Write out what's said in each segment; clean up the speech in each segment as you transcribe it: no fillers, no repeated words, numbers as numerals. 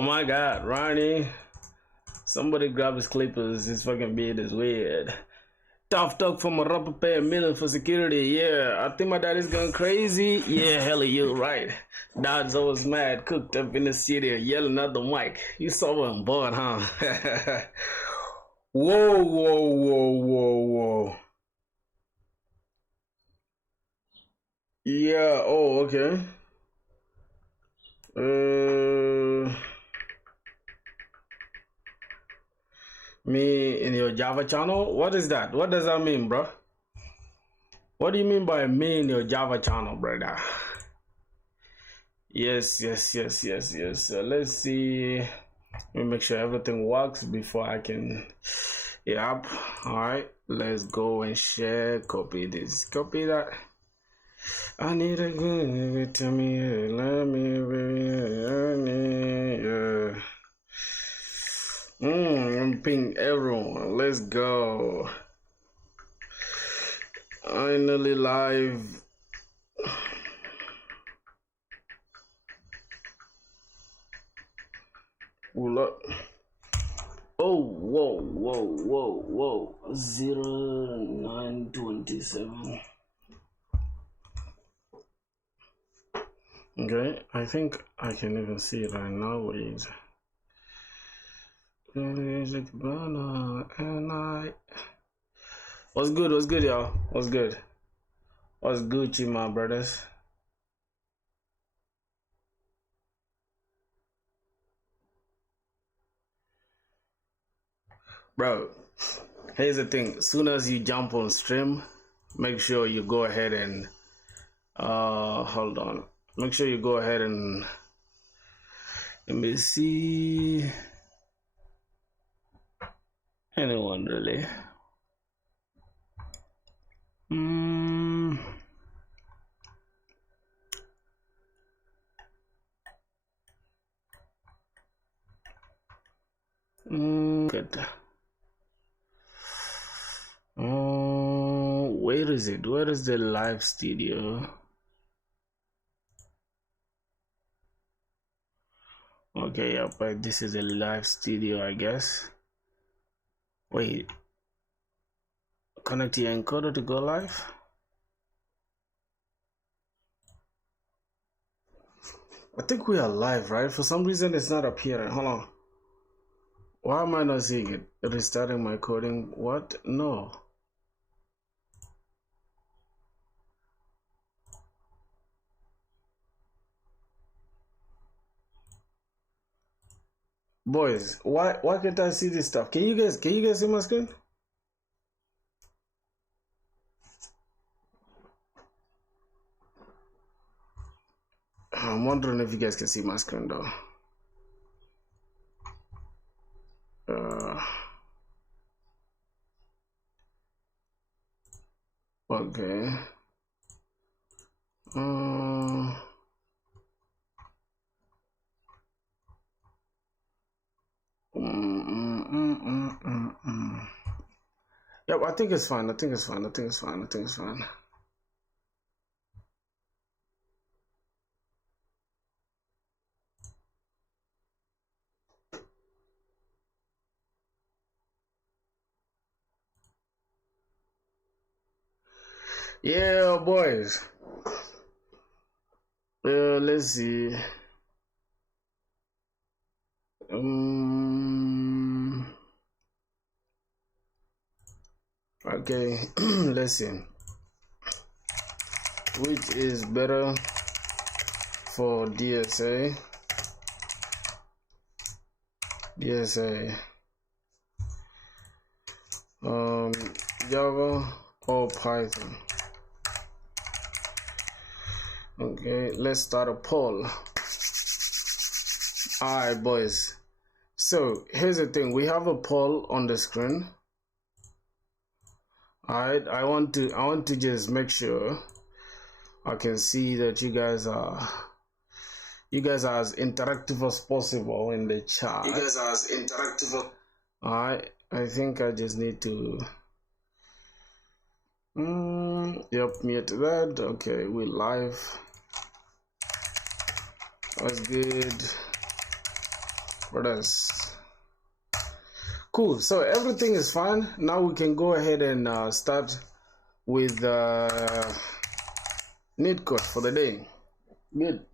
Oh my god, Ronnie. Somebody grab his clippers. His fucking beard is weird. Tough talk from a rubber pair million for security. Yeah, I think my dad is going crazy. Yeah, hell, you right. Dad's always mad, cooked up in the city, yelling at the mic. You saw him bored, huh? Whoa, whoa, whoa, whoa, whoa. Yeah, oh, okay. Me in your Java channel? What is that? What does that mean, bro? What do you mean by me in your Java channel, brother? Yes. Let's see. Let me make sure everything works before I can. Yep. All right. Let's go and share. Copy this. Copy that. I need a good. Tell me. Let me. I'm ping everyone. Let's go. Finally live. Look. Oh, whoa. 0927. Okay, I think I can even see it right now. Wait. What's good, y'all? What's good? What's Gucci, my brothers? Bro, here's the thing. As soon as you jump on stream, make sure you go ahead and hold on. Make sure you go ahead and let me see. Anyone really? Good. Where is it? Where is the live studio? Okay, yeah, but this is a live studio, I guess. Wait. Connect your encoder to go live? I think we are live, right? For some reason, it's not appearing. Hold on. Why am I not seeing it? Restarting my coding. What? No. Boys, why can't I see this stuff? Can you guys see my screen? I'm wondering if you guys can see my screen though. Okay. Yep, I think it's fine. Yeah, boys. Let's see. Okay, let's see. Which is better for DSA? Java or Python? Okay, let's start a poll. Alright, boys. So here's the thing, we have a poll on the screen. Alright, I want to just make sure I can see that you guys are as interactive as possible in the chat. Alright, I think I just need to yep, mute that. Okay, we're live. That's good. What else? Cool. So everything is fine. Now we can go ahead and start with need code for the day. Good.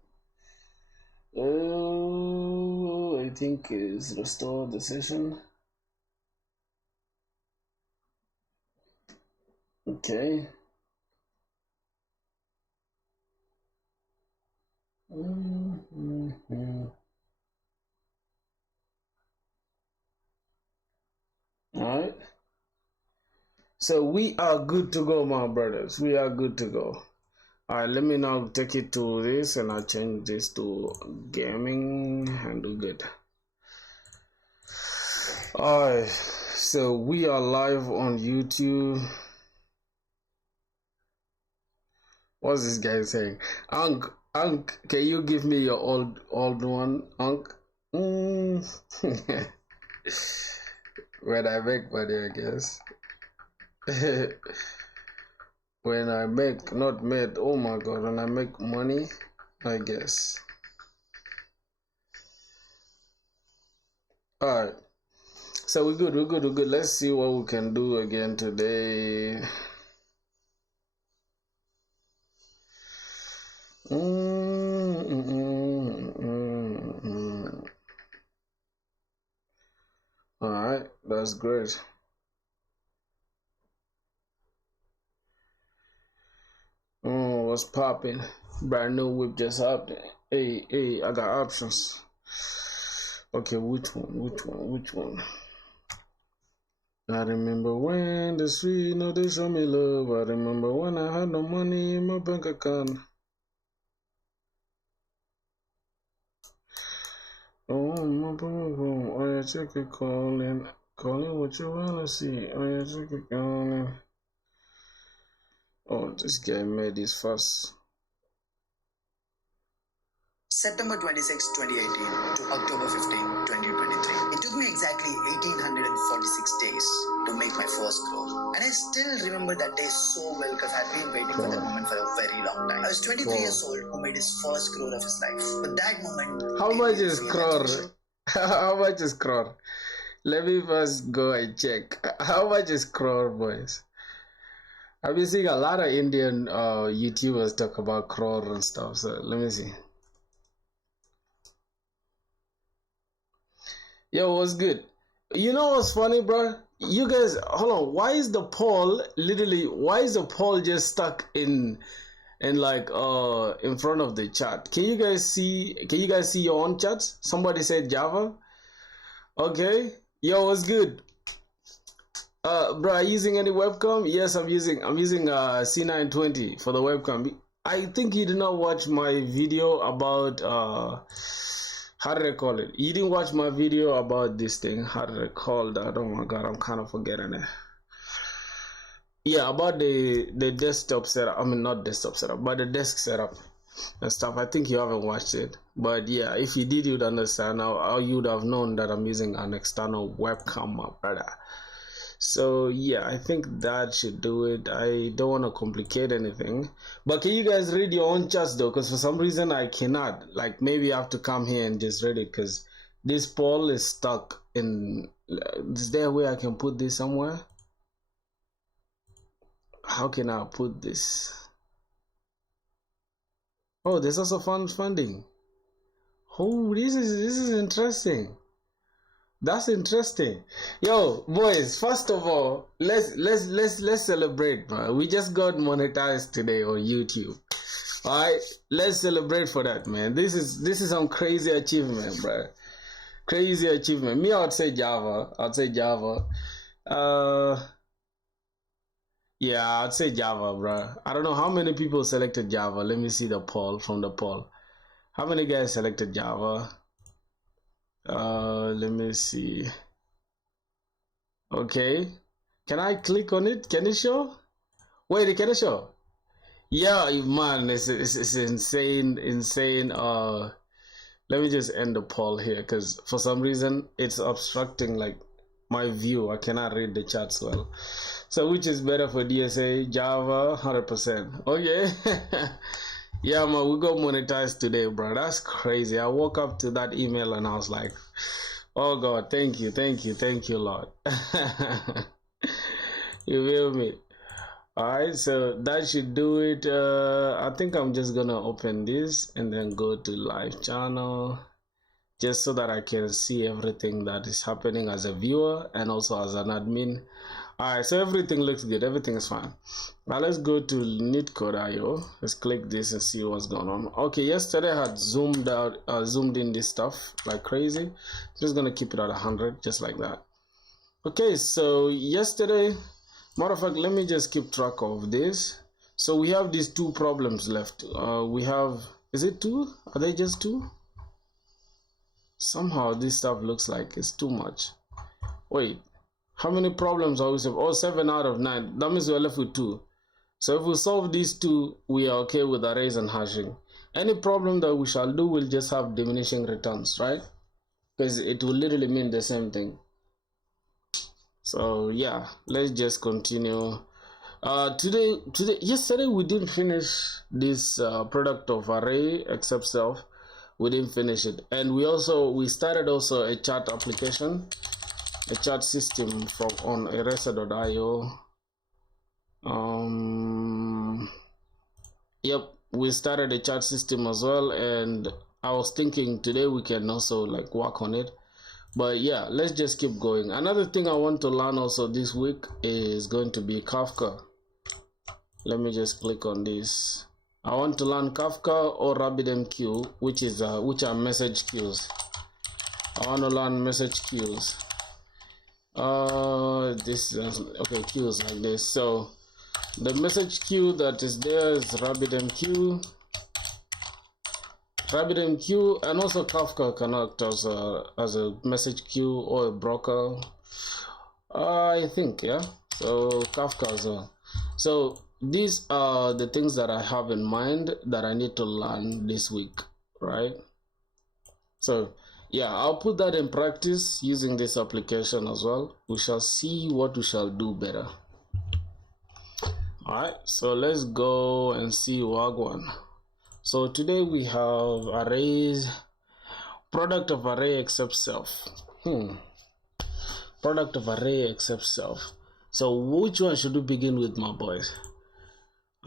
I think is restore the session. Okay. All right. So we are good to go, my brothers. We are good to go. All right, let me now take it to this, and I'll change this to gaming and do good. All right, so we are live on YouTube. What's this guy saying? Unc, can you give me your old one, Unc? When I make money, I guess. When I make, not made, oh my god, when I make money, I guess. Alright, so we're good. Let's see what we can do again today. Alright, that's great. Oh, what's popping? Brand new whip just happened. Hey, I got options. Okay, which one? I remember when the street, no, they show me love. I remember when I had no money in my bank account. Oh, my phone. Oh, yeah, check it, calling what you wanna see. Oh, yeah, check it, calling. Oh, this guy made this fuss. September 26, 2018 to October 15, 2023. It took me exactly 1846 days to make my first crore. And I still remember that day so well because I've been waiting for that moment for a very long time. I was 23 years old who made his first crore of his life. But that moment... How much is crore? How much is crore? Let me first go and check. How much is crore, boys? I've been seeing a lot of Indian YouTubers talk about crore and stuff. So let me see. Yo, what's good? You know what's funny, bro? You guys, hold on. Why is the poll just stuck in like in front of the chat? Can you guys see your own chats? Somebody said Java. Okay. Yo, what's good? Bro, are you using any webcam? Yes, I'm using C920 for the webcam. I think you did not watch my video about how did I call it? You didn't watch my video about this thing. How did I call that? Oh my god, I'm kind of forgetting it. Yeah, about the desktop setup. I mean, not desktop setup, but the desk setup and stuff. I think you haven't watched it, but yeah, if you did, you'd understand. How you would have known that I'm using an external webcam, my brother. So yeah, I think that should do it. I don't want to complicate anything, but can you guys read your own chats though? Because for some reason I cannot. Like maybe I have to come here and just read it because this poll is stuck in. Is there a way I can put this somewhere? How can I put this? Oh, there's also funding. Oh, this is interesting. That's interesting. Yo, boys, first of all, let's celebrate, man. We just got monetized today on YouTube. Alright, let's celebrate for that, man. This is some crazy achievement, bro. Crazy achievement. Me, I'd say Java. Yeah, I'd say Java, bro. I don't know how many people selected Java. Let me see the poll from the poll. How many guys selected Java? Let me see. Okay, can I click on it? Can it show? Wait, can it show? Yeah, man, it's insane. Let me just end the poll here because for some reason it's obstructing like my view. I cannot read the chats well. So which is better for DSA? Java, 100%. Okay. Yeah, man, we got monetized today, bro. That's crazy. I woke up to that email and I was like, Oh God, thank you, Lord. You feel me? Alright, so that should do it. I think I'm just gonna open this and then go to live channel just so that I can see everything that is happening as a viewer and also as an admin. Alright, so everything looks good, everything is fine. Now let's go to netcode.io. Let's click this and see what's going on. Okay, yesterday I had zoomed in this stuff like crazy. I'm just gonna keep it at 100, just like that. Okay, so yesterday, matter of fact, let me just keep track of this. So we have these two problems left. We have, is it two? Are they just two? Somehow this stuff looks like it's too much. Wait, how many problems are we solving? Oh, 7 out of 9. That means we're left with 2. So if we solve these 2, we are okay with arrays and hashing. Any problem that we shall do will just have diminishing returns, right? Because it will literally mean the same thing. So yeah, let's just continue. Yesterday we didn't finish this product of array except self. We didn't finish it, and we started also a chat application, a chat system from on eraser.io. Yep, we started a chat system as well, and I was thinking today we can also like work on it. But yeah, let's just keep going. Another thing I want to learn also this week is going to be Kafka. Let me just click on this. I want to learn Kafka or RabbitMQ, which are message queues. I want to learn message queues. Okay, queues like this. So the message queue that is there is RabbitMQ. RabbitMQ and also Kafka can act as a message queue or a broker. I think, yeah. So Kafka as well. So these are the things that I have in mind that I need to learn this week, right? So yeah, I'll put that in practice using this application as well. We shall see what we shall do better. All right, so let's go and see Wagwan. So today we have arrays, product of array except self. Product of array except self. So which one should we begin with, my boys?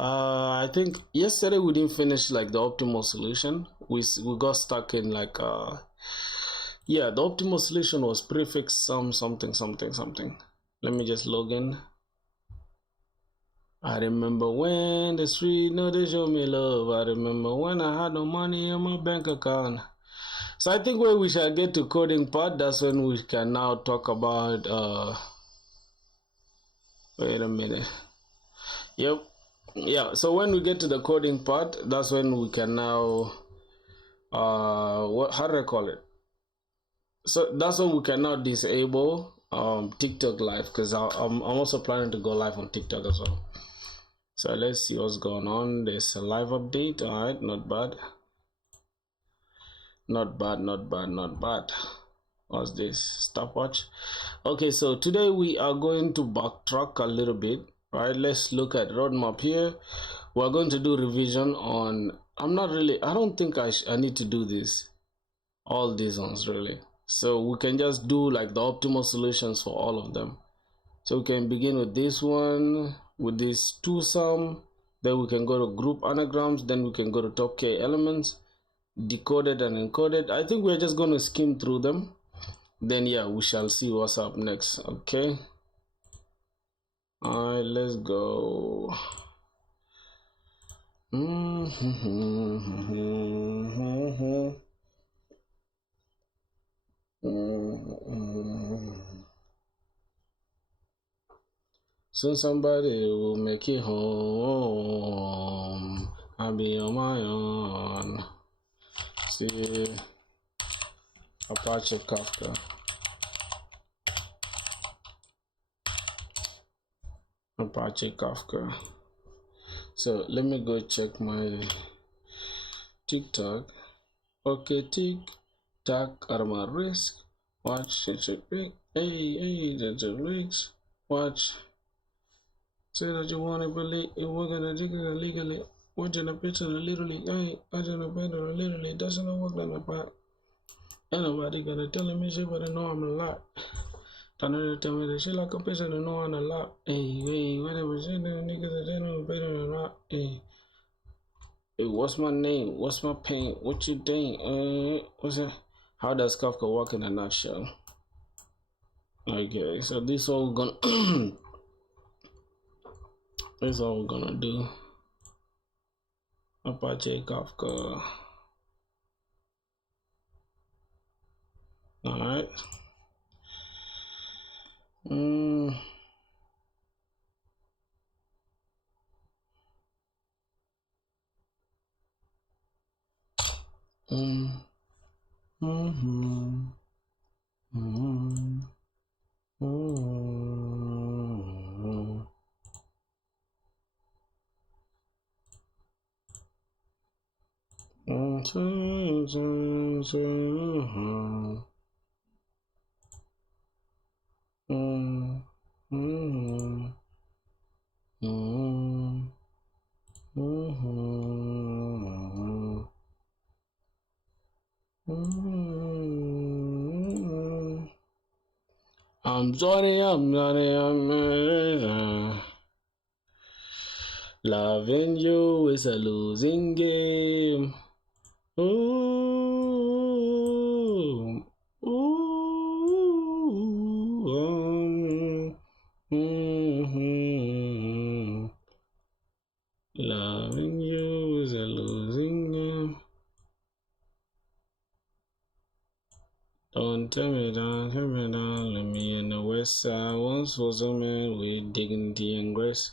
I think yesterday we didn't finish like the optimal solution. We got stuck in like yeah, the optimal solution was prefix something. Let me just log in. I remember when the street no they show me love. I remember when I had no money in my bank account. So I think when we shall get to coding part, that's when we can now talk about wait a minute. Yep. Yeah, so when we get to the coding part, that's when we can now how do I call it? So that's when we can now disable TikTok live, because I'm also planning to go live on TikTok as well. So let's see what's going on. There's a live update. All right, not bad. What's this? Stopwatch. Okay, so today we are going to backtrack a little bit. Right, let's look at roadmap here. We're going to do revision on. I don't think I need to do this. All these ones really. So we can just do like the optimal solutions for all of them. So we can begin with this one, with this two sum, then we can go to group anagrams, then we can go to top K elements, decoded and encoded. I think we're just going to skim through them. Then yeah, we shall see what's up next. Okay. All right, let's go. Soon somebody will make it home. I'll be on my own. See, Apache Kafka. Apache Kafka. So let me go check my TikTok. Okay, TikTok at my risk. Watch it. Hey, that's a risk. Watch. Say that you want to believe we're gonna do it legally. Watching a picture literally. Hey, watching a picture literally doesn't work on the part. Ain't nobody gonna tell me shit, but I know I'm a lot. Trying to tell me the shit like a person, I know I'm a lot. Hey, whatever shit, the niggas are telling me better than not. Hey, what's my name? What's my pain? What you think? What's that? How does Kafka work in a nutshell? Okay, so this all gonna this all we're gonna do. Apache Kafka. Alright. I'm sorry, loving you is a losing game. Ooh, ooh, loving you is a losing game. Don't tell me down, let me in the west side. Once was a man with dignity and grace.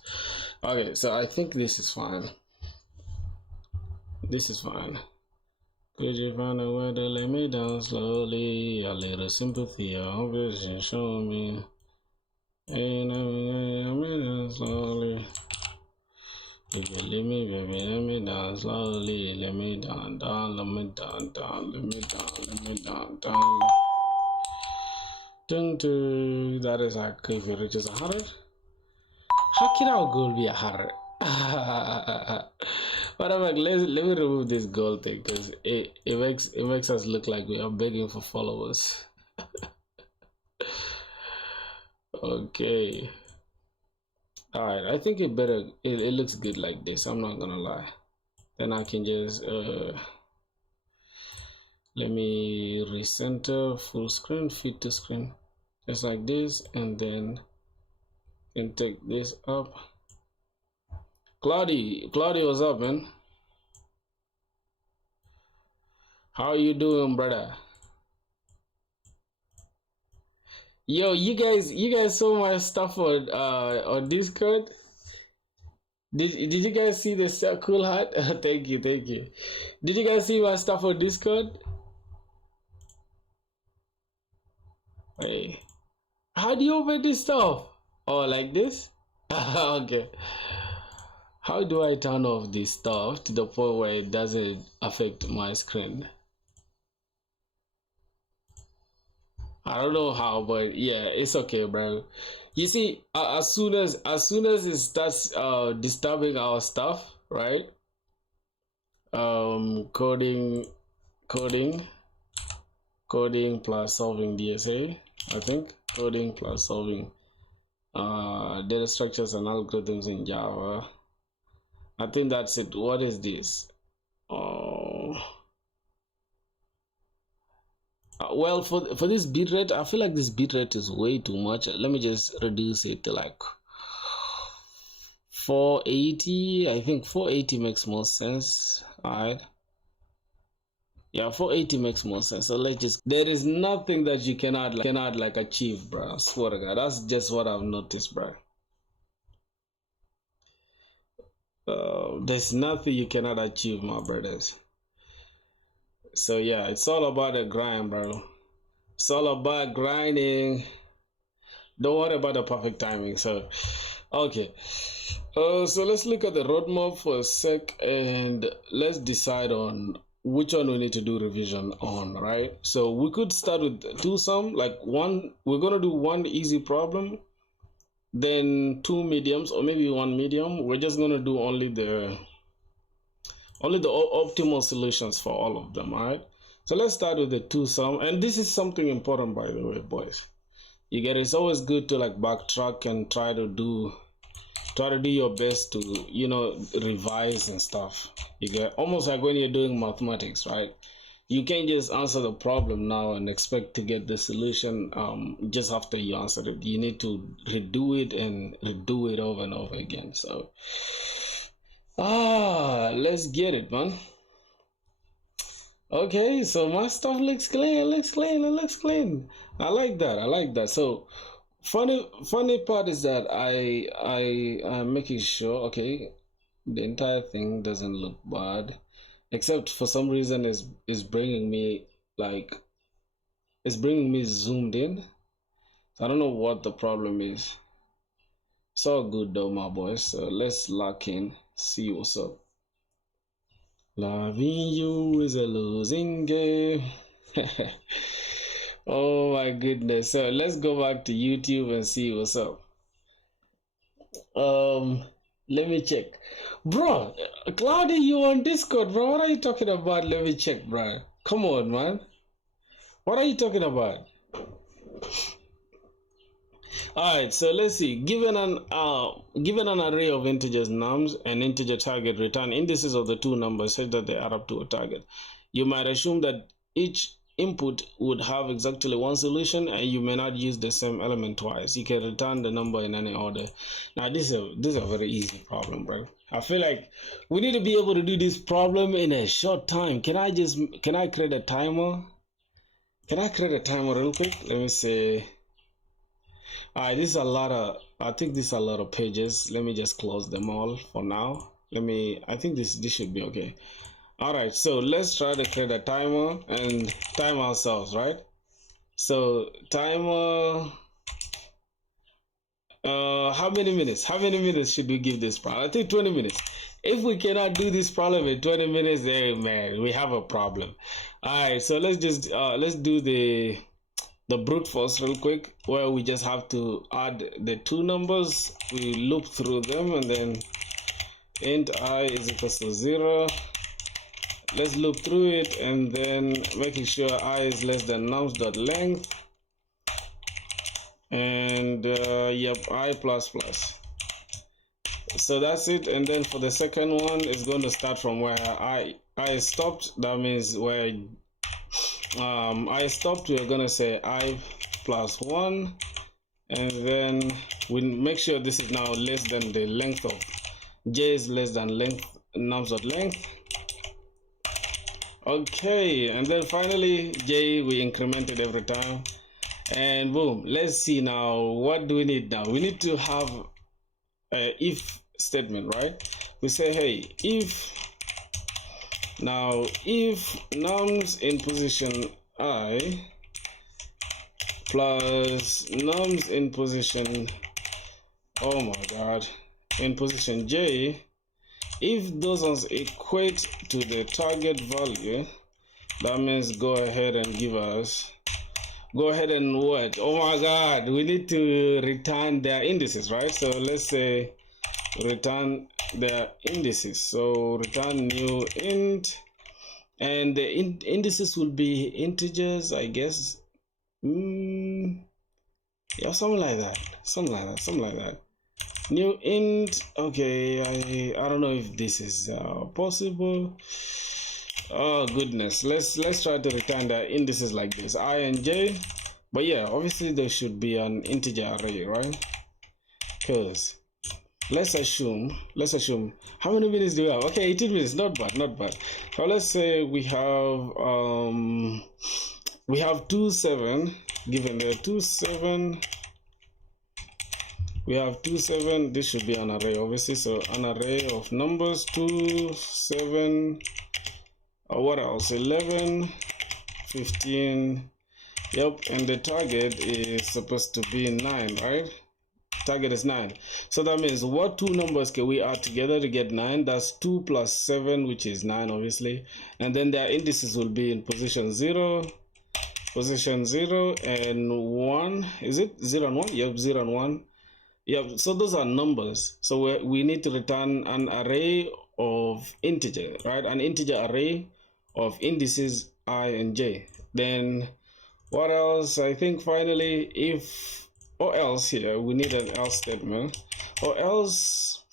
Okay, so I think this is fine. This is fine. Could you find a way to let me down slowly? A little sympathy, a vision, show me. Ain't let me down slowly. If you leave me, baby, let me down slowly. Let me down, down, let me down, down, let me down, let me down, down. That is like if it reaches 100. How can our goal be 100? Whatever, let me remove this goal thing because it makes us look like we are begging for followers. Okay. Alright, I think it looks good like this, I'm not gonna lie. Then I can just let me recenter full screen, fit to screen, just like this, and then can take this up. Cloudy, what's up, man? How you doing, brother? Yo, you guys saw my stuff on Discord. Did you guys see the cool hat? Thank you. Did you guys see my stuff on Discord? Hey, how do you open this stuff? Oh, like this? Okay. How do I turn off this stuff to the point where it doesn't affect my screen? I don't know how, but yeah, it's okay, bro. You see, as soon as it starts disturbing our stuff, right? Coding plus solving DSA, I think. Coding plus solving data structures and algorithms in Java. I think that's it. What is this? Well, for this bitrate, I feel like this bitrate is way too much. Let me just reduce it to like 480. I think 480 makes more sense. Alright. Yeah, 480 makes more sense. So let's just. There is nothing that you cannot like achieve, bro. I swear to God, that's just what I've noticed, bro. There's nothing you cannot achieve, my brothers. So yeah, it's all about the grind, bro. It's all about grinding. Don't worry about the perfect timing. So, okay. So let's look at the roadmap for a sec and let's decide on which one we need to do revision on, right? So we could start with do some like one. We're gonna do one easy problem, then two mediums or maybe one medium. We're just gonna do only the optimal solutions for all of them, all right? So let's start with the two sum, and this is something important, by the way, boys. You get it? It's always good to like backtrack and try to do your best to, you know, revise and stuff. You get almost like when you're doing mathematics, right? You can't just answer the problem now and expect to get the solution just after you answered it. You need to redo it and redo it over and over again. So let's get it, man. Okay, so my stuff looks clean, it looks clean. I like that. So funny part is that I'm making sure, okay, the entire thing doesn't look bad, except for some reason is bringing me zoomed in. So I don't know what the problem is. It's all good though, my boys. So let's lock in, see what's up. Loving you is a losing game. Oh my goodness. So let's go back to YouTube and see what's up. Let me check. Bro, Cloudy, you on Discord, bro. What are you talking about? Let me check, bro. Come on, man. What are you talking about? Alright, so let's see. Given an array of integers nums and integer target, return indices of the two numbers such that they add up to a target. You might assume that each input would have exactly one solution, and you may not use the same element twice. You can return the number in any order. Now this is a very easy problem, bro. I feel like we need to be able to do this problem in a short time. Can I create a timer? Can I create a timer real quick? Let me say. Alright, this is a lot of, I think this is a lot of pages. Let me just close them all for now. I think this should be okay. Alright, so let's try to create a timer and time ourselves, right? So timer, how many minutes should we give this problem? I think 20 minutes. If we cannot do this problem in 20 minutes, hey man, we have a problem. Alright, so let's just let's do the brute force real quick, where we just have to add the two numbers, we loop through them, and then int I is equals to 0. Let's loop through it, and then making sure I is less than nums.length, and yep, I plus plus. So that's it. And then for the second one, it's going to start from where I stopped. That means where I stopped, we're gonna say I plus 1, and then we make sure this is now less than the length of j is less than length nums.length. Okay, and then finally j we incremented every time, and boom. Let's see now, what do we need now? We need to have a if statement, right? We say, hey, if nums in position I plus nums in position, oh my god, in position j, if those ones equate to the target value, that means go ahead and what? Oh my god, we need to return their indices, right? So let's say return their indices. So return new int, and the indices will be integers, I guess. Yeah, something like that. New int. Okay, I don't know if this is possible. Oh goodness, let's try to return the indices like this, I and j. But yeah, obviously there should be an integer array, right? Because let's assume how many minutes do we have? Okay, 18 minutes, not bad. So let's say we have 2 7, given there 2 7, we have 2 7. This should be an array, obviously. So an array of numbers 2 7, what else, 11 15. Yep, and the target is supposed to be 9, right? Target is 9. So that means what two numbers can we add together to get 9? That's 2 plus 7, which is 9, obviously. And then their indices will be in position 0, and 1. Is it 0 and 1? Yep, 0 and 1. Yep, so those are numbers. So we need to return an array of integer, right? An integer array of indices I, and J. Then what else? I think finally, if or else here, we need an else statement. Or else,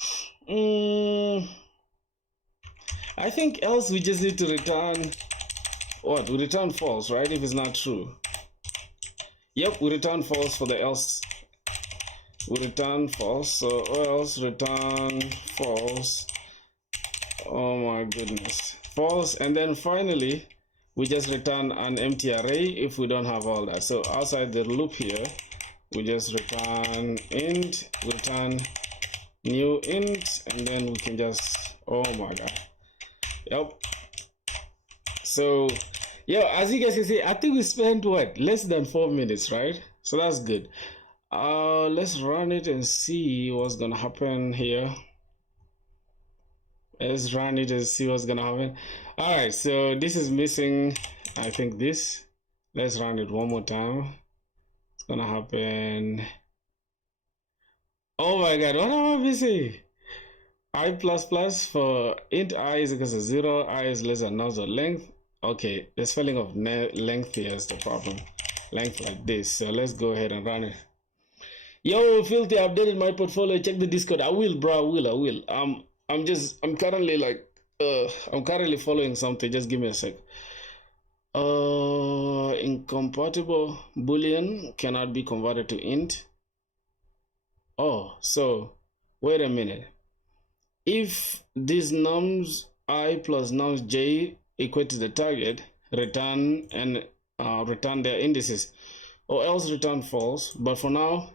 I think else we just need to return what? We return false, right? If it's not true. Yep, we return false for the else. We return false. So or else return false. Oh my goodness. False. And then finally, we just return an empty array if we don't have all that. So outside the loop here, we just return int, return new int, and then we can just, oh my god. Yep. So yeah, as you guys can see, I think we spent what, less than 4 minutes, right? So that's good. Let's run it and see what's gonna happen here. Let's run it and see what's gonna happen. All right, so this is missing, I think this. Let's run it one more time. It's gonna happen. Oh my god, what am I missing? I plus plus for int I is equal to 0, I is less than nums of length. Okay, the spelling of length here is the problem. Length like this. So let's go ahead and run it. Yo, Filthy, I updated my portfolio. Check the Discord. I will, bro. I will. I'm currently like, I'm currently following something. Just give me a sec. Incompatible boolean cannot be converted to int. Oh, so wait a minute. If these nums I plus nums j equate to the target, return and return their indices, or else return false. But for now,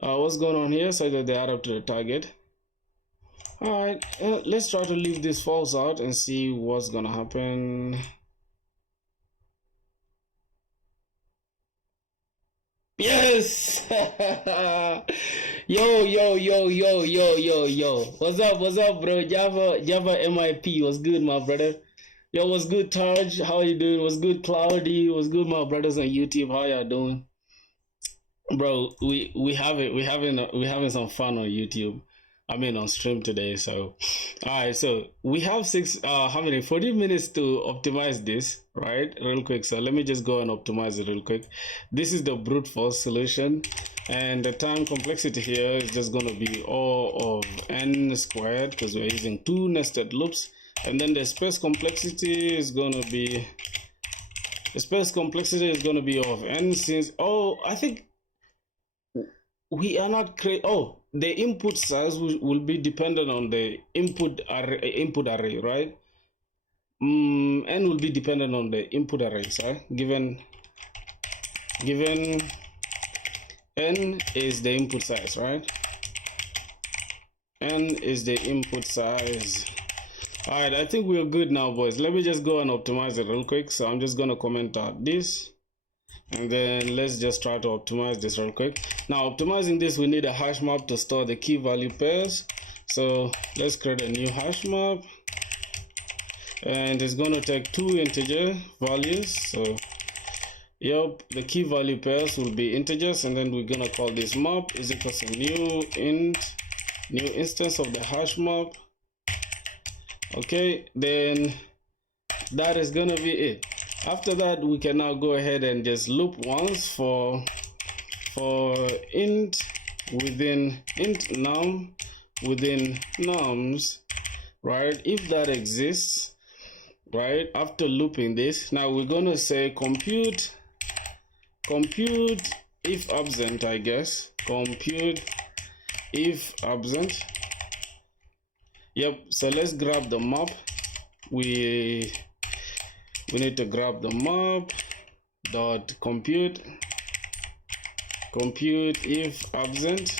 what's going on here? So that they add up to the target. All right, let's try to leave this false out and see what's gonna happen. Yes. yo. What's up, bro? Java MIP. What's good, my brother? Yo, what's good, Taj? How you doing? What's good, Cloudy? What's good, my brothers on YouTube? How y'all doing? Bro, we having some fun on YouTube. I mean on stream today. So all right, so we have 40 minutes to optimize this, right? Real quick. So let me just go and optimize it real quick. This is the brute force solution, and the time complexity here is just going to be O of n squared because we're using 2 nested loops. And then the space complexity is going to be of n since, I think we are not the input size will be dependent on the input array, right? N will be dependent on the input array, right? Given n is the input size, right? N is the input size. All right, I think we're good now, boys. Let me just go and optimize it real quick. So I'm just going to comment out this. And then let's just try to optimize this real quick. Now, optimizing this, we need a hash map to store the key value pairs. So let's create a new hash map. And it's going to take 2 integer values. So, yep, the key value pairs will be integers. And then we're going to call this map is equal to new instance of the hash map. Okay, then that is going to be it. After that, we can now go ahead and just loop once for int within int num within nums, right? If that exists, right? After looping this, now we're gonna say compute if absent, I guess. Compute if absent. Yep. So let's grab the map. We need to grab the map dot compute if absent,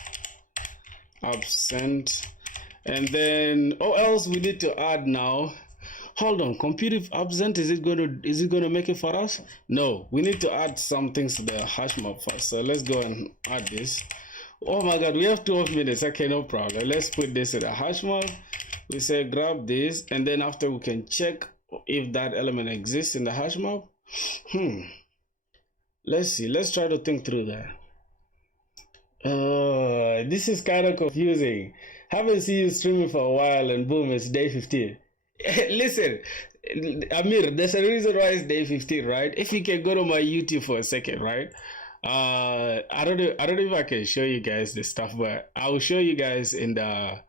and then else we need to add now. Hold on, compute if absent, is it gonna make it for us? No, we need to add some things to the hash map first. So let's go and add this. Oh my god, we have 12 minutes. Okay, no problem. Let's put this in the hash map. We say grab this, and then after we can check if that element exists in the hash map. Let's see. Let's try to think through that. This is kind of confusing. Haven't seen you streaming for a while, and boom, it's day 15. Listen, Amir, there's a reason why it's day 15, right? If you can go to my YouTube for a second, right? I don't know if I can show you guys this stuff, but I will show you guys in the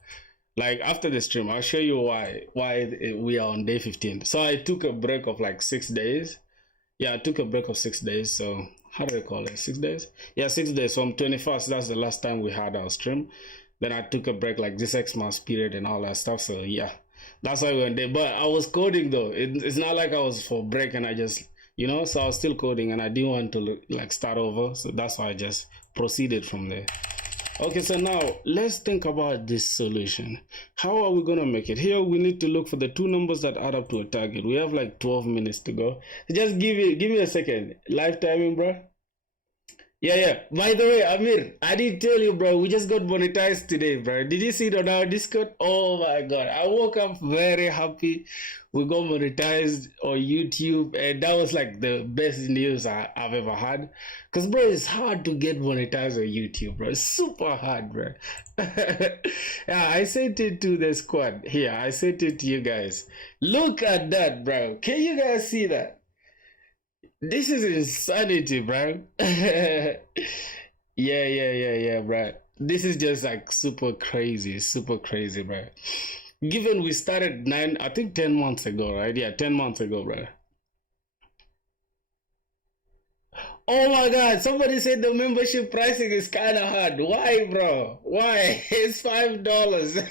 like after the stream. I'll show you why we are on day 15. So I took a break of like 6 days. Yeah, I took a break of 6 days. So how do I call it? 6 days? Yeah, 6 days from 21st. That's the last time we had our stream. Then I took a break like this Xmas period and all that stuff. So yeah, that's why we went there. But I was coding though. It's not like I was for break and I just so I was still coding and I didn't want to like start over. So that's why I just proceeded from there. Okay, so now let's think about this solution. How are we gonna make it? Here we need to look for the two numbers that add up to a target. We have like 12 minutes to go. Just give me a second. Live timing, bro. Yeah. By the way, Amir, I didn't tell you, bro. We just got monetized today, bro. Did you see it on our Discord? Oh my god. I woke up very happy. We got monetized on YouTube, and that was like the best news I've ever had. Because, bro, it's hard to get monetized on YouTube, bro. It's super hard, bro. Yeah, I sent it to the squad. Here, I sent it to you guys. Look at that, bro. Can you guys see that? This is insanity, bro. Yeah, bro. This is just like super crazy, bro. Given we started 10 months ago, right? Yeah, 10 months ago, bro. Oh my god, somebody said the membership pricing is kind of hard. Why, bro? Why? It's $5.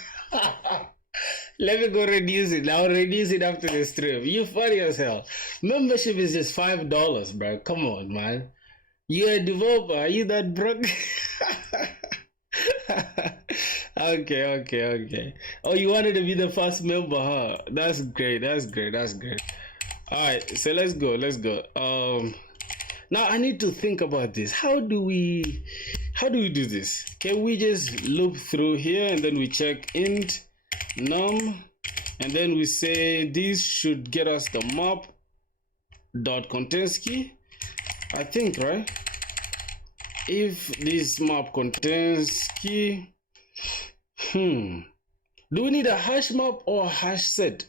Let me go reduce it. I'll reduce it after the stream. You funny yourself. Membership is just $5, bro. Come on, man. You're a developer. Are you that broke? Okay. Oh, you wanted to be the first member, huh? That's great. Alright, so let's go. Now I need to think about this. How do we do this? Can we just loop through here and then we check int num and then we say this should get us the map dot contains key, I think, right? If this map contains key, do we need a hash map or a hash set?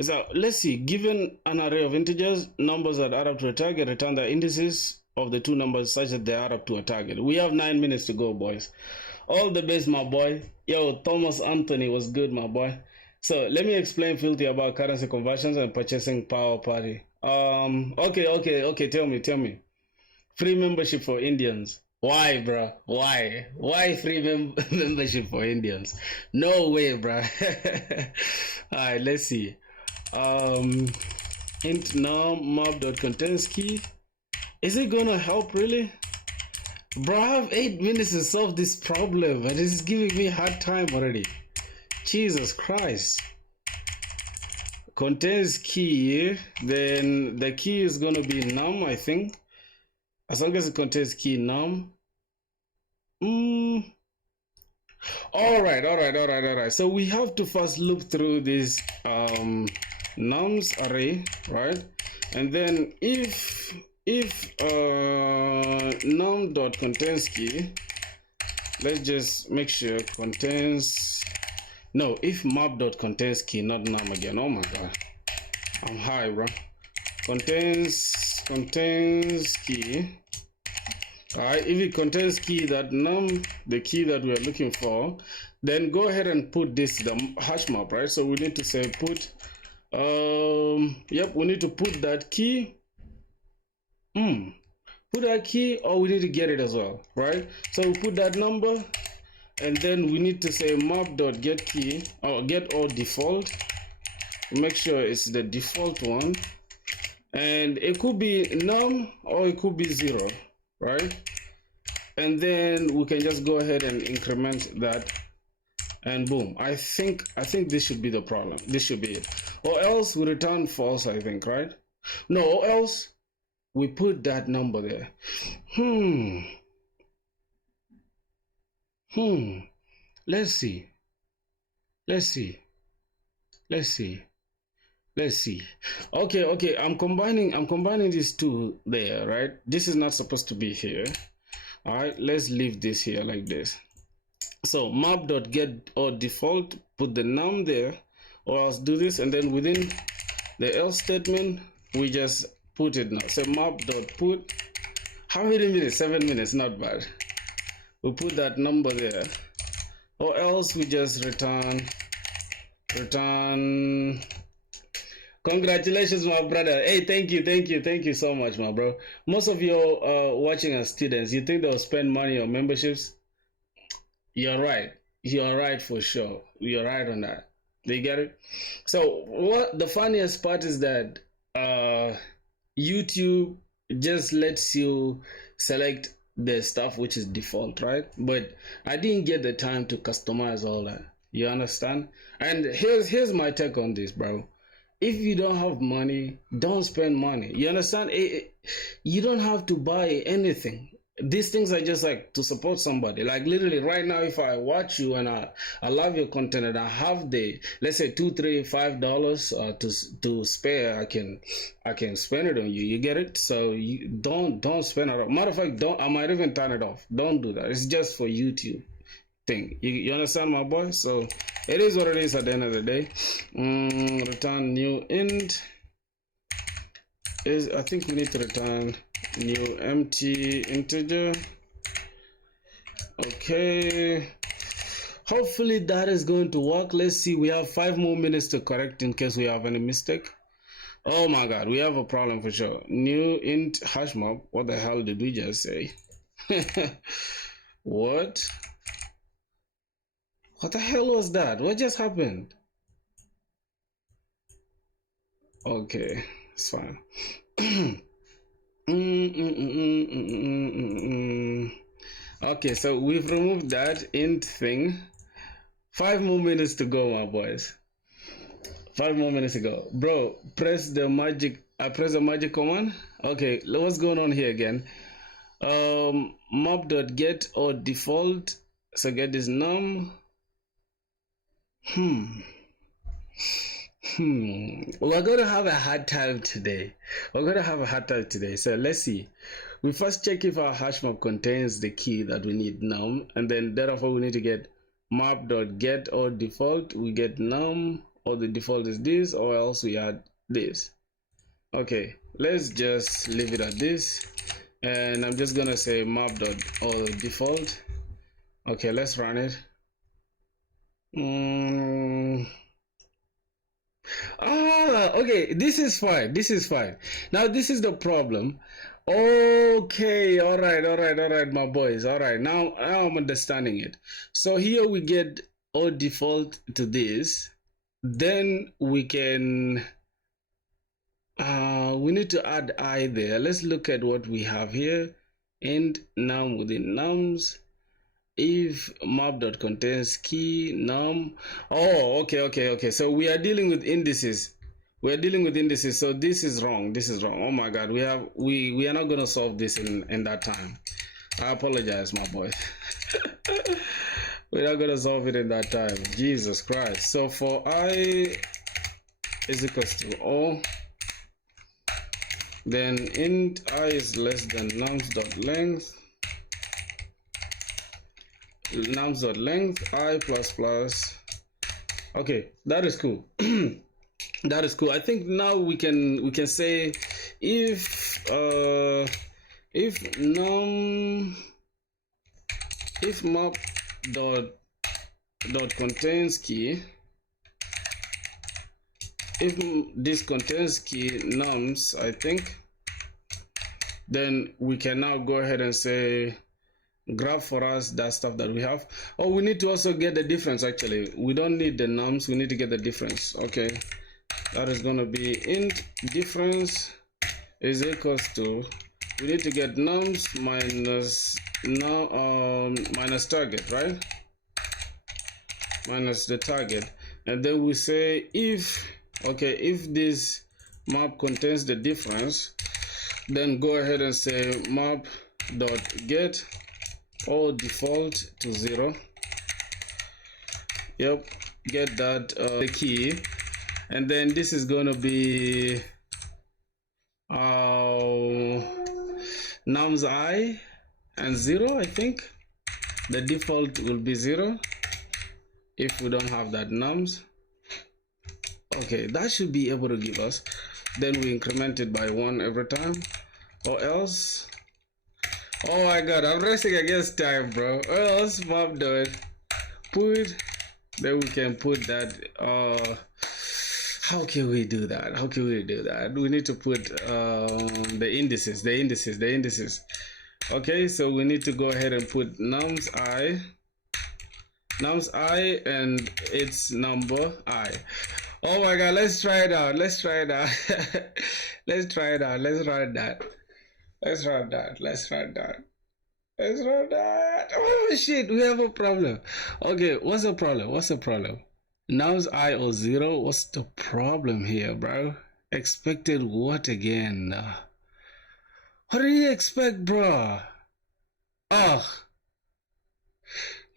So let's see, given an array of integers, numbers that add up to a target, return the indices of the two numbers such that they add up to a target. We have 9 minutes to go, boys. All the best, my boy. Yo, Thomas Anthony was good, my boy. So let me explain filthy about currency conversions and purchasing power party. Okay. Tell me. Free membership for Indians. Why, bro? Why free membership for Indians? No way, bro. Alright, let's see. Int num map.contains key. Is it gonna help really? Bro, I have 8 minutes to solve this problem and this is giving me a hard time already. Jesus Christ. Contains key, then the key is gonna be num, I think. As long as it contains key num. Alright. So we have to first loop through this nums array, right? And then if num.contains key, let's just make sure contains, no, if map.contains key, not num again. Oh my god, I'm high, bro. Contains key. Alright, if it contains key that num, the key that we are looking for, then go ahead and put this, the hash map, right? So we need to say put, we need to put that key. Put that key, or we need to get it as well, right? So we put that number, and then we need to say map.get key, or get all default. Make sure it's the default one, and it could be num or it could be 0, right? And then we can just go ahead and increment that, and boom. I think this should be the problem. This should be it, or else we return false, I think, right? No, or else we put that number there. Let's see. Okay, I'm combining these two there, right? This is not supposed to be here. All right, let's leave this here like this. So map.get or default, put the num there, or else do this, and then within the else statement we just put it now. So map dot put, how many minutes? 7 minutes, not bad. We put that number there, or else we just return. Congratulations, my brother. Hey, thank you so much, my bro. Most of you watching as students, you think they'll spend money on memberships? You're right for sure. You're right on that. They get it. So what the funniest part is that YouTube just lets you select the stuff which is default, right? But I didn't get the time to customize all that. You understand? And here's my take on this, bro. If you don't have money, don't spend money. You understand? You don't have to buy anything. These things are just like to support somebody. Like literally right now, if I watch you and I love your content and I have the, let's say $2, $3, $5 to spare, I can spend it on you. You get it? So you don't spend it off. Matter of fact, I might even turn it off. Don't do that. It's just for YouTube thing. You understand, my boy? So it is what it is at the end of the day. Return new int is, I think we need to return new empty integer. Okay, hopefully that is going to work. Let's see, we have 5 more minutes to correct in case we have any mistake. Oh my god, we have a problem for sure. New int hash map. What the hell did we just say? What the hell was that? What just happened? Okay, it's fine. Okay, so we've removed that int thing. 5 more minutes to go, my boys. 5 more minutes to go. Bro, press the magic. I press the magic command. Okay, what's going on here again? Map.get or default. So get this num. We're gonna have a hard time today. So let's see. We first check if our hash map contains the key that we need, num, and then therefore we need to get map.get or default. We get num, or the default is this, or else we add this. Okay, let's just leave it at this, and I'm just gonna say map.or default. Okay, let's run it. Okay, this is fine. Now this is the problem. Okay, all right, my boys. All right, now I'm understanding it. So here we get our default to this. Then we can we need to add I there. Let's look at what we have here. And num within nums. If map.contains key num. Oh, okay. So we are dealing with indices. So this is wrong. Oh my god, we are not going to solve this in that time. I apologize, my boy. We're not going to solve it in that time. Jesus Christ. So for I is equals to O, then int I is less than nums.length I plus. Okay, that is cool. That is cool. I think now we can say if map dot contains key, if this contains key nums, I think, then we can now go ahead and say grab for us that stuff that we have. Oh, we need to also get the difference. Actually, we don't need the nums, we need to get the difference. Okay, that is going to be int difference is equals to, we need to get nums minus target, right? Minus the target, and then we say if this map contains the difference, then go ahead and say map dot get or default to 0. Yep, get that the key, and then this is going to be nums I and 0. I think the default will be 0 if we don't have that nums. Okay, that should be able to give us. Then we increment it by 1 every time, or else. Oh my god, I'm racing against time, bro. Or else mob dot put. Then we can put that. How can we do that? How can we do that? We need to put the indices. Okay, so we need to go ahead and put nums I, and its number I. Oh my god, let's try it out. Let's run that. Oh shit, we have a problem. Okay, what's the problem? Nums I or 0. What's the problem here, bro? Expected what again? What do you expect, bro? Ugh.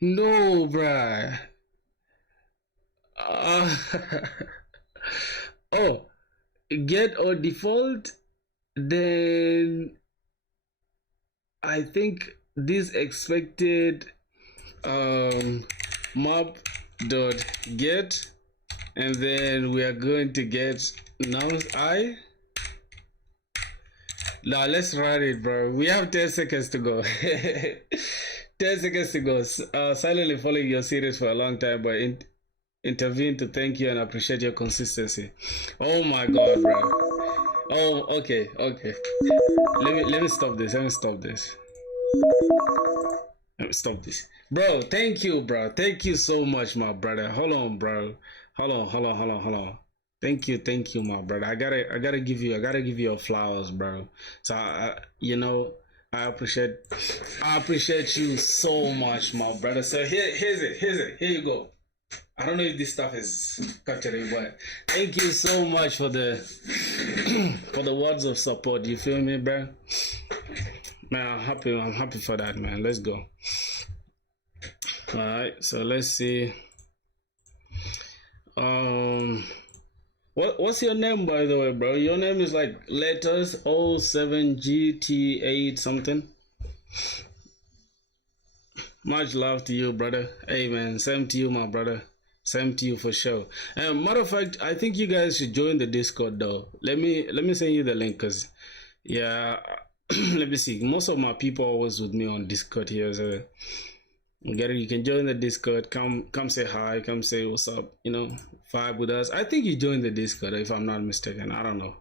No, bruh. Oh, get or default. Then I think this expected mob dot get, and then we are going to get nums I. Now let's run it, bro. We have 10 seconds to go. 10 seconds to go. Silently following your series for a long time, but intervene to thank you and appreciate your consistency. Oh my god, bro. Oh, okay. Let me stop this. Bro, thank you, bro. Thank you so much, my brother. Hold on, bro. Hold on. Thank you, my brother. I gotta give you your flowers, bro. So I appreciate you so much, my brother. So here's it. Here you go. I don't know if this stuff is capturing, but thank you so much for the for the words of support. You feel me, bro? Man, I'm happy for that, man. Let's go. All right, so let's see. What's your name, by the way, bro? Your name is like letters O7GT8 something. Much love to you, brother. Hey, man, same to you, my brother. Same to you for sure. And matter of fact, I think you guys should join the Discord though. Let me send you the link, cause yeah, let me see. Most of my people are always with me on Discord here, so you can join the Discord. Come say hi. Come say what's up. Vibe with us. I think you joined the Discord if I'm not mistaken. I don't know.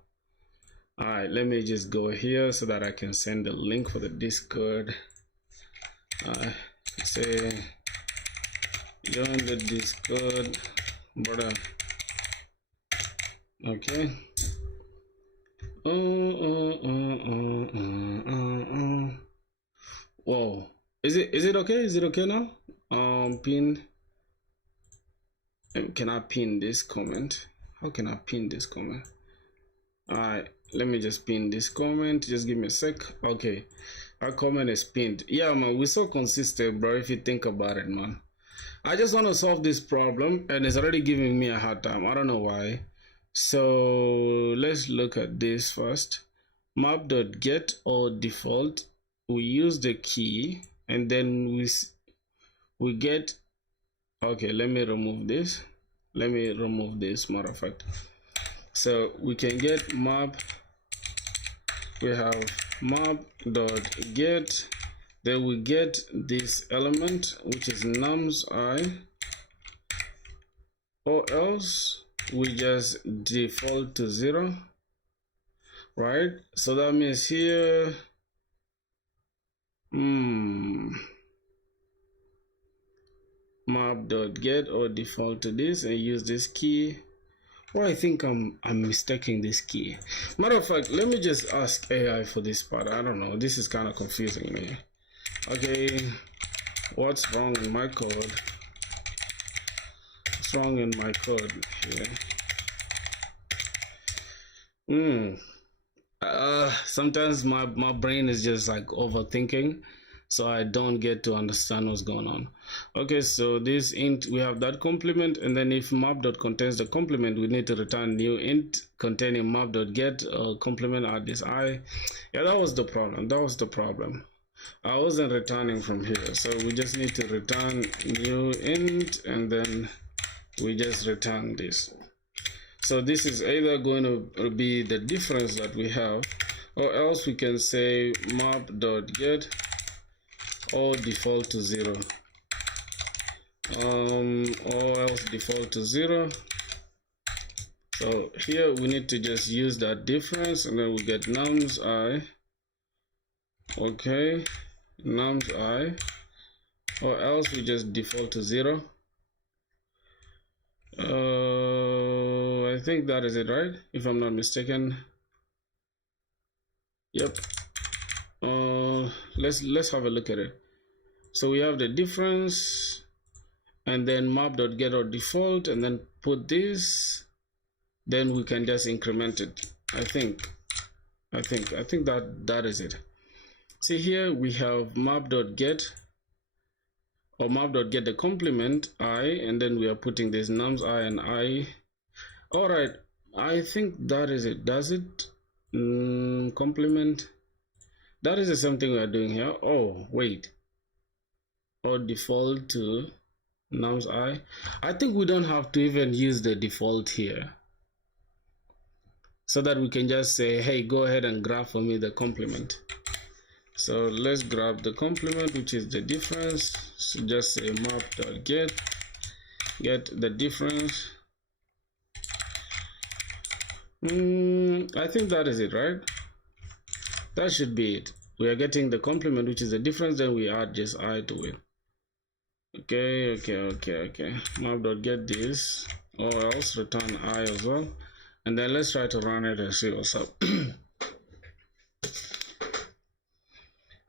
All right, let me just go here so that I can send the link for the Discord. Say join the Discord, brother. Okay. Whoa. Is it okay? Is it okay now? Pin. Can I pin this comment? How can I pin this comment? Alright, let me just pin this comment. Just give me a sec. Okay. Our comment is pinned. Yeah, man, we're so consistent, bro, if you think about it, man. I just want to solve this problem, and it's already giving me a hard time. I don't know why. So let's look at this first. Map.get or default. We use the key, and then we get. Okay, let me remove this. Matter of fact. So we can get map. We have map.get. Then we get this element, which is nums I, or else we just default to 0, right? So that means here, map.get or default to this and use this key. Well, I think I'm mistaking this key. Matter of fact, let me just ask AI for this part. I don't know. This is kind of confusing me. Okay, what's wrong in my code? What's wrong in my code here? Sometimes my brain is just like overthinking, so I don't get to understand what's going on. Okay, so this int, we have that complement, and then if map.contains the complement, we need to return new int containing map.get complement add this I. Yeah, that was the problem. I wasn't returning from here, so we just need to return new int, and then we just return this. So this is either going to be the difference that we have, or else we can say map.get or default to 0, or else default to 0. So here we need to just use that difference, and then we get nums I. Okay, nums I, or else we just default to 0. I think that is it, right? If I'm not mistaken. Yep. Let's have a look at it. So we have the difference, and then map.get or default, and then put this. Then we can just increment it. I think that is it. See here we have map.get or map.get the complement I, and then we are putting this nums I and I. All right, I think that is it. Does it complement? That is the same thing we are doing here. Oh wait, or default to nums I think we don't have to even use the default here, so that we can just say, hey, go ahead and grab for me the complement. So let's grab the complement, which is the difference. So just say map.get get the difference. I think that is it, right? That should be it. We are getting the complement, which is the difference, then we add just I to it. Okay. Map.get this, or else return I as well. And then let's try to run it and see what's up.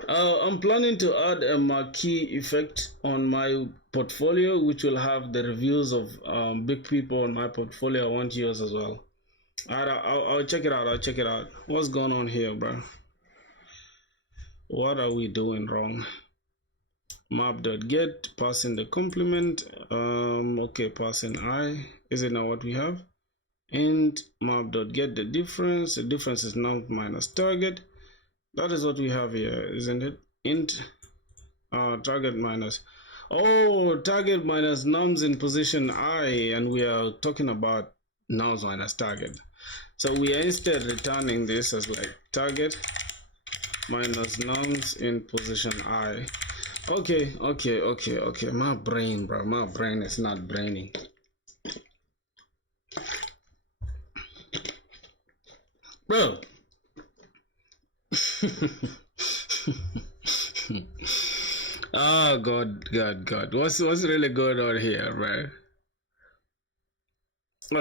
I'm planning to add a marquee effect on my portfolio, which will have the reviews of big people on my portfolio. I want yours as well. I'll check it out. What's going on here, bro? What are we doing wrong? Map.get, passing the complement. Okay, passing I. Is it not what we have? And map.get the difference. The difference is num minus target. That is what we have here, isn't it? Int target minus, target minus nums in position I, and we are talking about nums minus target. So we are instead returning this as like target minus nums in position I. Okay. My brain, bro, my brain is not braining. Bro. Oh God. What's really going on here, right?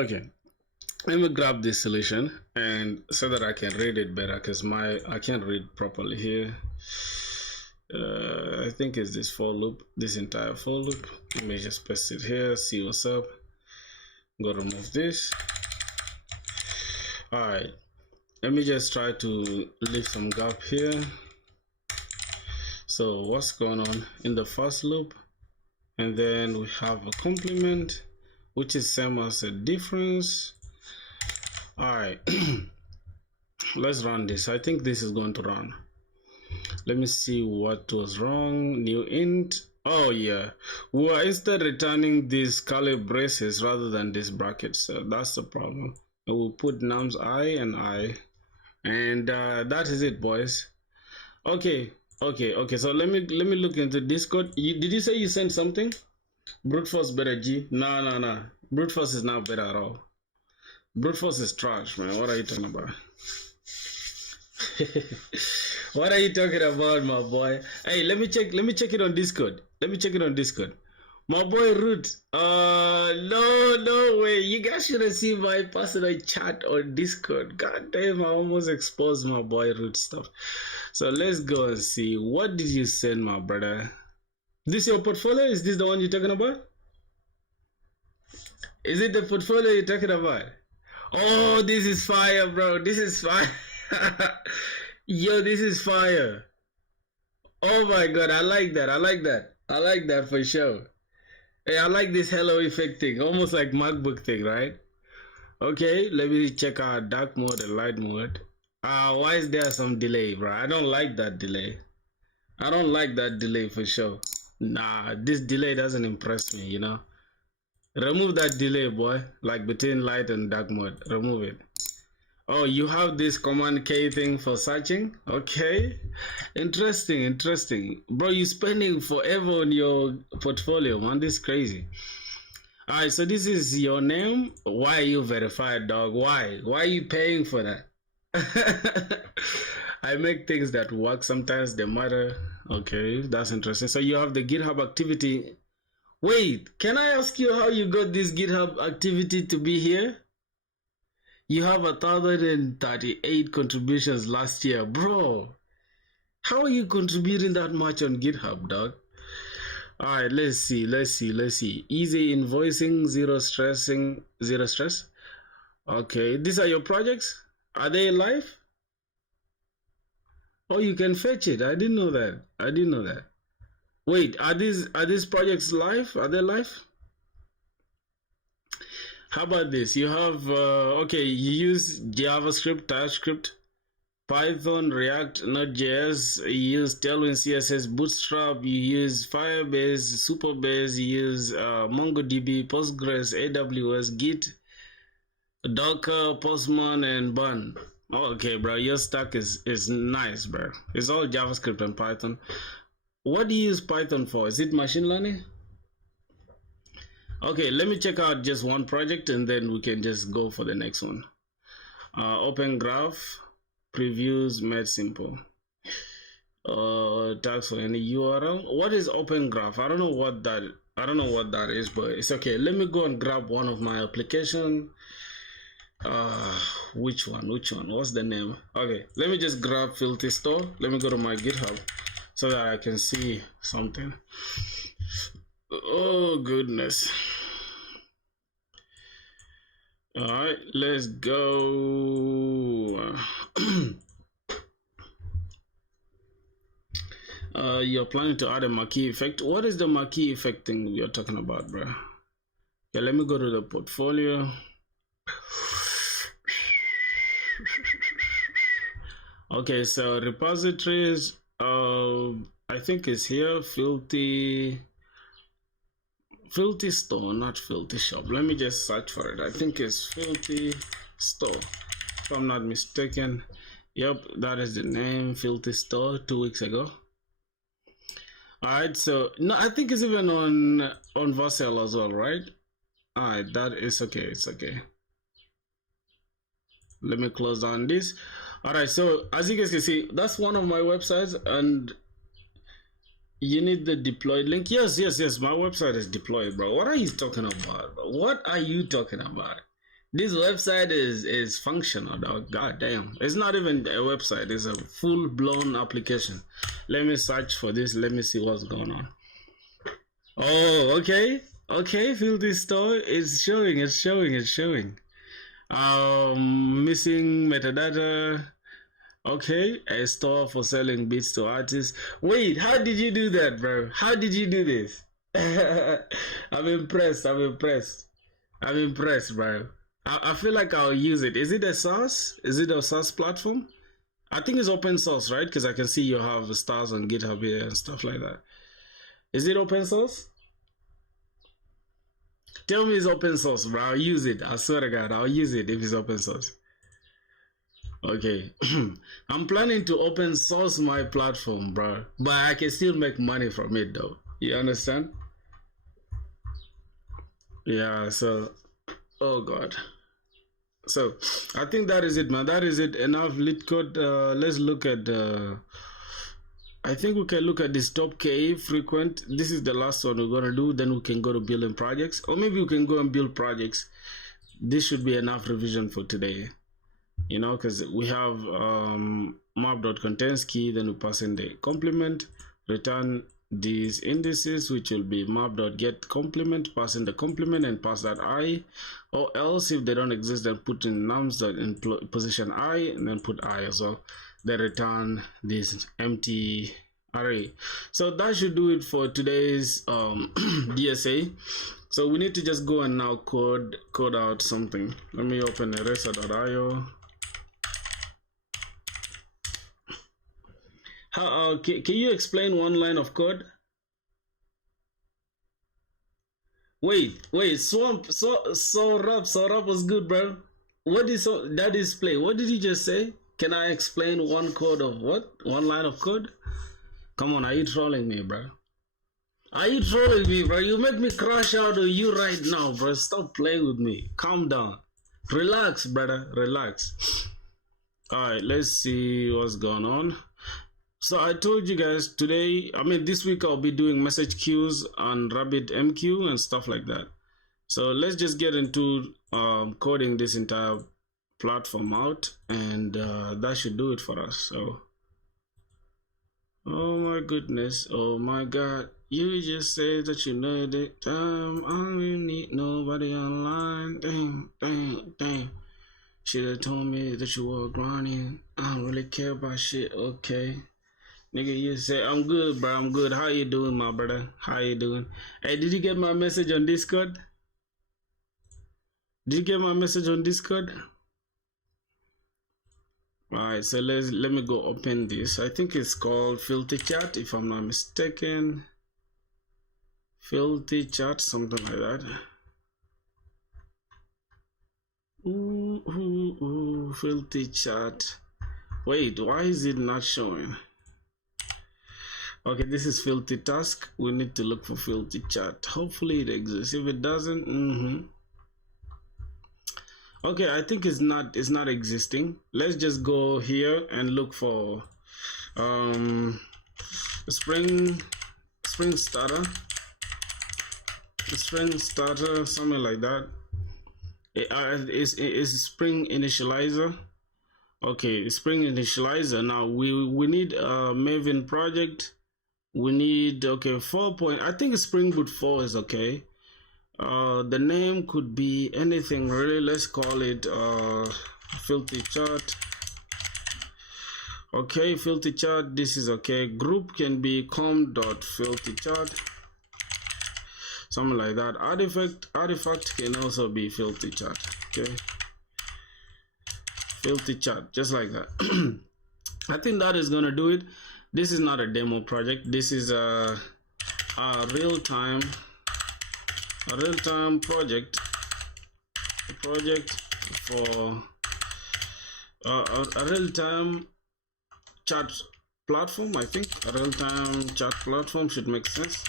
Okay. Let me grab this solution and so that I can read it better, because I can't read properly here. I think it's this for loop, this entire for loop. Let me just paste it here, see what's up. Go remove this. Alright. Let me just try to leave some gap here. So what's going on in the first loop? And then we have a complement, which is same as a difference. All right, let's run this. I think this is going to run. Let me see what was wrong. New int. Oh yeah, we are instead returning these curly braces rather than this bracket. So that's the problem. And we'll put nums I and I. And that is it, boys. Okay. So let me look into Discord. Did you say you sent something? Brute force better, G? No. Brute force is not better at all. Brute force is trash, man. What are you talking about? What are you talking about, my boy? Hey, let me check it on Discord. My boy Root. No way. You guys should have seen my personal chat on Discord. God damn, I almost exposed my boy Root stuff. So let's go and see. What did you send, my brother? This your portfolio? Is this the one you're talking about? Is it the portfolio you're talking about? Oh, this is fire, bro. This is fire. Yo, this is fire. Oh my God, I like that for sure. Hey, I like this hello effect thing, almost like MacBook thing, right? Okay, let me check out dark mode and light mode. Why is there some delay, bro? I don't like that delay. For sure. Nah, this delay doesn't impress me, you know. Remove that delay, boy. Like between light and dark mode. Remove it. Oh, you have this Command K thing for searching? Okay. Interesting, interesting. Bro, you spending forever on your portfolio, man. This is crazy. Alright, so this is your name. Why are you verified, dog? Why? Why are you paying for that? I make things that work. Sometimes they matter. Okay, that's interesting. So you have the GitHub activity. Wait, can I ask you how you got this GitHub activity to be here? You have 1,038 contributions last year, bro. How are you contributing that much on GitHub, dog? All right, let's see. Easy invoicing, zero stress. Okay, these are your projects. Are they live? Oh, you can fetch it. I didn't know that. Wait, are these projects live? Are they live? How about this? You have okay. You use JavaScript, TypeScript, Python, React, Node.js. You use Tailwind CSS, Bootstrap. You use Firebase, Superbase. You use MongoDB, Postgres, AWS, Git, Docker, Postman, and Bun. Oh, okay, bro. Your stack is nice, bro. It's all JavaScript and Python. What do you use Python for? Is it machine learning? Okay, let me check out just one project and then we can just go for the next one. Open Graph, previews made simple. Tags for any URL. What is Open Graph? I don't know what that is, but it's okay. Let me go and grab one of my application. Which one? What's the name? Okay, let me just grab Filthy Store. Let me go to my GitHub so that I can see something. Oh goodness. All right, let's go. You're planning to add a marquee effect. What is the marquee effect thing you're talking about, bro? Okay, let me go to the portfolio. Okay, so repositories, I think it's here. Filthy Store, not Filthy Shop. Let me just search for it. I think it's Filthy Store, if I'm not mistaken. Yep, that is the name. Filthy Store, 2 weeks ago. All right, so no, I think it's even on Vercel as well, right? All right, that is okay. It's okay. Let me close down this. All right, so as you guys can see, that's one of my websites, and you need the deployed link. Yes. My website is deployed, bro. What are you talking about, bro? What are you talking about? This website is functional, dog. God damn. It's not even a website. It's a full-blown application. Let me search for this. Let me see what's going on. Oh, okay. Filthy Store is showing. It's showing. Missing metadata. Okay, a store for selling beats to artists. Wait, how did you do that, bro? How did you do this? I'm impressed, bro. I feel like I'll use it. Is it a SaaS? Is it a SaaS platform? I think it's open source, right? Because I can see you have stars on GitHub here and stuff like that. Is it open source? Tell me it's open source, bro. I'll use it. I swear to God, I'll use it if it's open source. Okay. I'm planning to open source my platform, bro. But I can still make money from it, though. You understand? Yeah, so... Oh, God. So, I think that is it, man. That is it. Enough lit code. Let's look at... I think we can look at this top KE frequent. This is the last one we're going to do. Then we can go to building projects. Or maybe we can go and build projects. This should be enough revision for today. You know, because we have map.contains key. Then we pass in the complement. Return these indices, which will be map.get complement. Pass in the complement and pass that I. Or else, if they don't exist, then put in nums that in position I. And then put I as well. Then return this empty array. So that should do it for today's DSA. So we need to just go and now code out something. Let me open eraser.io. Can you explain one line of code? Wait, Swamp, so rap was good, bro. What is that display? What did you just say? Can I explain one code of what? One line of code? Come on, are you trolling me, bro? Are you trolling me, bro? You make me crash out on you right now, bro. Stop playing with me. Calm down. Relax, brother. Relax. Alright, let's see what's going on. So I told you guys today, this week I'll be doing message queues on RabbitMQ and stuff like that. So let's just get into coding this entire platform out, and that should do it for us. So, oh my goodness, oh my god, you just said that you know that I don't really need nobody online. Damn. Should have told me that you were grinding. I don't really care about shit. Okay. Nigga, you say, I'm good, bro. I'm good. How you doing, my brother? How you doing? Hey, did you get my message on Discord? Did you get my message on Discord? Alright, so let me go open this. I think it's called Filthy Chat, if I'm not mistaken. Filthy Chat, something like that. Ooh, Filthy Chat. Wait, why is it not showing? Okay, this is Filthy Task. We need to look for Filthy Chat. Hopefully it exists. If it doesn't, okay, I think it's not existing. Let's just go here and look for spring starter, something like that. Is spring initializer. Okay, spring initializer. Now we need a Maven project. We need, okay, 4 point, I think springboot 4 is okay. The name could be anything really. Let's call it Filthy Chat. Okay, Filthy Chat, this is okay. Group can be com.filthychat, something like that. Artifact can also be Filthy Chat. Okay, Filthy Chat, just like that. I think that is gonna do it. This is not a demo project. This is a real-time project. A project for a real-time chat platform. I think a real-time chat platform should make sense.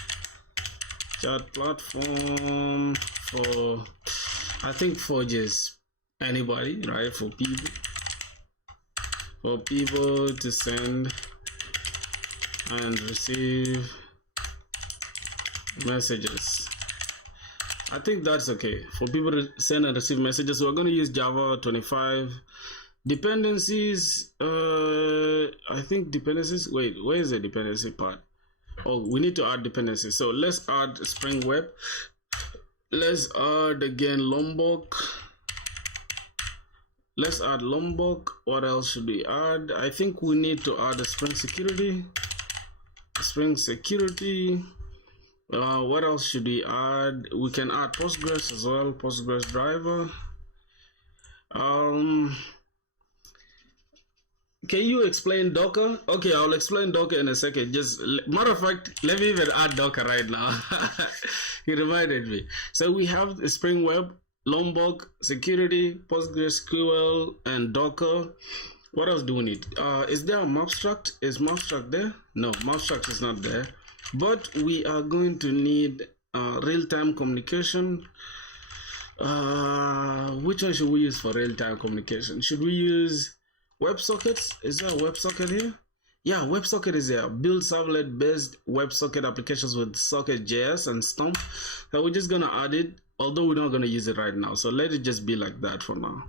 Chat platform for, I think, for just anybody, right? For people to send and receive messages. I think that's okay for people to send and receive messages. So we're going to use Java 25 dependencies. I think dependencies. Wait, where is the dependency part? Oh, we need to add dependencies. So let's add Spring Web. Let's add again Lombok. Let's add Lombok. What else should we add? I think we need to add a Spring Security. What else should we add? We can add Postgres as well. Postgres driver. Can you explain Docker? Okay, I'll explain Docker in a second. Just matter of fact, let me even add Docker right now. He reminded me. So we have the Spring Web, Lombok, Security, PostgreSQL, and Docker. What else do we need? Is there a Mapstruct? Is Mapstruct there? No, Mapstruct is not there. But we are going to need real-time communication. Which one should we use for real-time communication? Should we use WebSockets? Is there a WebSocket here? Yeah, WebSocket is there. Build servlet-based WebSocket applications with Socket.js and Stomp. So we're just gonna add it, although we're not gonna use it right now. So let it just be like that for now.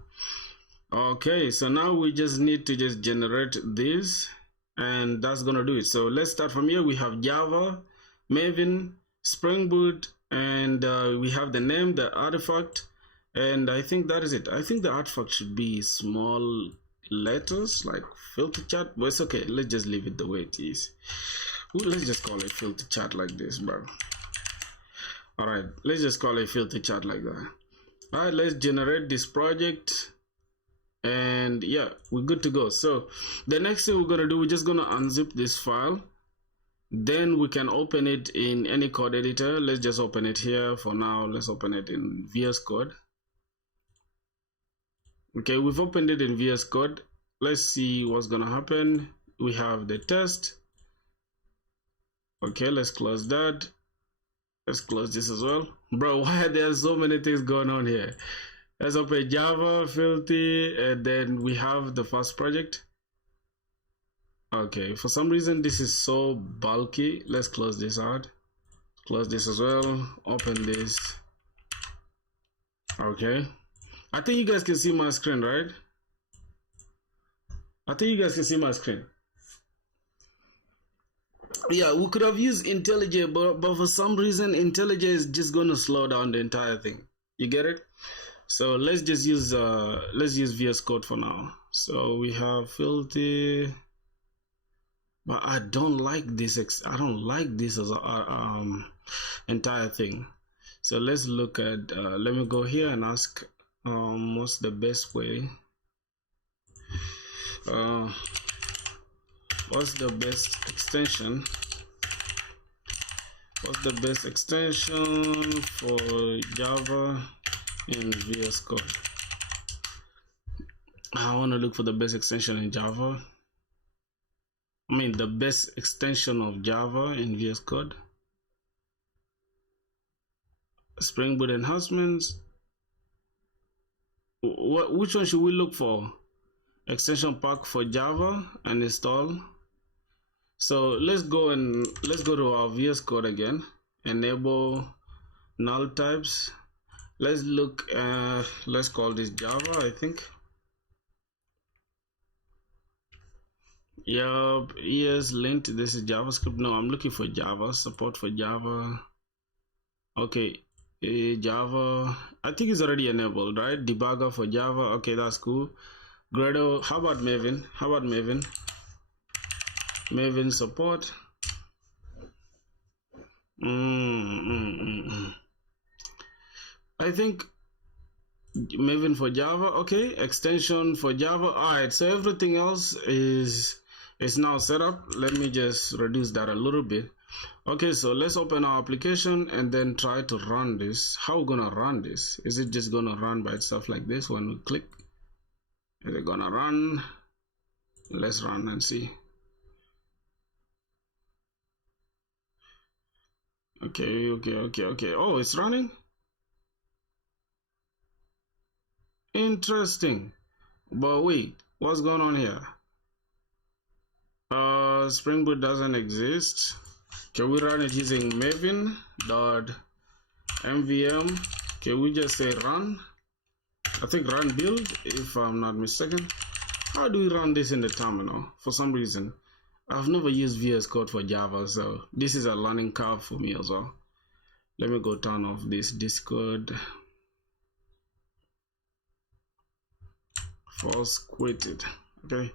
Okay, so now we just need to just generate this, and that's gonna do it. So let's start from here. We have Java, Maven, Spring Boot, and we have the name, the artifact, and I think that is it. I think the artifact should be small letters like Filthy Chat, but it's okay. Let's just leave it the way it is. Let's just call it Filthy Chat like this, bro. All right, let's just call it Filthy Chat like that. All right, let's generate this project. And yeah, we're good to go. So the next thing we're gonna do, we're just gonna unzip this file. Then we can open it in any code editor. Let's just open it here for now. Let's open it in VS Code. Okay, we've opened it in VS Code. Let's see what's gonna happen. We have the test. Okay, let's close that. Let's close this as well. Bro, why are there so many things going on here? Let's open Java, filthy, and then we have the first project. Okay, for some reason this is so bulky. Let's close this out. Close this as well. Open this. Okay. I think you guys can see my screen, right? I think you guys can see my screen. Yeah, we could have used IntelliJ, but for some reason IntelliJ is just going to slow down the entire thing. You get it? So let's just use VS Code for now. So we have filthy, but I don't like this. I don't like this as a entire thing. So let's look at. Let me go here and ask. What's the best way? What's the best extension? What's the best extension for Java in VS Code? I want to look for the best extension in Java. I mean, the best extension of Java in VS Code. Spring Boot enhancements. Which one should we look for? Extension pack for Java and install. So let's go to our VS Code again. Enable null types. Let's look. Let's call this Java. I think. Yup. Yes, lint. This is JavaScript. No, I'm looking for Java. Support for Java. Okay. Java. I think it's already enabled, right? Debugger for Java. Okay, that's cool. Gradle. How about Maven? Maven support. I think Maven for Java. Okay, extension for Java. All right, so everything else is now set up. Let me just reduce that a little bit. Okay, so let's open our application and then try to run this. How are we gonna run this? Is it just gonna run by itself like this when we click? Is it gonna run? Let's run and see. Okay. Oh, it's running. Interesting. But wait, what's going on here? Spring Boot doesn't exist. Can we run it using maven.mvm? Can we just say run? I think run build, if I'm not mistaken. How do we run this in the terminal? For some reason, I've never used VS Code for Java, so this is a learning curve for me as well. Let me go turn off this Discord. False quitted. Okay,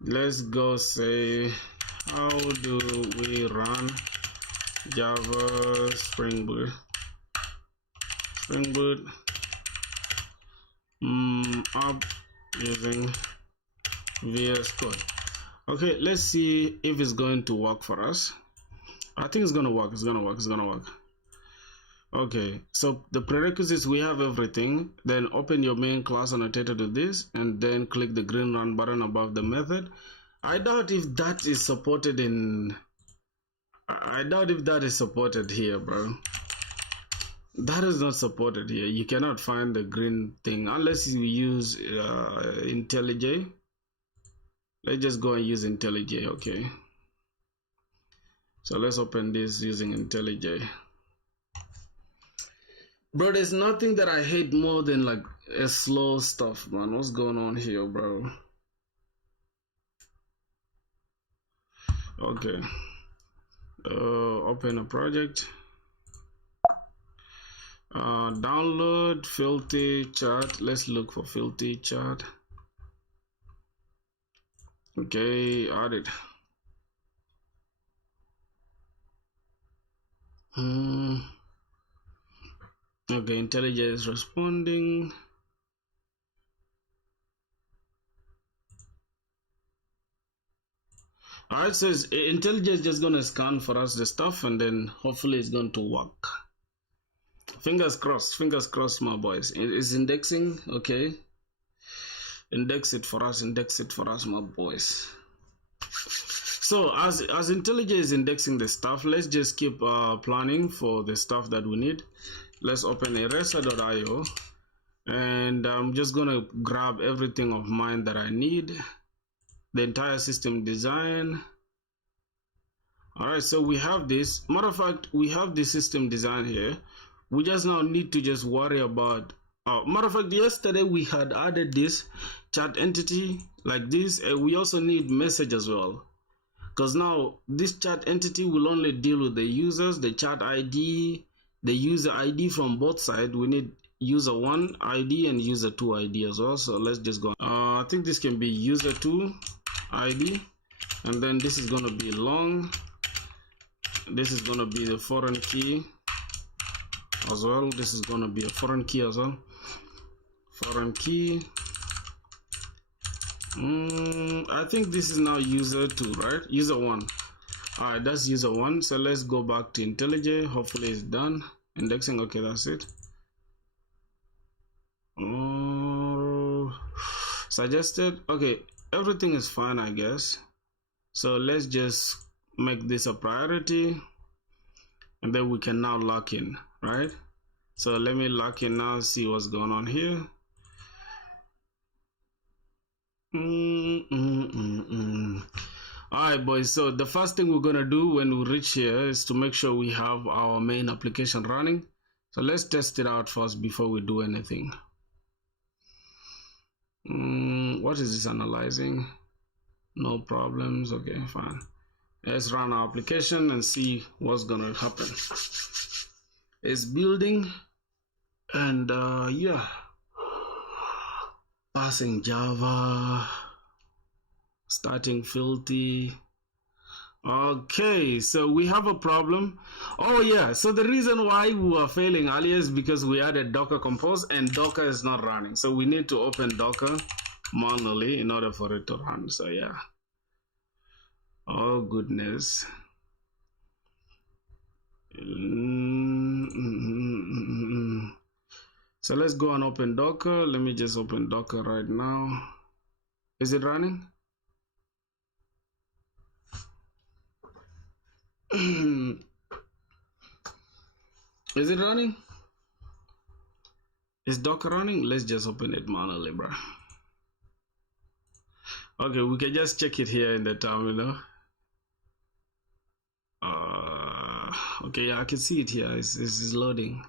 let's go say, how do we run Java Spring Boot up using VS Code? Okay, let's see if it's going to work for us. I think it's gonna work. It's gonna work. Okay, so the prerequisites, we have everything. Then open your main class annotated to this, and then click the green run button above the method. I doubt if that is supported in. I doubt if that is supported here, bro. That is not supported here. You cannot find the green thing unless you use IntelliJ. Let's just go and use IntelliJ. Okay. So let's open this using IntelliJ. Bro, there's nothing that I hate more than like a slow stuff, man. What's going on here, bro? Okay. Open a project. Download filthy chart. Let's look for filthy chart. Okay, add it. Okay, IntelliJ is responding. All right, so IntelliJ is just gonna scan for us the stuff, and then hopefully it's going to work. Fingers crossed, my boys. It's indexing, okay. Index it for us, my boys. So as IntelliJ is indexing the stuff, let's just keep planning for the stuff that we need. Let's open eraser.io, and I'm just gonna grab everything of mine that I need, the entire system design. All right, so we have this. Matter of fact, we have the system design here. We just now need to just worry about, matter of fact, yesterday we had added this chat entity like this, and we also need message as well, because now this chat entity will only deal with the users, the chat ID, the user ID from both sides. We need user 1 ID and user 2 ID as well. So let's just go. I think this can be user 2 ID, and then this is going to be long. This is going to be the foreign key as well. This is going to be a foreign key as well. Foreign key. I think this is now user 2, right? User 1. All right, that's user 1. So let's go back to IntelliJ. Hopefully it's done. Indexing. Okay, that's it. Suggested. Okay, everything is fine, I guess. So let's just make this a priority, and then we can now lock in, right? So let me lock in now, see what's going on here. All right, boys, so the first thing we're gonna do when we reach here is to make sure we have our main application running. So let's test it out first before we do anything. What is this analyzing? No problems. Okay, fine. Let's run our application and see what's gonna happen. It's building, and yeah, passing Java, starting filthy. Okay, so we have a problem. Oh yeah, so the reason why we were failing earlier is because we added Docker Compose and Docker is not running. So we need to open Docker manually in order for it to run. So yeah. Oh goodness. So let's go and open Docker. Let me just open Docker right now. Is it running? Is it running? Is Docker running? Let's just open it manually, bro. Okay, we can just check it here in the terminal. Okay, yeah, I can see it here. It's loading.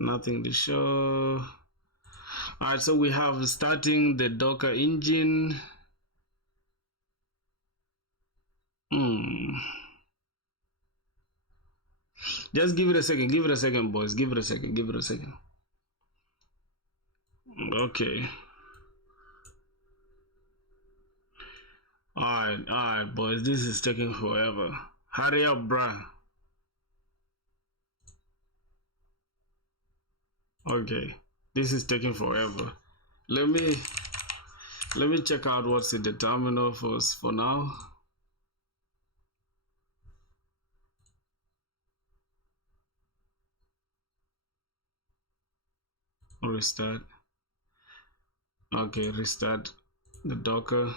Nothing to show. All right, so we have starting the Docker engine. Just give it a second. Give it a second, boys. Give it a second. Give it a second. Okay. All right, boys. This is taking forever. Hurry up, bruh. Okay, this is taking forever. Let me check out what's in the terminal first for now. Restart. Okay, restart the Docker.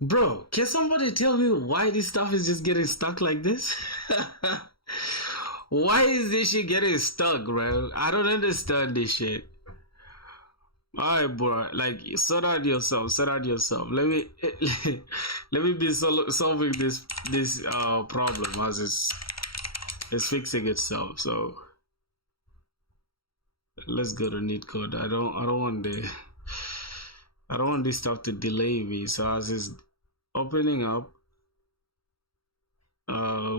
Bro, can somebody tell me why this stuff is just getting stuck like this? Why is this shit getting stuck, bro? I don't understand this shit. Alright, bro, like, sort out yourself. Let me be solving this problem as it's fixing itself. So let's go to netcode. I don't want this stuff to delay me. So as it's opening up,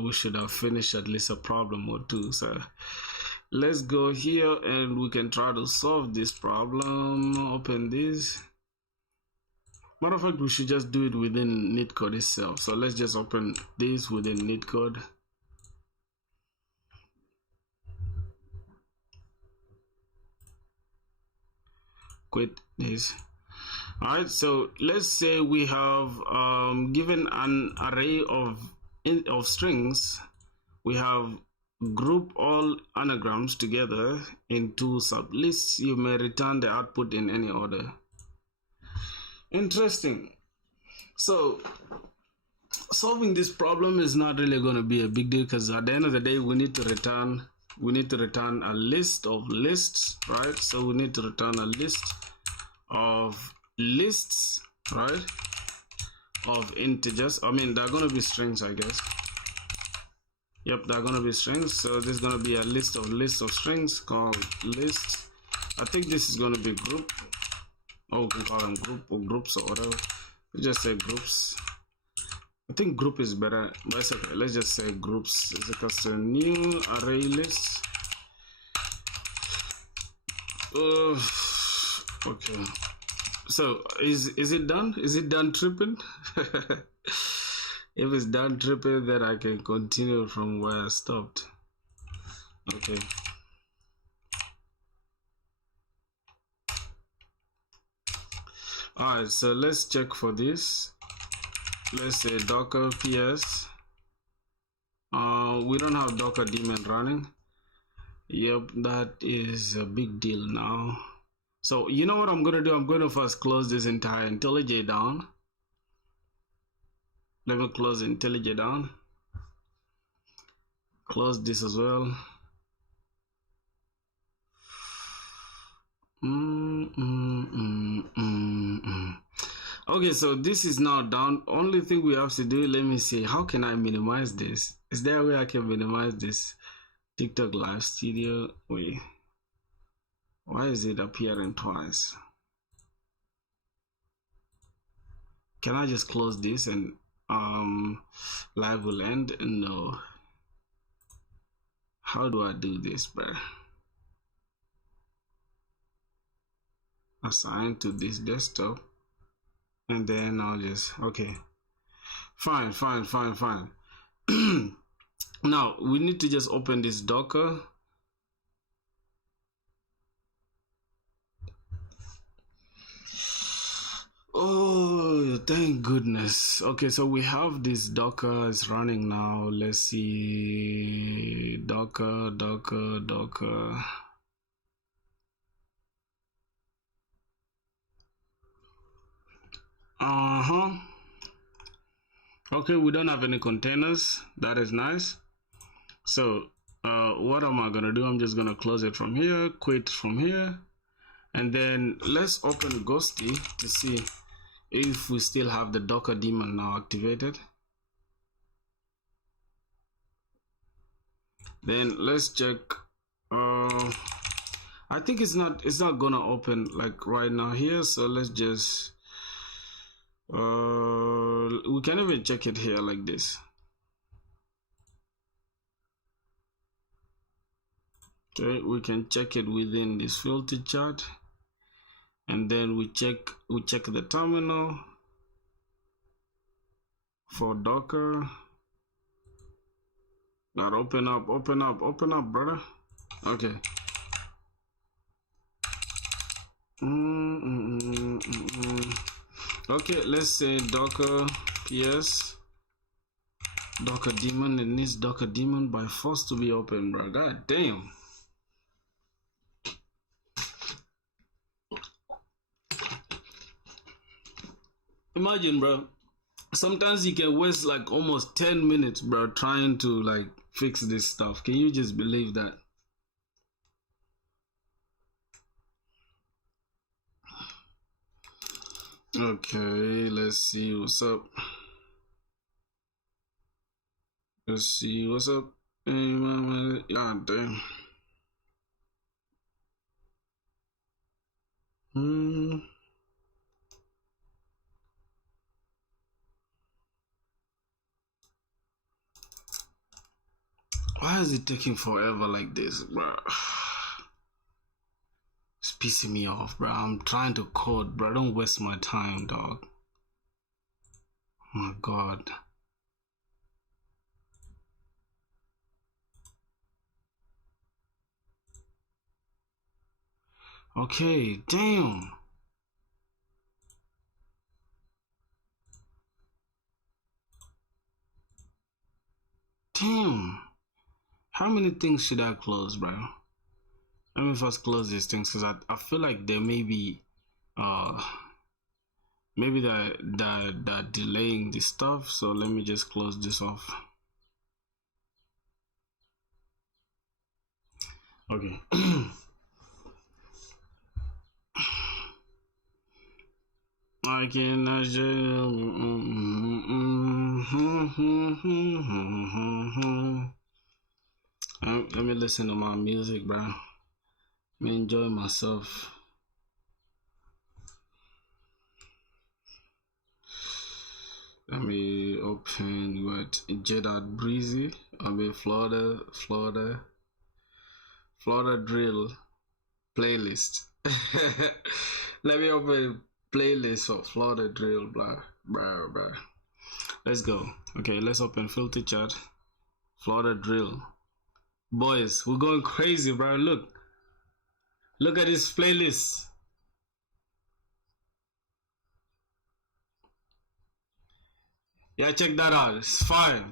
we should have finished at least a problem or two. So let's go here and we can try to solve this problem. Open this. Matter of fact, we should just do it within netcode itself. So let's just open this within netcode. Quit this. All right, so let's say we have given an array of strings. We have group all anagrams together into sublists. You may return the output in any order. Interesting. So solving this problem is not really going to be a big deal, because at the end of the day we need to return a list of lists, right? So we need to return a list of lists, right, of integers. I mean, they're going to be strings, I guess. Yep, they're going to be strings. So there's going to be a list of strings called list. I think this is going to be group. Oh, we can call them group or groups or whatever. We just say groups. I think group is better, but it's okay. Let's just say groups is equal to new array list. Okay. So is it done? Is it done tripping? If it's done tripping, then I can continue from where I stopped. Okay. Alright, so let's check for this. Let's say docker ps. We don't have docker daemon running. Yep, that is a big deal now. So you know what I'm gonna do? I'm gonna first close this entire IntelliJ down. Let me close IntelliJ down. Close this as well. Okay, so this is now down. Only thing we have to do, let me see, how can I minimize this? Is there a way I can minimize this? TikTok live studio. Wait, why is it appearing twice? Can I just close this and live will end? No. How do I do this, bro? Assign to this desktop, and then I'll just, okay, fine. Now we need to just open this Docker. Oh, thank goodness. Okay, so we have this Docker is running now. Let's see, Docker. Okay, we don't have any containers. That is nice. So what am I gonna do? I'm just gonna close it from here, quit from here, and then let's open Ghosty to see if we still have the Docker daemon now activated. Then let's check. I think it's not gonna open like right now here, so let's just we can even check it here like this. Okay, we can check it within this filter chart, and then we check the terminal for Docker. That open up, brother. Okay. Okay, let's say Docker ps Docker daemon. It needs Docker daemon by force to be open, bro. God damn. Imagine, bro. Sometimes you can waste like almost 10 minutes, bro, trying to like fix this stuff. Can you just believe that? Okay, let's see what's up. Let's see what's up. God damn. Why is it taking forever like this, bro? It's pissing me off, bro. I'm trying to code, bro. Don't waste my time, dog. Oh my god. Okay, damn. How many things should I close, bro? Let me first close these things because I feel like there may be maybe that delaying this stuff. So let me just close this off. Okay. I can let me listen to my music, bro. Let me enjoy myself. Let me open what Jeddah Breezy. I mean Florida drill playlist. Let me open playlist for Florida drill, blah. Let's go. Okay, let's open filter chat. Florida drill. Boys, we're going crazy, bro. Look at this playlist. Yeah, check that out. It's fire.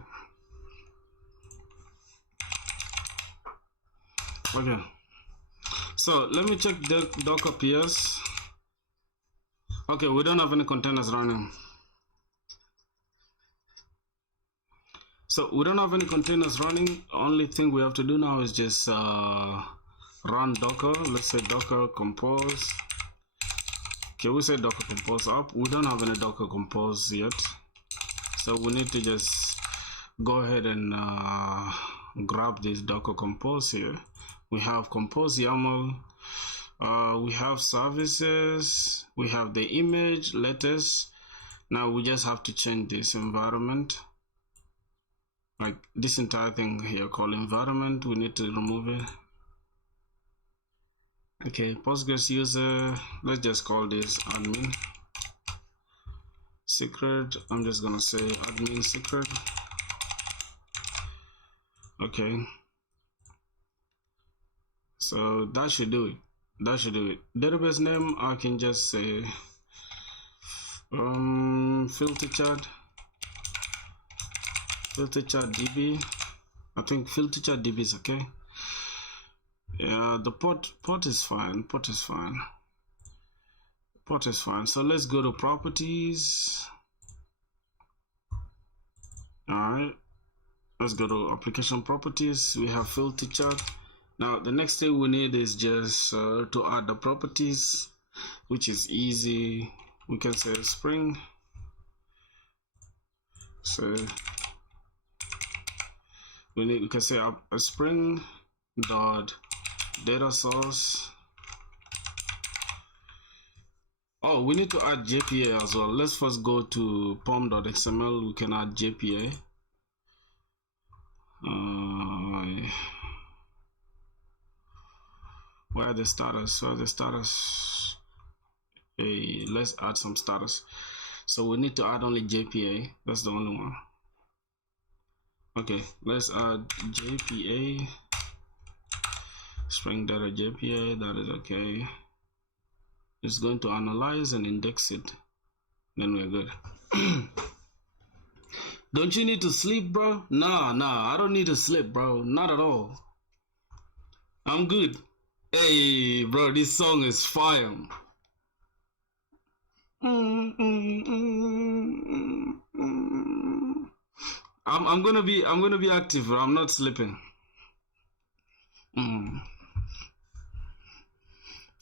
Okay. So let me check the Docker PS. Okay, we don't have any containers running. So we don't have any containers running. Only thing we have to do now is just run Docker. Let's say Docker compose. Okay, we say Docker compose up. We don't have any Docker compose yet. So we need to just go ahead and grab this Docker compose here. We have compose YAML. We have services. We have the image, latest. Now we just have to change this environment. Like this entire thing here called environment, we need to remove it. Okay, Postgres user, let's just call this admin. Secret, I'm just gonna say admin secret. Okay. So that should do it. Database name, I can just say filter chat DB. I think filter chat DB is okay. Yeah, the port is fine. So let's go to properties. All right, let's go to application properties. We have filter chat. Now the next thing we need is just to add the properties, which is easy. We can say spring. So we can say a spring dot data source. Oh, we need to add JPA as well. Let's first go to pom.xml. We can add JPA. Where are the status? Hey, let's add some status. So we need to add only JPA. That's the only one. Okay, let's add JPA. Spring data JPA. That is okay. It's going to analyze and index it. Then we're good. Don't you need to sleep, bro? Nah, I don't need to sleep, bro. Not at all. I'm good. Hey, bro, this song is fire. I'm gonna be active, bro. I'm not sleeping.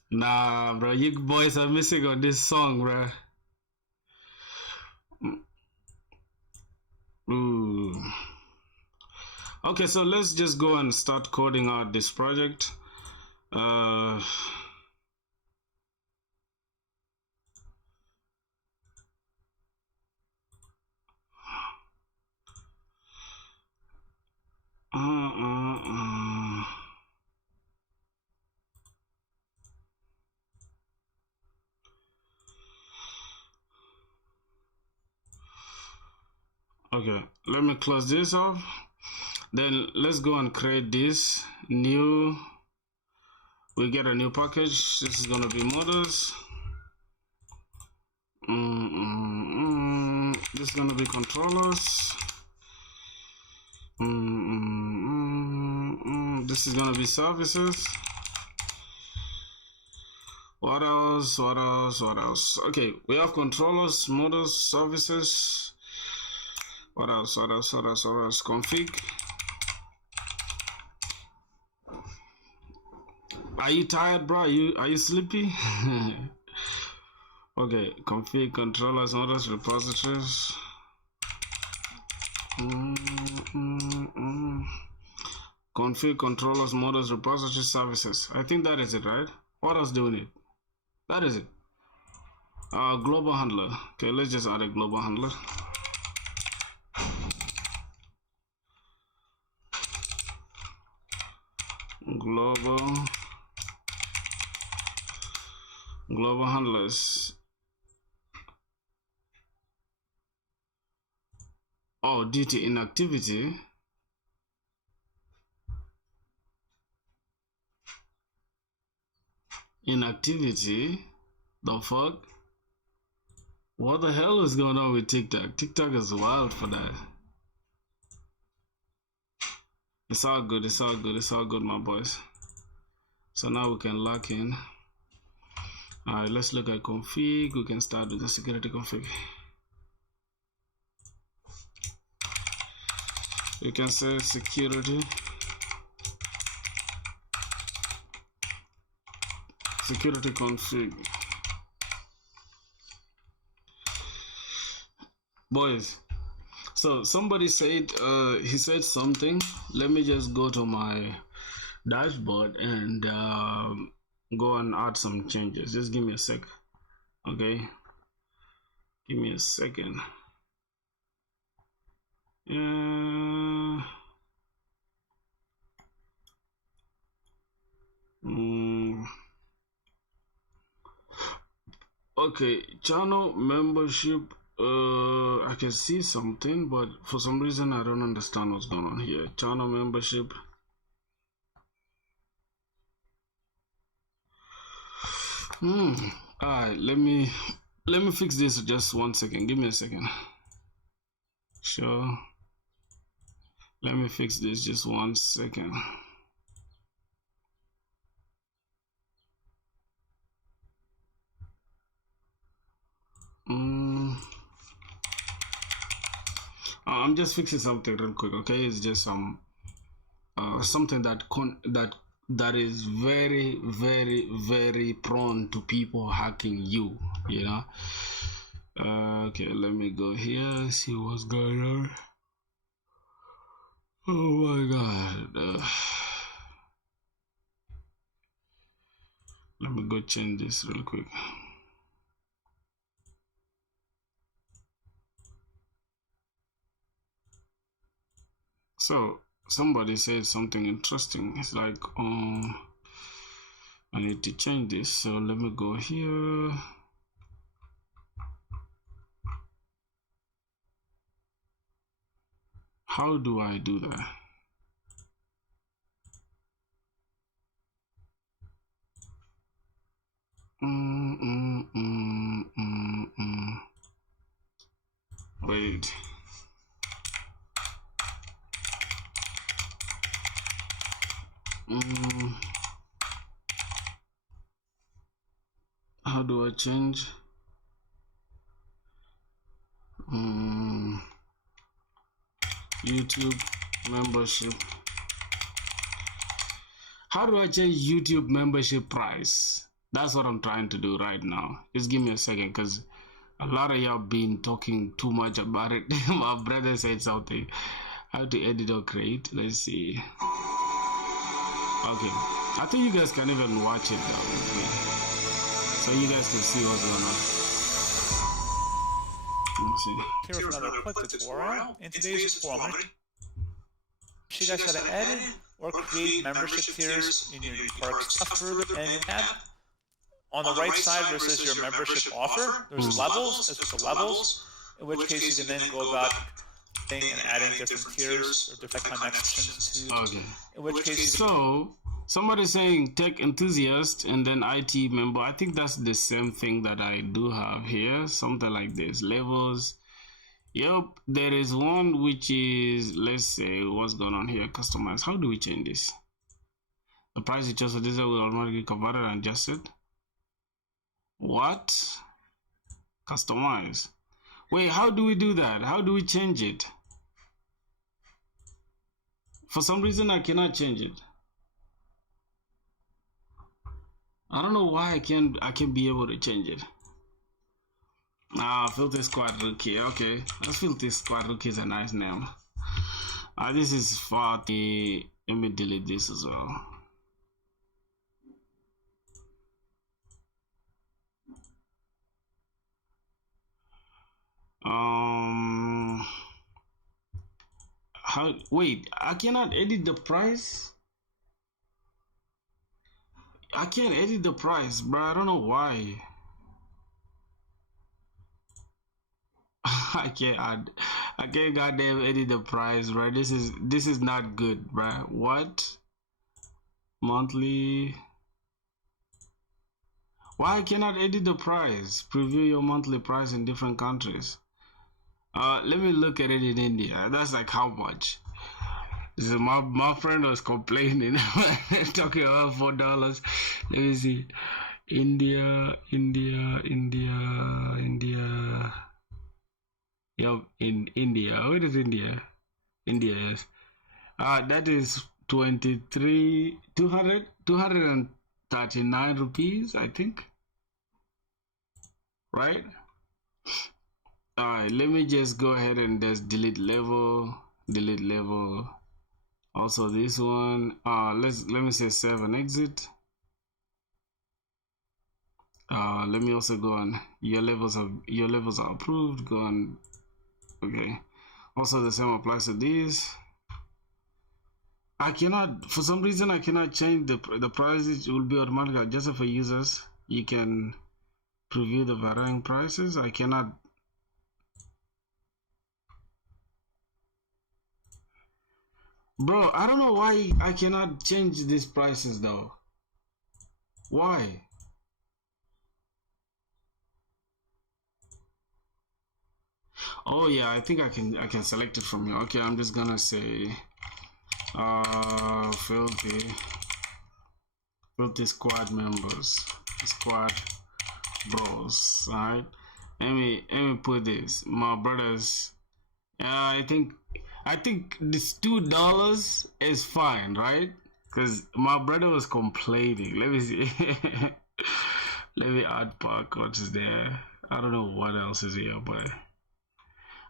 Nah, bro, you boys are missing on this song, bro. Ooh. Okay, so let's just go and start coding out this project. Okay, let me close this off. Then let's go and create this new. We get a new package. This is gonna be models. This is gonna be controllers. This is gonna be services. What else? What else? What else? Okay, we have controllers, models, services. What else? What else? What else? What else? Config. Are you tired, bro? Are you sleepy? Okay, config controllers, models, repositories. Config controllers, models, repository services. I think that is it, right? What else do we need? That is it. Global handler. Okay, let's just add a global handler. Global handlers. Oh, due to inactivity. Inactivity? The fuck? What the hell is going on with TikTok? TikTok is wild for that. It's all good, it's all good, it's all good, my boys. So now we can lock in. Alright, let's look at config. We can start with the security config. You can say security config. Boys, so somebody said he said something. Let me just go to my dashboard and go and add some changes. Just give me a sec. Okay, give me a second. Okay, channel membership. I can see something, but for some reason I don't understand what's going on here. Channel membership. Alright, let me fix this just 1 second. Give me a second. Sure. Let me fix this just 1 second. I'm just fixing something real quick, okay? It's just something that is very, very, very prone to people hacking you, you know. Okay, let me go here, see what's going on. Oh my god. Let me go change this real quick. So somebody said something interesting. It's like I need to change this, so let me go here. How do I do that? Wait. How do I change? YouTube membership. How do I change YouTube membership price? That's what I'm trying to do right now. Just give me a second, because a lot of y'all been talking too much about it. My brother said something. How to edit or create? Let's see. Okay, I think you guys can even watch it though, so you guys can see what's going on. Let's see. Here's another quick tutorial. In today's tutorial, I'm going to show you guys how to edit or create membership tiers in your perks stuff further. And you have on the right side where it says your membership offer, there's levels, as the levels, in which case you can then go about and adding different tiers or different connections to. Okay. In which case, so somebody saying tech enthusiast and then IT member. I think that's the same thing that I do have here. Something like this. Levels. Yep, there is one which is, let's say, what's going on here? Customize. How do we change this? The price is just this will automatically converted and adjusted. What? Customize. Wait, how do we do that? How do we change it? For some reason I cannot change it. I don't know why I can't be able to change it. Filter Squad Rookie. Okay, let's Filter Squad Rookie is a nice name. This is 40. Let me delete this as well. Wait, I cannot edit the price. I can't edit the price, bro. I don't know why. I can't goddamn edit the price, bro. This is not good, bro. What? Monthly. Why I cannot edit the price? Preview your monthly price in different countries. Let me look at it in India. That's like how much? So my friend was complaining, talking about $4. Let me see. India. Yep, in India. Where is India? India, yes. That is 239 rupees, I think. Right? Alright, let me just go ahead and just delete level. Also this one, let me say 7 exit. Let me also go on your levels are approved. Go on. Okay. Also the same applies to these. I cannot, for some reason I cannot change the prices. It will be automatically adjusted for users. You can preview the varying prices. I cannot. Bro, I don't know why I cannot change these prices though. Why? Oh yeah, I think I can select it from here. Okay, I'm just gonna say filthy squad members, squad bros. Alright. Let me put this. My brothers. I think this $2 is fine, right? Because my brother was complaining. Let me see. Let me add park. What is there? I don't know what else is here, but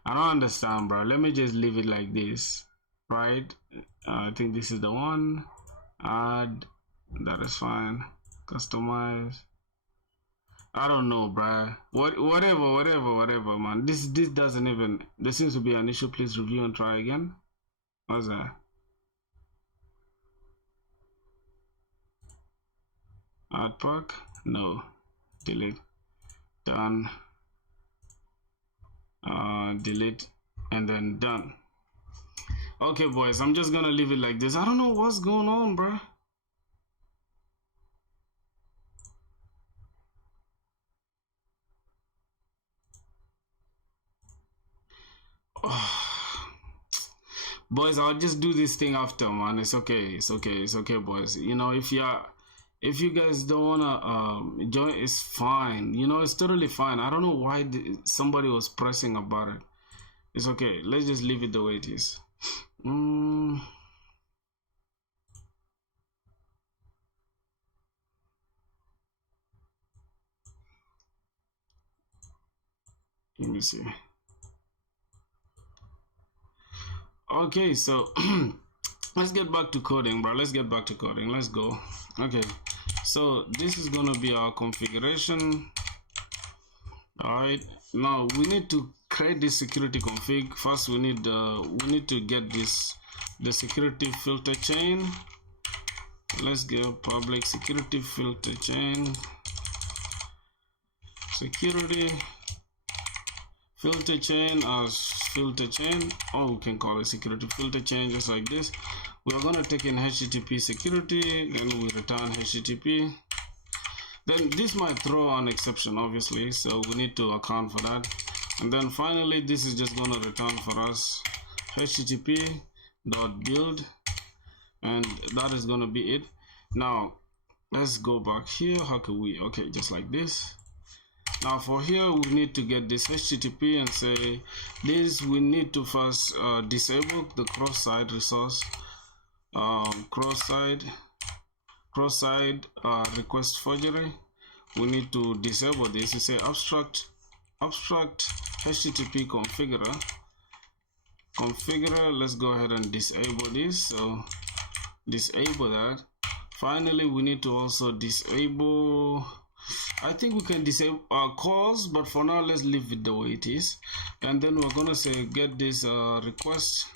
I don't understand, bro. Let me just leave it like this, right? I think this is the one. Add. That is fine. Customize. I don't know, bruh. Whatever, man. This doesn't even. There seems to be an issue. Please review and try again. What's that? Add pack? No. Delete. Done. Delete and then done. Okay, boys. I'm just gonna leave it like this. I don't know what's going on, bruh. Boys, I'll just do this thing after, man. It's okay, boys. You know, if you guys don't wanna join, it's fine. You know, it's totally fine. I don't know why somebody was pressing about it. It's okay. Let's just leave it the way it is. Let me see. Okay, so let's get back to coding, bro. Let's get back to coding. Let's go. Okay, so this is gonna be our configuration. All right, now we need to create this security config. First, we need to get the security filter chain. Let's go public security filter chain. Security filter chain as filter chain, or we can call it security filter chain, just like this. We're gonna take in HTTP security, then we return HTTP. Then this might throw an exception, obviously, so we need to account for that. And then finally, this is just going to return for us http.build, and that is going to be it. Now let's go back here. How can we, okay, just like this. Now for here, we need to get this http and say this, we need to first disable the cross-site resource, cross-site request forgery. We need to disable this. You say abstract http configurer. Let's go ahead and disable this. So disable that. Finally, we need to also disable, I think we can disable our calls, but for now let's leave it the way it is. And then we're gonna say get this request.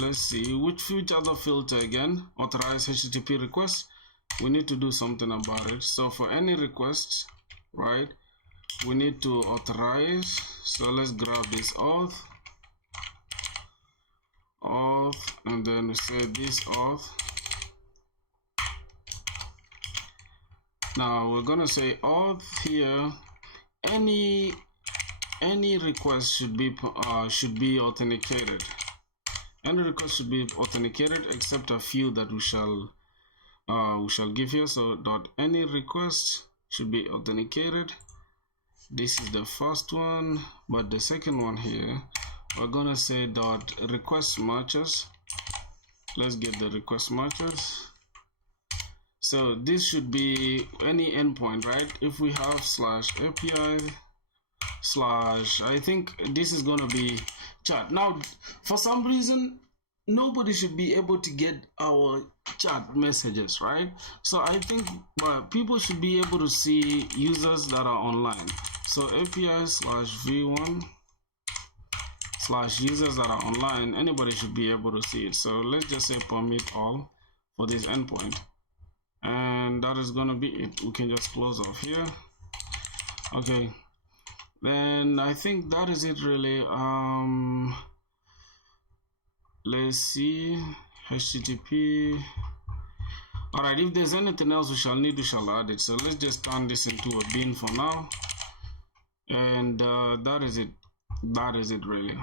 Let's see which other filter again. Authorize HTTP request. We need to do something about it. So for any request, right, we need to authorize. So let's grab this auth, and then we say this auth. Now we're gonna say auth here. Any request should be authenticated. Any request should be authenticated except a few that we shall give here. So any request should be authenticated. This is the first one, but the second one here, we're gonna say request matches. Let's get the request matches. So this should be any endpoint, right? If we have /API/ I think this is gonna be chat. Now for some reason nobody should be able to get our chat messages, right? So I think people should be able to see users that are online. So API/v1/users that are online, anybody should be able to see it. So let's just say permit all for this endpoint, and that is gonna be it. We can just close off here. Okay, then I think that is it really. Let's see, HTTP. All right, if there's anything else we shall add it. So let's just turn this into a bin for now, and that is it really.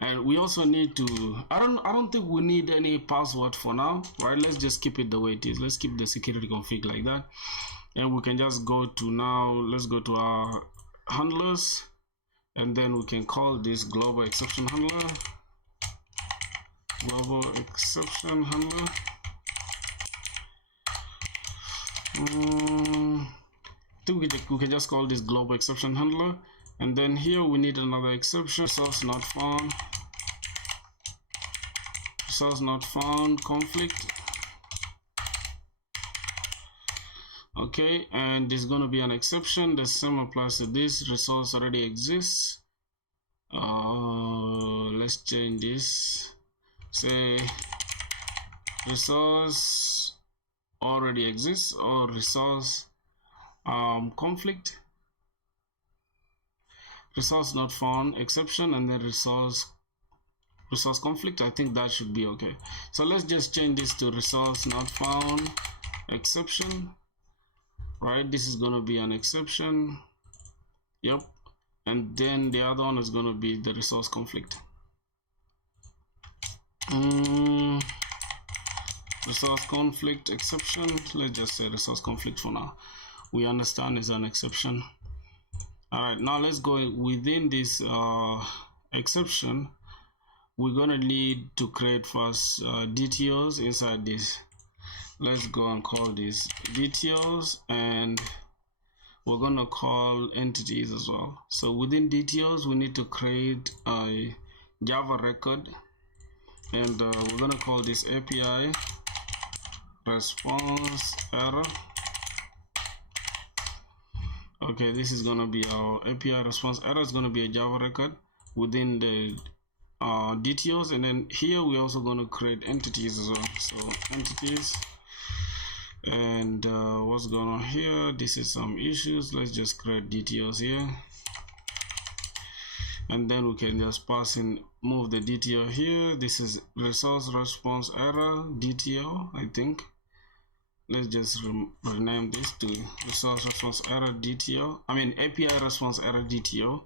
And we also need to, I don't think we need any password for now, right? Let's just keep it the way it is. Let's keep the security config like that, and we can just go to let's go to our handlers, and then we can call this global exception handler. I think we can just call this global exception handler, and then here we need another exception, resource not found conflict. Okay, and there's going to be an exception. The same applies to this. Resource already exists. Let's change this. Say resource already exists, or resource conflict, resource not found exception, and then resource conflict. I think that should be okay. So let's just change this to resource not found exception, right? This is going to be an exception. Yep. And then the other one is going to be the resource conflict. Resource conflict exception. Let's just say resource conflict for now. We understand is an exception. All right, now let's go within this exception. We're gonna need to create first DTOs inside this. Let's go and call these DTOs, and we're gonna call entities as well. So within DTOs, we need to create a Java record, and we're gonna call this API response error. Okay, this is gonna be our API response error. Is gonna be a Java record within the DTOs, and then here we're also gonna create entities as well. So entities, and what's going on here? This is some issues. Let's just create DTOs here, and then we can just pass in, move the DTO here. This is resource response error DTO, I think. let's just rename this to resource response error DTO. I mean API response error DTO,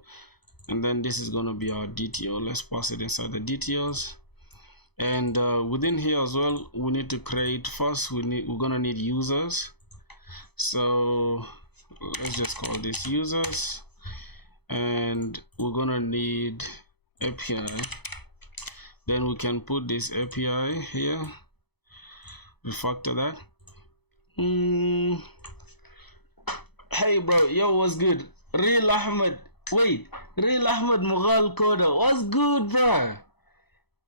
and then this is gonna be our DTO. Let's pass it inside the DTOs. And within here as well, we need to create first. We're gonna need users. So let's just call this users, and we're gonna need API. Then we can put this API here. Refactor that. Hey bro, yo, what's good? Real Ahmed, wait, Real Ahmed Mughal Coder, what's good, bro?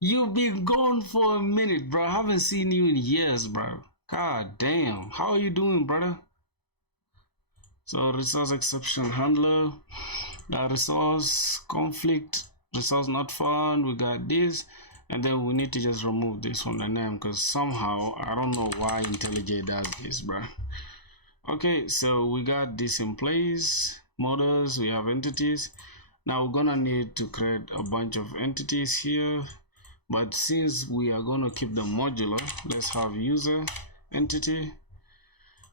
You've been gone for a minute, bro. I haven't seen you in years, bro. God damn. How are you doing, brother? So resource exception handler, resource conflict, resource not found. We got this, and then we need to just remove this from the name because somehow I don't know why IntelliJ does this, bro. Okay, so we got this in place. Models, we have entities. Now we're gonna need to create a bunch of entities here. But since we are going to keep them modular, let's have user entity,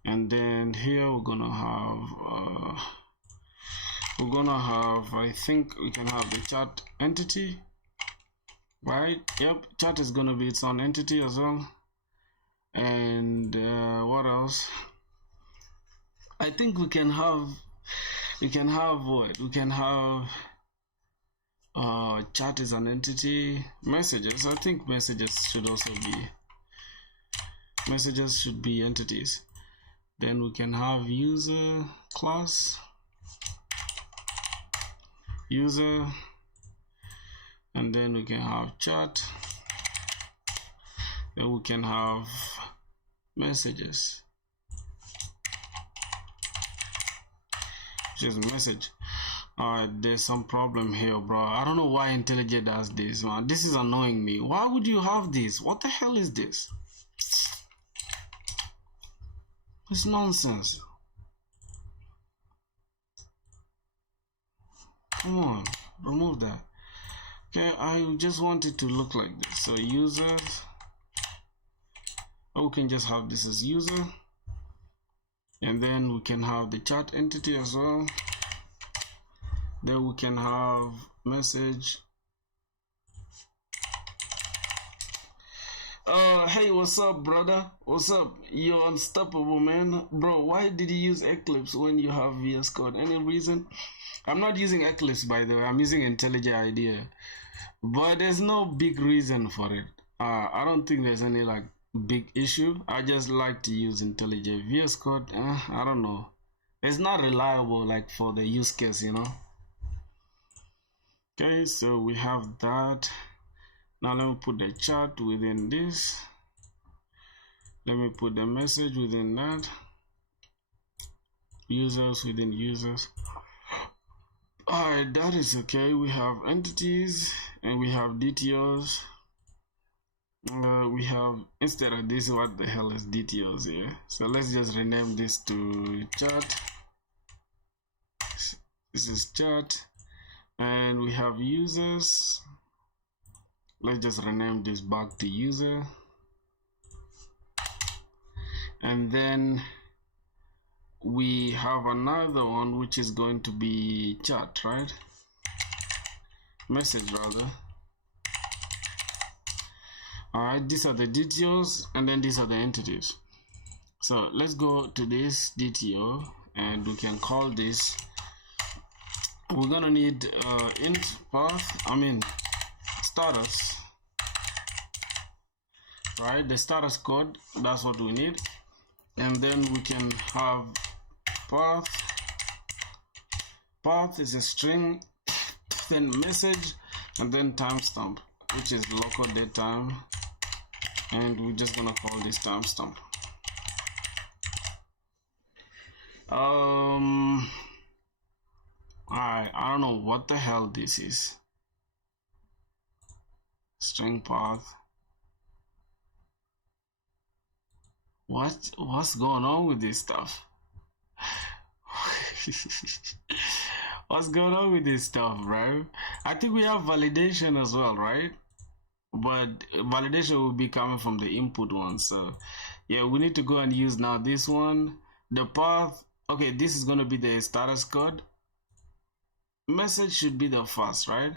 and then here we're gonna have I think we can have the chat entity, right? Yep, chat is gonna be its own entity as well. And what else? I think we can have chat is an entity. Messages, I think messages should also be entities. Then we can have user class, user, and then we can have chat. Then we can have messages, which is message. Alright, there's some problem here, bro. I don't know why IntelliJ does this, man. This is annoying me. Why would you have this? What the hell is this? It's nonsense. Come on, remove that. Okay, I just want it to look like this. So users, we can just have this as user, and then we can have the chat entity as well. Then we can have message. Hey, what's up, brother? What's up? You're unstoppable, man. Bro, why did you use Eclipse when you have VS Code? Any reason? I'm not using Eclipse, by the way. I'm using IntelliJ IDEA. But there's no big reason for it. I don't think there's any like big issue. I just like to use IntelliJ. VS Code, I don't know. It's not reliable like for the use case, you know. Okay, so we have that. Now let me put the chat within this. Let me put the message within that. Users within users. Alright, that is okay. We have entities and we have DTOs. We have, instead of this, what the hell is DTOs here? So let's just rename this to chat. This is chat. And we have users. Let's just rename this back to user. And then we have another one which is going to be chat, right? Message rather. Alright, these are the DTOs and then these are the entities. So let's go to this DTO and we can call this. We're gonna need int path, status, right? The status code, that's what we need. And then we can have path. Path is a string, then message, and then timestamp, which is local date time. And we're just gonna call this timestamp. I don't know what the hell this is. String path. What's going on with this stuff? What's going on with this stuff, bro? I think we have validation as well, right? But validation will be coming from the input one, so Yeah, we need to go and use now this one, the path. Okay, this is going to be the status code. Message should be the first, right?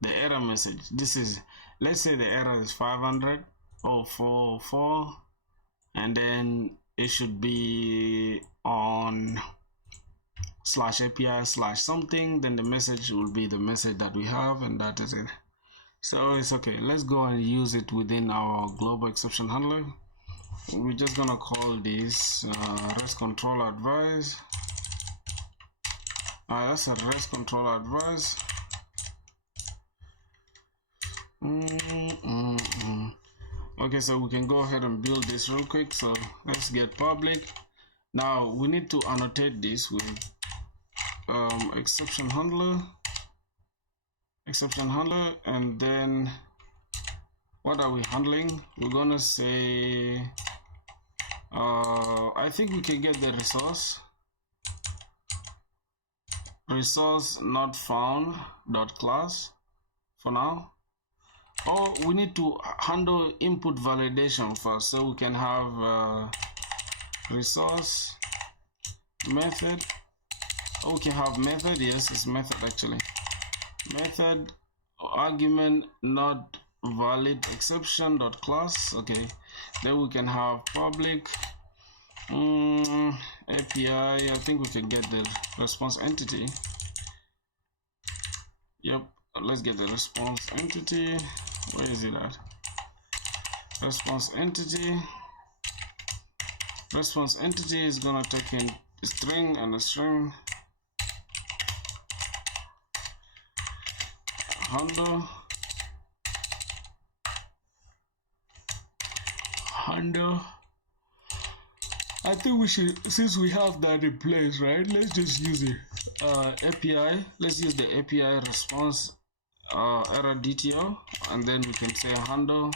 The error message. This is, let's say the error is 500.044, and then it should be on /API/ something. Then the message will be the message that we have, and that is it. So it's okay. Let's go and use it within our global exception handler. We're just gonna call this REST control advice. That's a REST control advice. Okay, so we can go ahead and build this real quick. So let's get public. Now we need to annotate this with exception handler, and then what are we handling? We're gonna say I think we can get the resource not found dot class for now. Or we need to handle input validation first, so we can have resource method. Oh, we can have method. Yes, it's method actually. Method argument not valid exception dot class. Okay, then we can have public API. I think we can get the response entity. Yep, let's get the response entity. Where is it at? Response entity. Response entity is gonna take in a string and a string. Handle. I think we should, since we have that in place, right? Let's just use it. API. Let's use the API response error DTO, and then we can say handle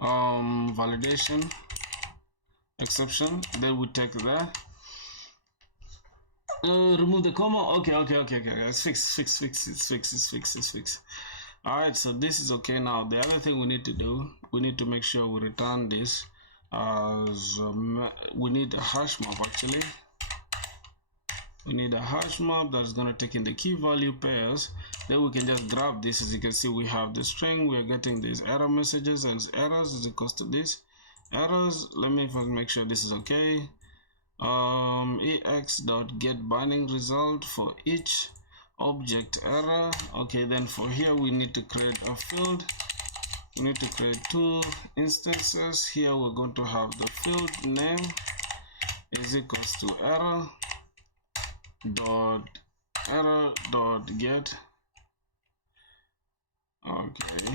validation exception. Then we take that. Remove the comma. Okay. It's fixed. All right, so this is okay now. The other thing we need to do, we need to make sure we return this as we need a hash map actually. We need a hash map that's going to take in the key value pairs. Then we can just grab this. As you can see, we have the string. We are getting these error messages, and errors is equals to this errors. Let me first make sure this is okay. ex.get binding result for each object error. Okay, then for here we need to create a field. We need to create two instances. Here we're going to have the field name is equals to error dot get. Okay,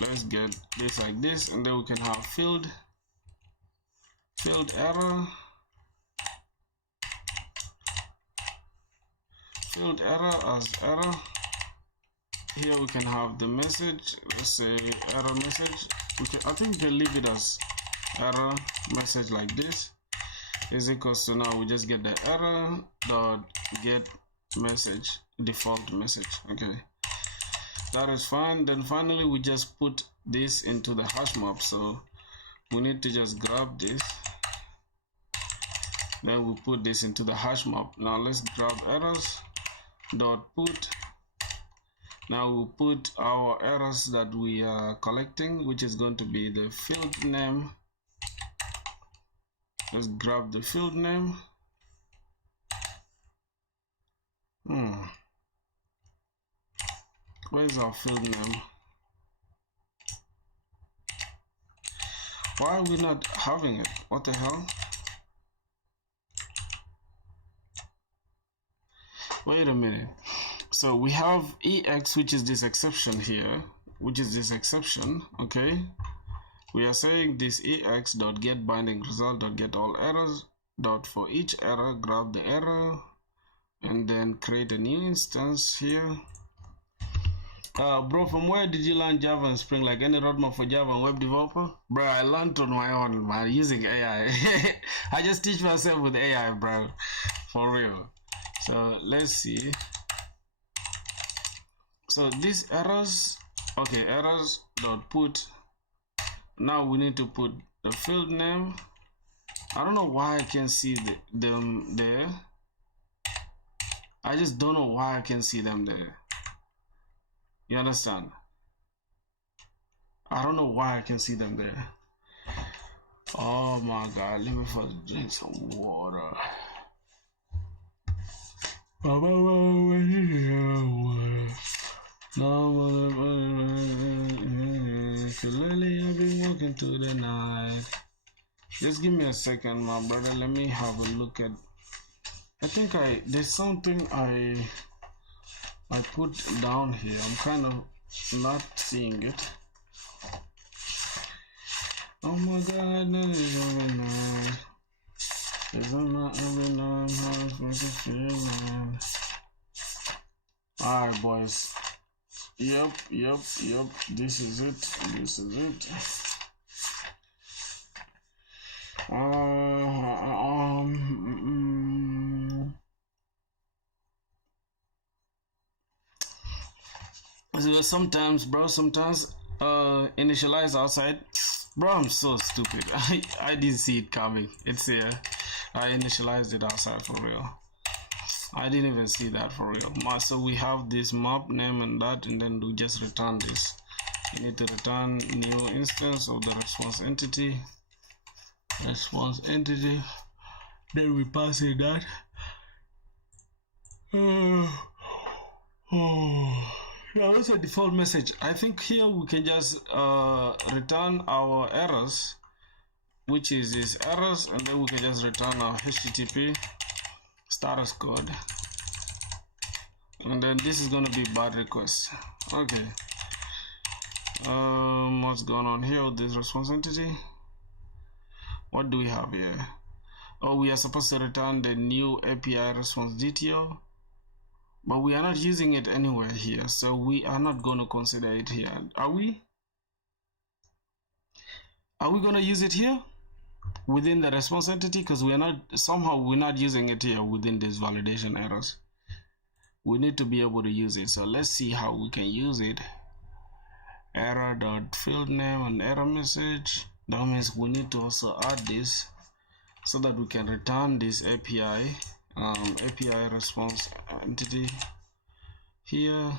let's get this like this, and then we can have field error as error. Here we can have the message. Let's say error message. I think we can leave it as error message like this is equals to, now we just get the error dot get message, default message. Okay, that is fine. Then finally we just put this into the hash map, so we need to just grab this, then we put this into the hash map. Now let's grab errors dot put. Now we put our errors that we are collecting, which is going to be the field name. Let's grab the field name. Where's our field name? Why are we not having it? What the hell? Wait a minute. So we have ex, which is this exception here, okay? We are saying this ex dot get binding result dot get all errors dot for each error grab the error and then create a new instance here. Bro, from where did you learn Java and Spring? Like any roadmap for Java and web developer? Bro, I learned on my own, man, using AI. I just teach myself with AI, bro, for real. So let's see. So these errors, okay, errors dot put. Now we need to put the field name. I don't know why I can see them there. I just don't know why I can see them there. You understand? I don't know why I can see them there. Oh my god, let me first drink some water. Lately I've been walking through the night. Just give me a second, my brother. Let me have a look at. I think there's something I put down here. I'm kind of not seeing it. Oh my god, that is every night. Every night. Alright, boys. Yep. This is it. So sometimes initialize outside. Bro, I'm so stupid. I didn't see it coming. It's here. I initialized it outside for real. I didn't even see that for real. So we have this map name and that, and then we just return this. You need to return new instance of the response entity. Then we pass in that. Now that's a default message. I think here we can just return our errors, which is these errors, and then we can just return our HTTP status code, and then this is going to be bad request. Okay. What's going on here with this response entity? What do we have here? Oh, we are supposed to return the new API response DTO, but we are not using it anywhere here, so we are not going to consider it here. Are we going to use it here within the response entity? Because we're not using it here within this validation errors. We need to be able to use it, so let's see how we can use it. Error.field name and error message. That means we need to also add this so that we can return this API response entity here.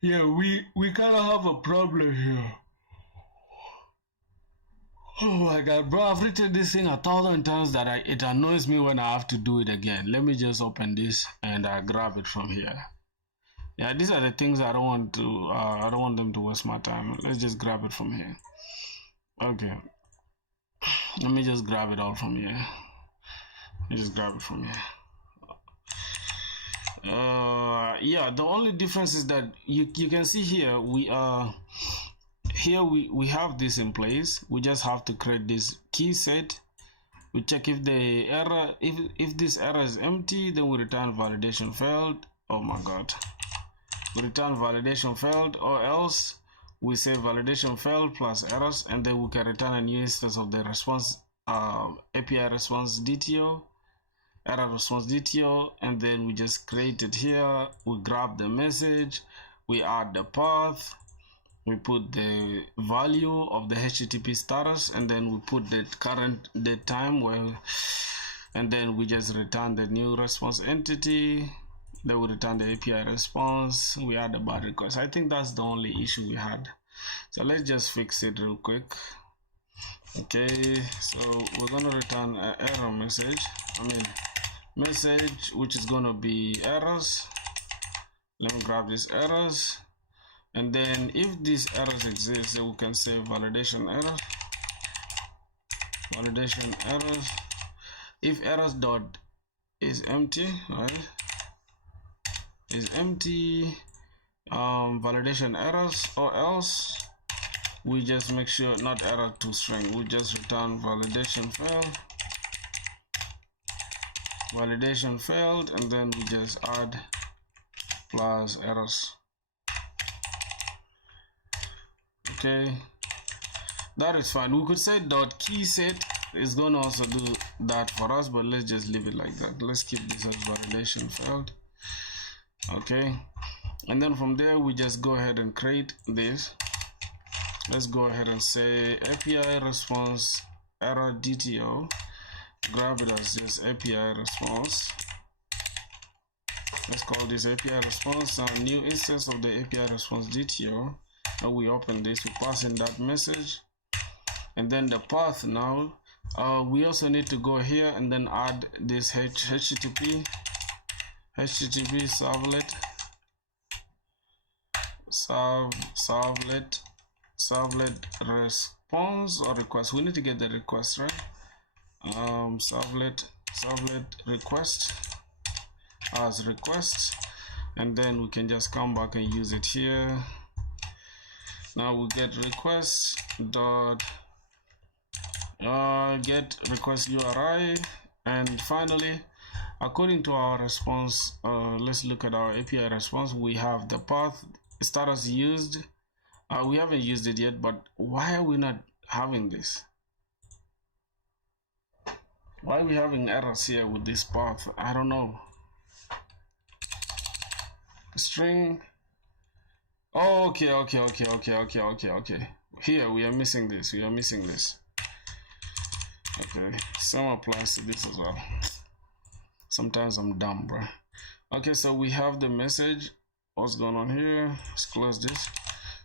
Yeah, we kind of have a problem here. Oh my god, bro, I've written this thing 1,000 times that it annoys me when I have to do it again. Let me just open this and grab it from here. Yeah, these are the things I don't want them to waste my time. Let's just grab it from here. Okay, let me just grab it all from here. Yeah, the only difference is that you can see here we have this in place. We just have to create this key set. We check if the error, if this error is empty, then we return validation failed. Oh my god, we return validation failed, or else we say validation failed plus errors, and then we can return a new instance of the response API response DTO, error response DTO, and then we just create it here. We grab the message, we add the path, we put the value of the HTTP status, and then we put the time and then we just return the new response entity. Then we return the API response. We add the bad request. I think that's the only issue we had. So let's just fix it real quick. Okay, so we're gonna return an error message. Message which is gonna be errors. Let me grab these errors, and then if these errors exist, then we can say validation error. If errors dot is empty, right? Is empty, validation errors, or else we just make sure not error to string. We just return validation failed, and then we just add plus errors. Okay, that is fine. We could say dot key set is gonna also do that for us, but let's just leave it like that. Let's keep this as validation failed. Okay, and then from there we just go ahead and create this. Let's go ahead and say API response error DTO. Grab it as this API response. Let's call this API response. Now new instance of the API response DTO. Now we open this, we pass in that message, and then the path. Now we also need to go here and then add this HTTP servlet response or request. We need to get the request right. Servlet request as request, and then we can just come back and use it here. Now we get request dot get request URI, and finally, according to our response, let's look at our API response. We have the path status used. We haven't used it yet, but why are we not having this? Why are we having errors here with this path? I don't know. String. Oh, okay. Here we are missing this. Okay, same applies to this as well. Sometimes I'm dumb, bro. Okay, so we have the message. What's going on here? Let's close this.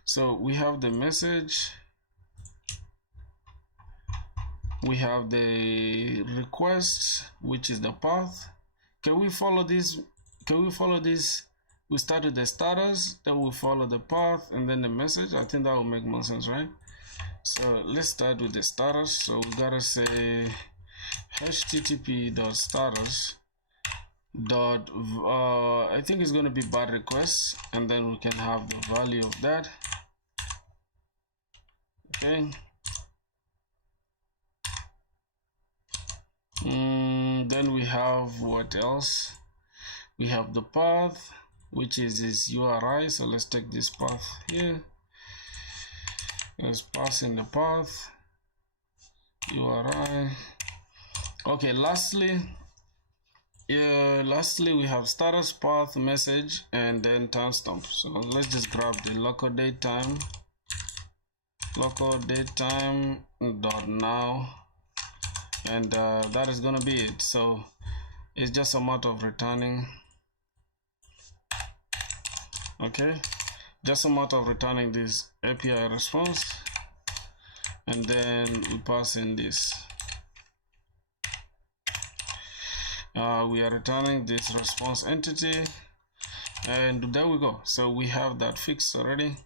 So we have the message. We have the request, which is the path. Can we follow this? We start with the status, then we follow the path, and then the message. I think that will make more sense, right? So let's start with the status. So we gotta say http.status dot I think it's gonna be bad request, and then we can have the value of that. Okay. Then we have what else? We have the path, which is this URI. So let's take this path here. Let's pass in the path URI. Okay, lastly we have status, path, message, and then timestamp. So let's just grab the local date time dot now, and that is gonna be it. So it's just a matter of returning. Okay, just a matter of returning this API response, and then we pass in this. We are returning this response entity, and there we go. So we have that fixed already.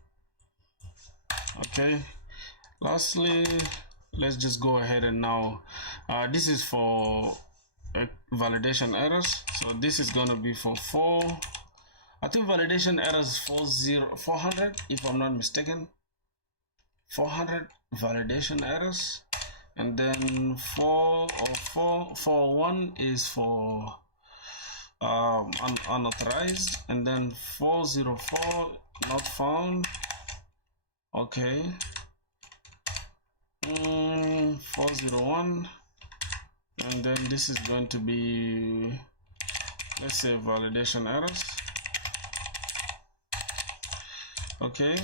Okay, lastly, let's just go ahead and now this is for validation errors. So this is gonna be for 4. I think validation errors 400 if I'm not mistaken. 400 validation errors, and then 401 is for unauthorized, and then 404 not found. Okay. 401, and then this is going to be, let's say, validation errors. Okay,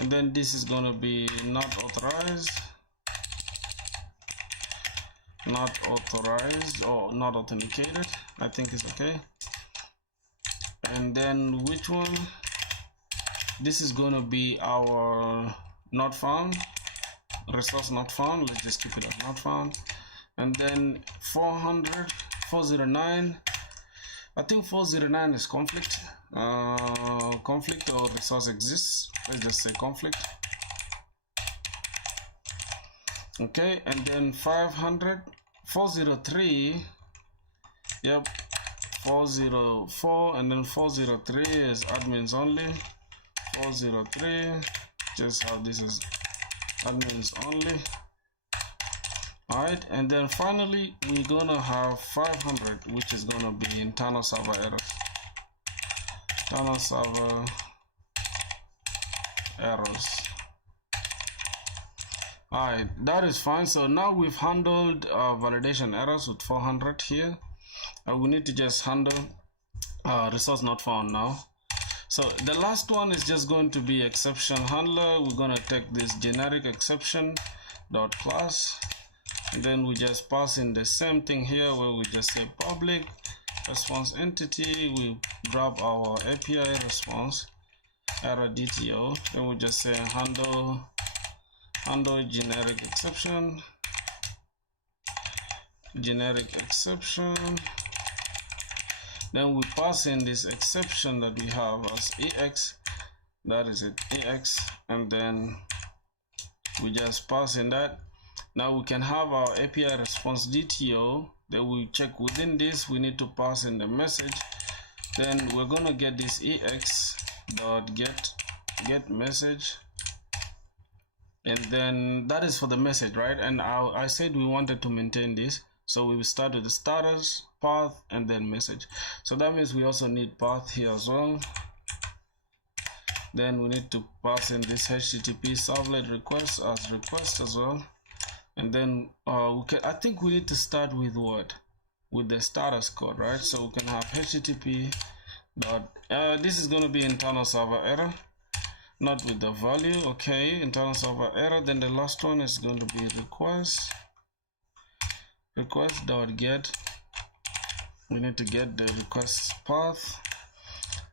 and then this is going to be not authorized or not authenticated. I think it's okay. And then which one? This is going to be our not found, resource not found. Let's just keep it as not found. And then 409, I think 409 is conflict or resource exists. Let's just say conflict. Okay, and then 403, yep, 404, and then 403 is admins only. 403, just have this as admins only. Alright, and then finally we're gonna have 500, which is gonna be internal server errors. Internal server errors. Alright, that is fine. So now we've handled validation errors with 400 here. We need to just handle resource not found now. So the last one is just going to be exception handler. We're going to take this generic exception dot class, and then we just pass in the same thing here where we just say public response entity. We grab our API response error DTO, then we just say handle generic exception, then we pass in this exception that we have as EX, that is it, EX, and then we just pass in that. Now we can have our API response DTO, then we check within this, we need to pass in the message, then we're gonna get this EX dot get message, and then that is for the message, right? And I said we wanted to maintain this, so we will start with the status, path, and then message. So that means we also need path here as well. Then we need to pass in this HTTP servlet request as request as well. And then I think we need to start with what? With the status code, right? So we can have HTTP dot this is going to be internal server error, not with the value. Okay, internal server error. Then the last one is going to be request dot get. We need to get the request path,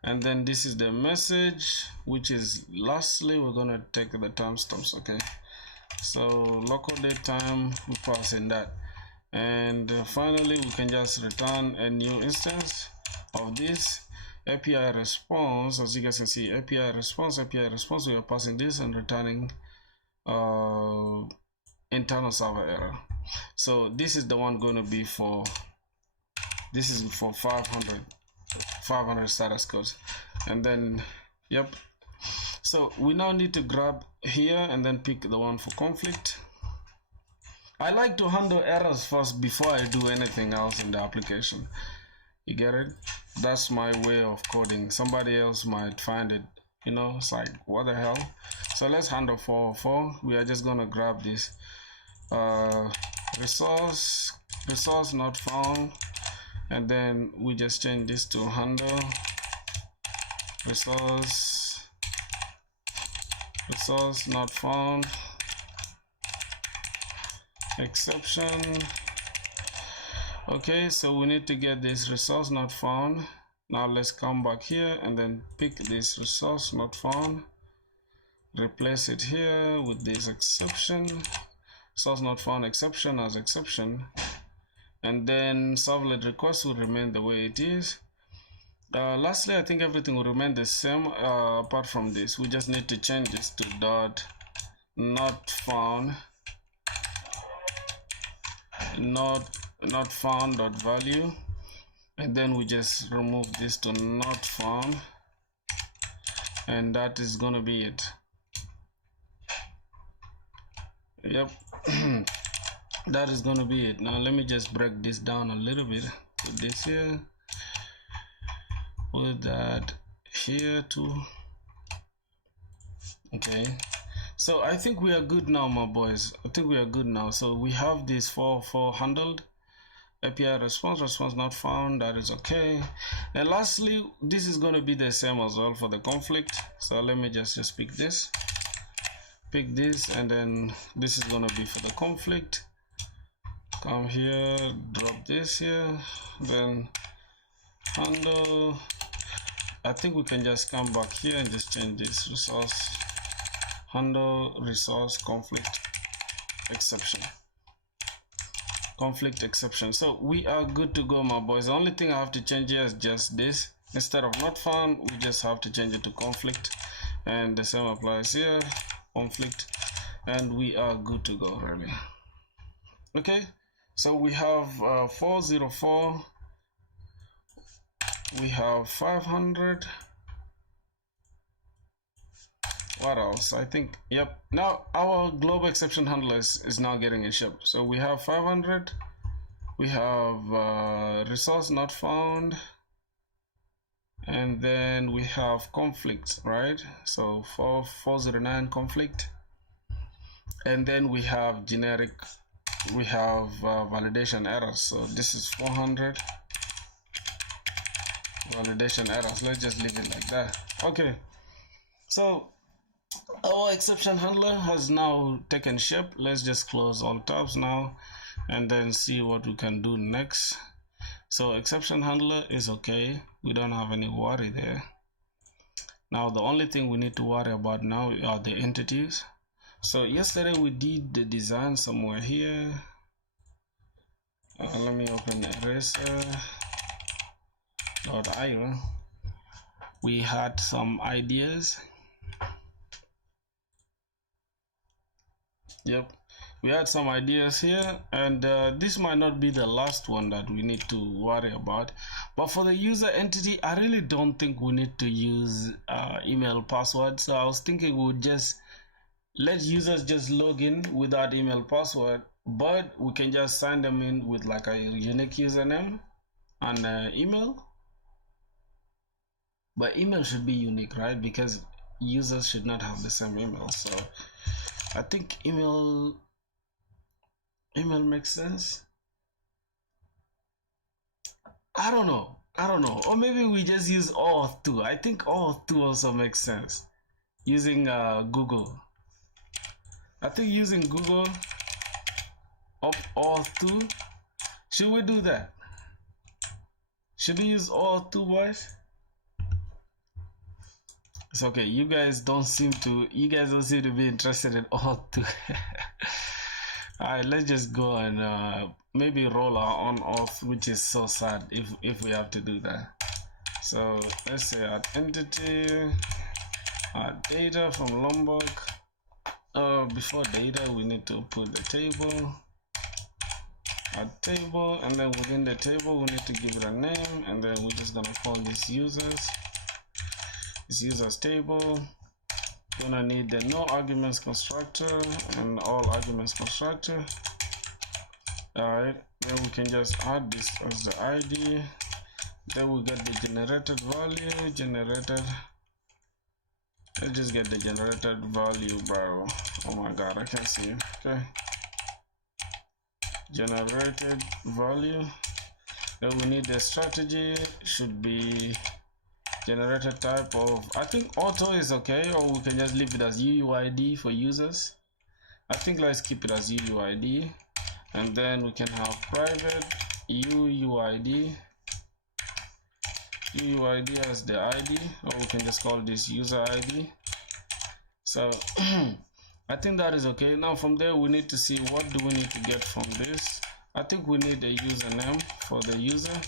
and then this is the message, which is lastly we're going to take the timestamps. Okay, so local date time, we pass in that, and finally we can just return a new instance of this API response. As you guys can see, API response, we are passing this and returning internal server error. So this is the one going to be for, this is for 500 status codes. And then yep, so we now need to grab here and then pick the one for conflict. I like to handle errors first before I do anything else in the application. You get it? That's my way of coding. Somebody else might find it, you know, it's like, what the hell? So let's handle 404. We are just gonna grab this resource not found, and then we just change this to handle resource not found exception. Okay, so we need to get this resource not found. Now let's come back here and then pick this resource not found, replace it here with this exception, source not found exception as exception, and then servlet request will remain the way it is. Lastly, I think everything will remain the same apart from this. We just need to change this to dot not found dot value, and then we just remove this to not found, and that is gonna be it. Yep. That is gonna be it. Now let me just break this down a little bit. Put this here, put that here too. Okay, so I think we are good now, my boys. I think we are good now. So we have this for handled API response not found, that is okay. And lastly, this is going to be the same as well for the conflict. So let me just pick this, and then this is going to be for the conflict. Come here, drop this here, then handle. I think we can just come back here and just change this resource handle resource conflict exception. So we are good to go, my boys. The only thing I have to change here is just this. Instead of not found, we just have to change it to conflict, and the same applies here, conflict, and we are good to go, really. Okay, so we have 404, we have 500. What else? I think, yep, now our global exception handler is now getting a ship. So we have 500, we have resource not found, and then we have conflict, right? So 409 conflict, and then we have generic, we have validation errors. So this is 400, validation errors. Let's just leave it like that. Okay, so our exception handler has now taken shape. Let's just close all tabs now and then see what we can do next. So exception handler is okay, we don't have any worry there. Now the only thing we need to worry about now are the entities. So yesterday we did the design somewhere here. Let me open eraser.io. We had some ideas. Yep, we had some ideas here, and this might not be the last one that we need to worry about. But for the user entity, I really don't think we need to use email password. So I was thinking we would just let users just log in without email password, but we can just sign them in with like a unique username and email. But email should be unique, right? Because users should not have the same email. So I think email makes sense. I don't know, or maybe we just use auth 2. I think auth 2 also makes sense, using Google. I think using Google of auth 2. Should we do that? Should we use auth 2, boys? It's okay. You guys don't seem to be interested in auth 2. Alright, let's just go and maybe roll our own auth, which is so sad if we have to do that. So let's say add entity, add data from Lombok. Before data, we need to put the table, add table, and then within the table we need to give it a name, and then we're just gonna call this users table. Gonna need the no arguments constructor and all arguments constructor. Alright, then we can just add this as the ID. Then we get the generated value generated. Let's just get the generated value, bro. Oh my god, I can't see it. Okay, generated value. Then we need the strategy, should be generated type of, I think auto is okay, or we can just leave it as UUID for users. I think let's keep it as UUID, and then we can have private UUID as the ID, or we can just call this user ID. So I think that is okay. Now from there we need to see what do we need to get from this. I think we need a username for the user,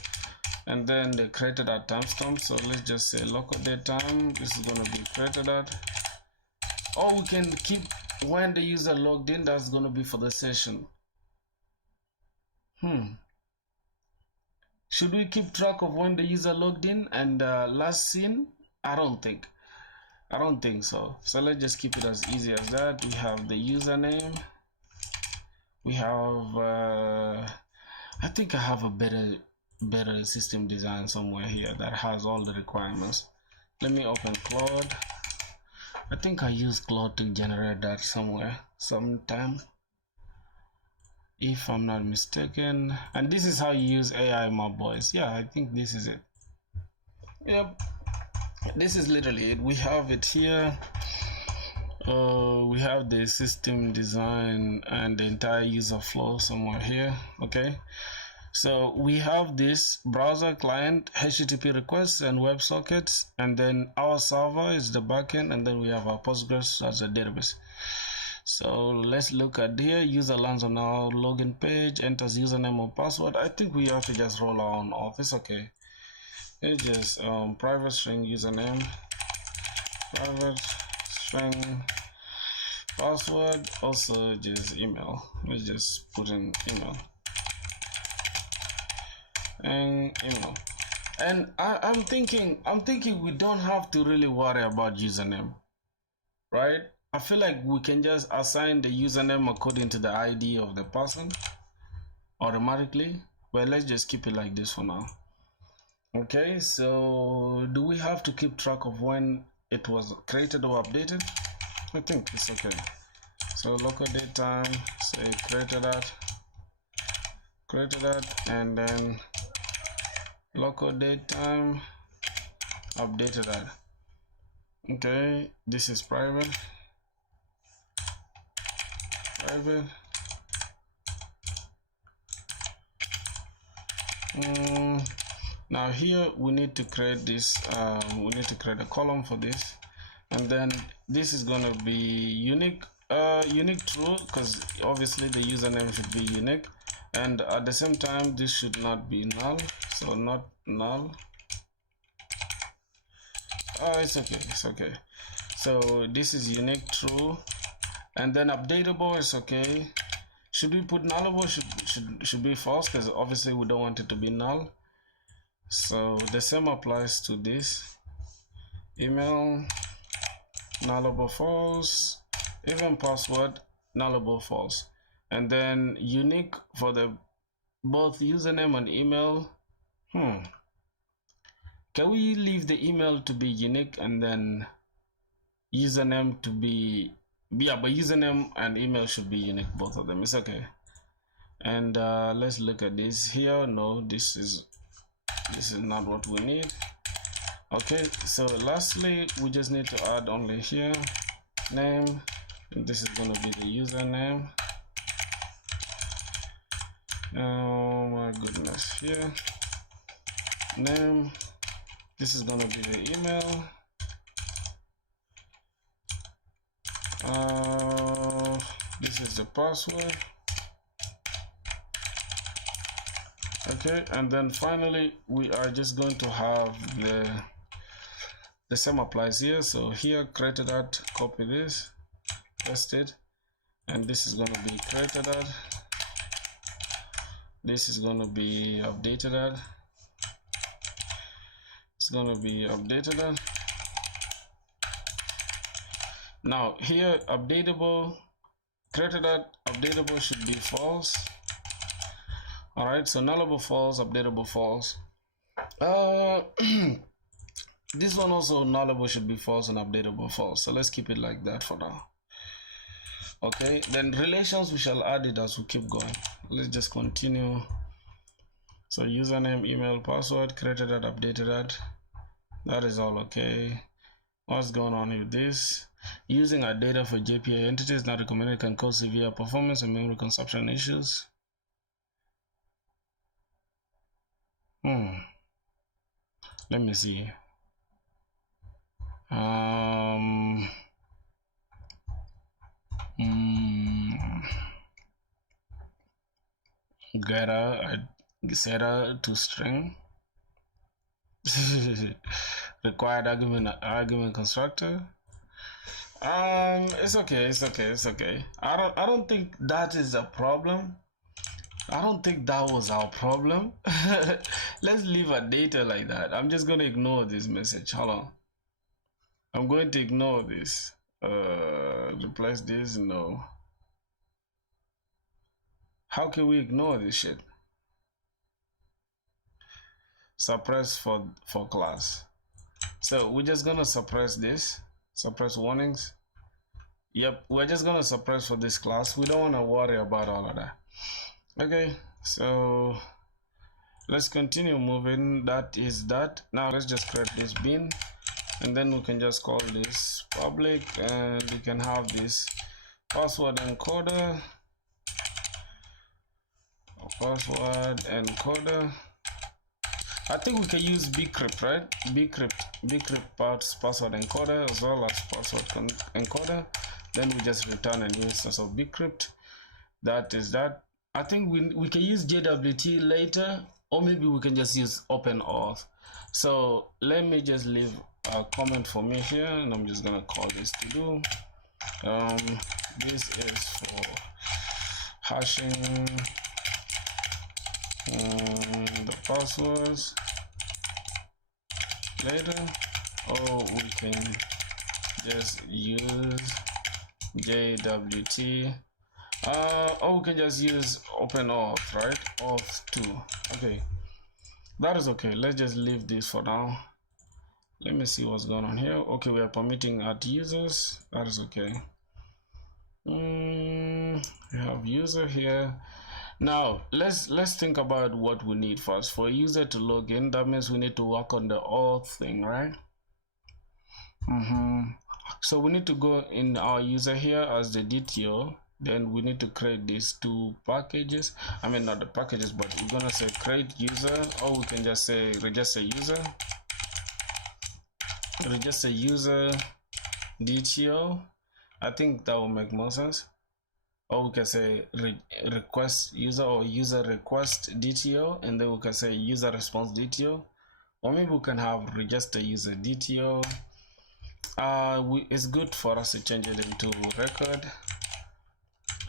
and then they created at timestamp. So let's just say local date time, this is going to be created at, or we can keep when the user logged in, that's going to be for the session. Should we keep track of when the user logged in and last seen? I don't think so. So let's just keep it as easy as that. We have the username, we have I think I have a better system design somewhere here that has all the requirements. Let me open Claude. I think I used Claude to generate that somewhere sometime, if I'm not mistaken. And this is how you use AI, my boys. Yeah, I think this is it. Yep, this is literally it. We have it here. We have the system design and the entire user flow somewhere here. Okay, so we have this browser client, HTTP requests and WebSockets, and then our server is the backend, and then we have our Postgres as a database. So let's look at here. User lands on our login page, enters username or password. I think we have to just roll our own off. It's okay. It's just private string username, private string password, also just email. Let's just put in email and email. And I'm thinking we don't have to really worry about username, right? I feel like we can just assign the username according to the ID of the person automatically, but let's just keep it like this for now. Okay, so do we have to keep track of when it was created or updated? I think it's okay. So local date time, say created at, and then local date time, updated that. Okay, this is private. Now here we need to create this, we need to create a column for this, and then this is going to be unique true, because obviously the username should be unique, and at the same time this should not be null, so not null. Oh, it's okay. So this is unique true, and then updatable is okay. Should we put nullable? Should be false, because obviously we don't want it to be null. So the same applies to this. Email nullable false, even password nullable false, and then unique for the both username and email. Can we leave the email to be unique and then username to be, yeah, but username and email should be unique, both of them. It's okay. And let's look at this here. No, this is not what we need. Okay, so lastly we just need to add only here name, and this is going to be the username. Oh my goodness, here name, this is going to be the email. This is the password. Okay, and then finally we are just going to have the same applies here. So here created at, copy this, paste it, and this is going to be created at, this is going to be updated at, it's going to be updated at. Now here updatable, created at, updatable should be false. All right, so nullable false, updatable false. This one also nullable should be false and updatable false. So let's keep it like that for now. Okay, then relations, we shall add it as we keep going. Let's just continue. So username, email, password, created at, updated at. That is all okay. What's going on with this? Using our data for JPA entities not recommended can cause severe performance and memory consumption issues. Let me see. Getter to string. Required argument constructor. It's okay. I don't think that is a problem. I don't think that was our problem. Let's leave our data like that. I'm just going to ignore this message. Hold on. I'm going to ignore this. Replace this. No. How can we ignore this shit? Suppress for class. So we're just going to suppress this. Suppress warnings. Yep, we're just going to suppress for this class. We don't want to worry about all of that. Okay, so let's continue moving. That is that. Now let's just create this bin, and then we can just call this public, and we can have this password encoder. Password encoder. I think we can use bcrypt, right? Bcrypt password encoder as well as password encoder. Then we just return a new instance of bcrypt. That is that. I think we can use JWT later, or maybe we can just use OpenAuth. So let me just leave a comment for me here, and I'm just gonna call this to do. This is for hashing the passwords later, or we can just use JWT. Or we can just use OpenAuth, right? Auth 2. Okay, that is okay. Let's just leave this for now. Let me see what's going on here. Okay, we are permitting at users. That is okay. We have user here. Now let's think about what we need first. For a user to log in, that means we need to work on the auth thing, right? So we need to go in our user here as the DTO. Then we need to create these two packages. I mean, not the packages, but we're gonna say create user, or we can just say register user. Register user DTO. I think that will make more sense. Or we can say request user or user request DTO, and then we can say user response DTO. Or maybe we can have register user DTO. It's good for us to change it into record.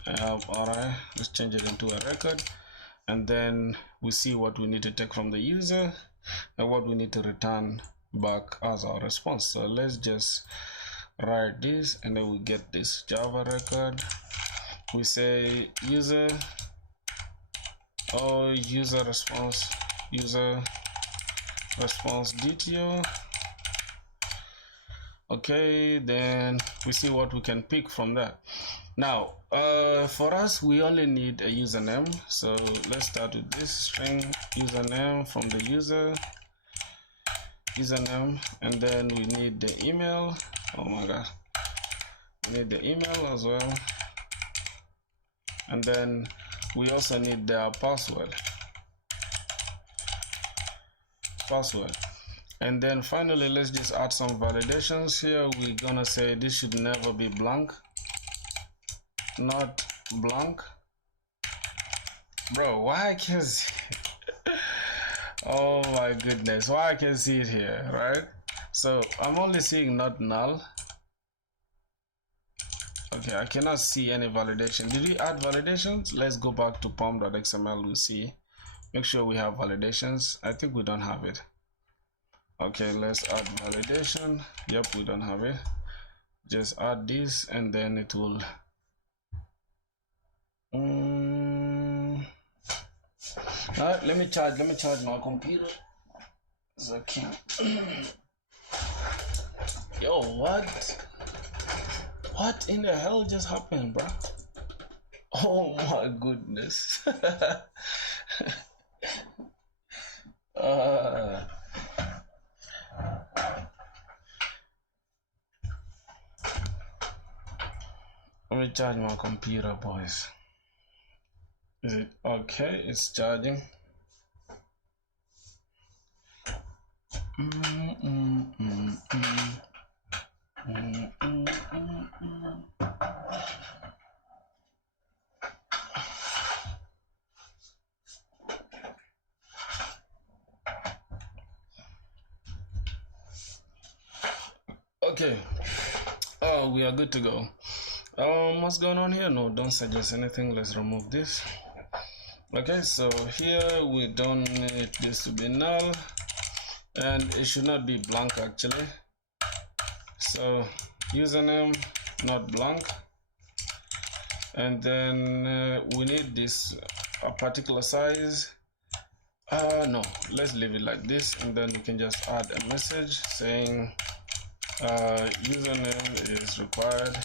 Alright, let's change it into a record, and then we see what we need to take from the user and what we need to return back as our response. So let's just write this, and then we get this Java record. We say user or user response DTO. Okay, then we see what we can pick from that. Now for us, we only need a username, so let's start with this string username from the username, and then we need the email. Oh my god, we need the email as well, and then we also need the password. And then finally, let's just add some validations here. We're gonna say this should never be blank, not blank. Bro, why I can't see oh my goodness, why I can see it here, right? So I'm only seeing not null. Okay, I cannot see any validation. Did we add validations? Let's go back to pom.xml. We'll see, make sure we have validations. I think we don't have it. Okay, let's add validation. Yep, we don't have it. Just add this, and then it will Alright, let me charge my computer. Okay. Yo, what in the hell just happened, bro? Oh my goodness. Let me charge my computer, boys. Is it okay? It's charging. Okay. Oh, we are good to go. What's going on here? No, don't suggest anything. Let's remove this. Okay, so here we don't need this to be null, and it should not be blank actually. So username not blank, and then we need this a particular size. No, let's leave it like this, and then we can just add a message saying username is required.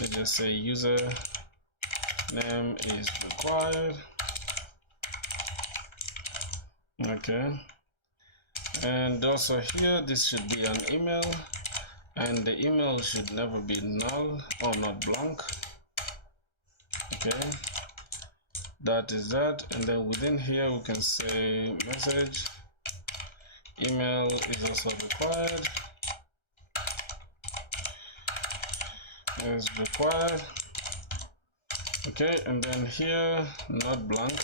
Let's just say user name is required. Okay, and also here this should be an email, and the email should never be null or not blank. Okay, that is that, and then within here we can say message email is also required. Is required. Okay, and then here not blank,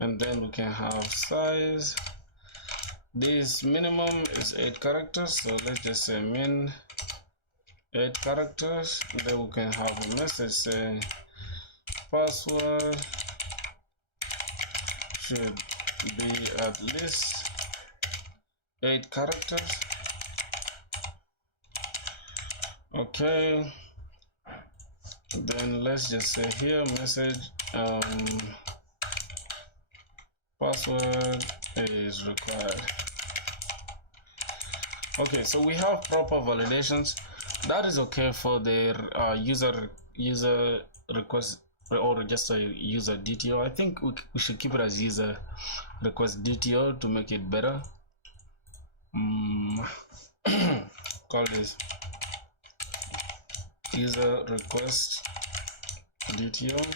and then we can have size. This minimum is 8 characters, so let's just say min 8 characters, and then we can have a message saying password should be at least 8 characters. Okay, then let's just say here message password is required. Okay, so we have proper validations. That is okay for the user request or register user DTO. I think we should keep it as user request DTO to make it better. call this user request DTO.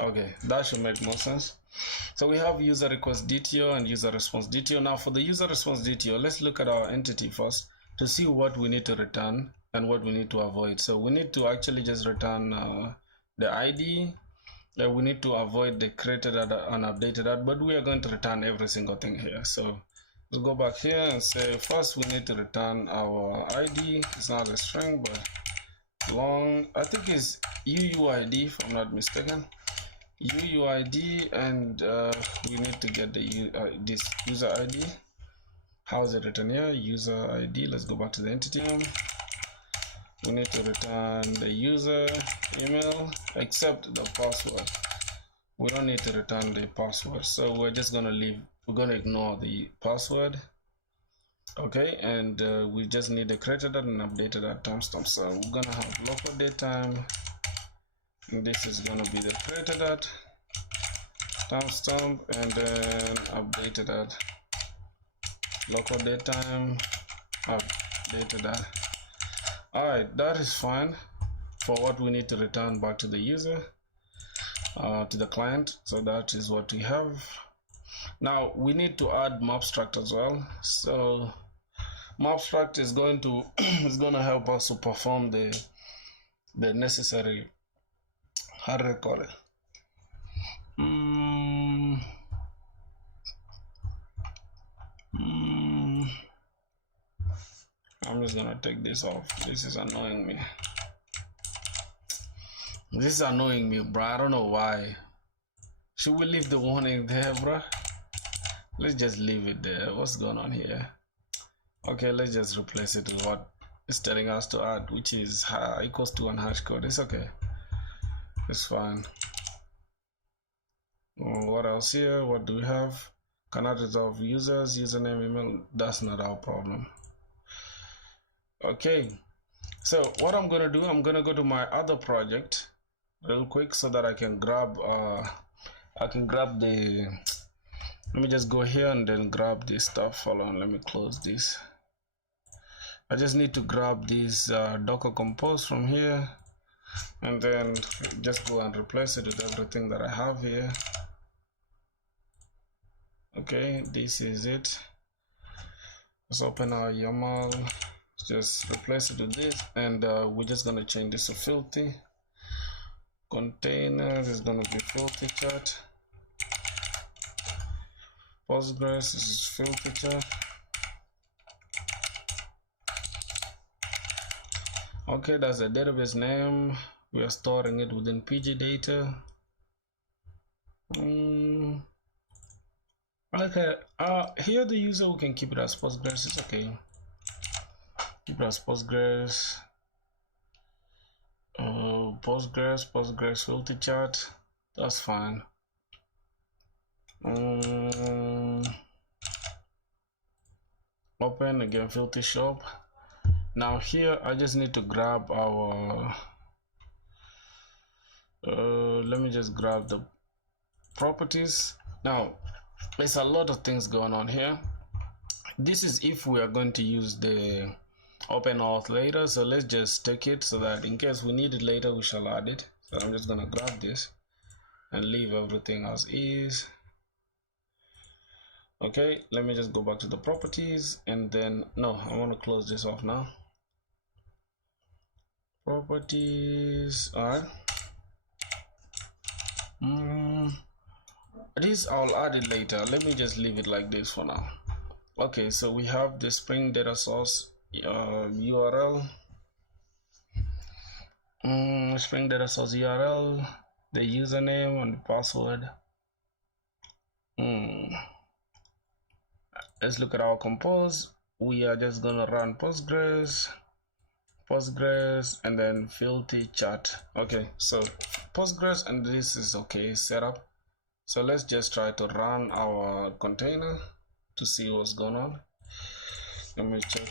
Okay, that should make more sense. So we have user request DTO and user response DTO. Now for the user response DTO, let's look at our entity first to see what we need to return and what we need to avoid. So we need to actually just return the ID. We need to avoid the created and updated ad, but we are going to return every single thing here. So we'll go back here and say first we need to return our ID. It's not a string but long, I think it's UUID if I'm not mistaken. UUID, and we need to get the this user ID. How is it written here? User ID. Let's go back to the entity. We need to return the user email except the password. We don't need to return the password, so we're just gonna leave. We're gonna ignore the password. Okay, and we just need the created and updated at timestamp. So we're gonna have local datetime. And this is going to be the created at timestamp and then updated at local datetime updated at. Alright, that is fine for what we need to return back to the user, to the client. So that is what we have. Now we need to add mapstruct as well. So mapstruct is going to help us to perform the necessary, how do I call it? I'm just gonna take this off. This is annoying me. This is annoying me, bro. I don't know why. Should we leave the warning there, bro? Let's just leave it there. What's going on here? Okay, let's just replace it with what it's telling us to add, which is equals to an hash code. It's okay. It's fine. What else here? What do we have? Cannot resolve users, username, email. That's not our problem. Okay, so what I'm gonna do, I'm gonna go to my other project real quick so that I can grab the, let me just go here and then grab this stuff. Hold on, let me close this. I just need to grab this Docker compose from here and then just go and replace it with everything that I have here. Okay, this is it. Let's open our YAML, just replace it with this, and we're just gonna change this to filthy. Containers is gonna be filthy chat. Postgres is filthy chat. Okay, that's the database name. We are storing it within PG data. Okay, here the user, we can keep it as Postgres. It's okay. Keep it as Postgres. Postgres filthy chat. That's fine. Open again, filthy shop. Now here I just need to grab our let me just grab the properties. Now there's a lot of things going on here. This is if we are going to use the open auth later, so let's just take it so that in case we need it later we shall add it. So I'm just gonna grab this and leave everything as is. Okay, let me just go back to the properties, and then no, I want to close this off now. Properties. All right. This I'll add it later. Let me just leave it like this for now. Okay, so we have the Spring Data Source URL, Spring Data Source URL, the username and the password. Let's look at our compose. We are just gonna run Postgres, and then filthy chat. Okay, so Postgres, and this is okay setup. So let's just try to run our container to see what's going on. Let me check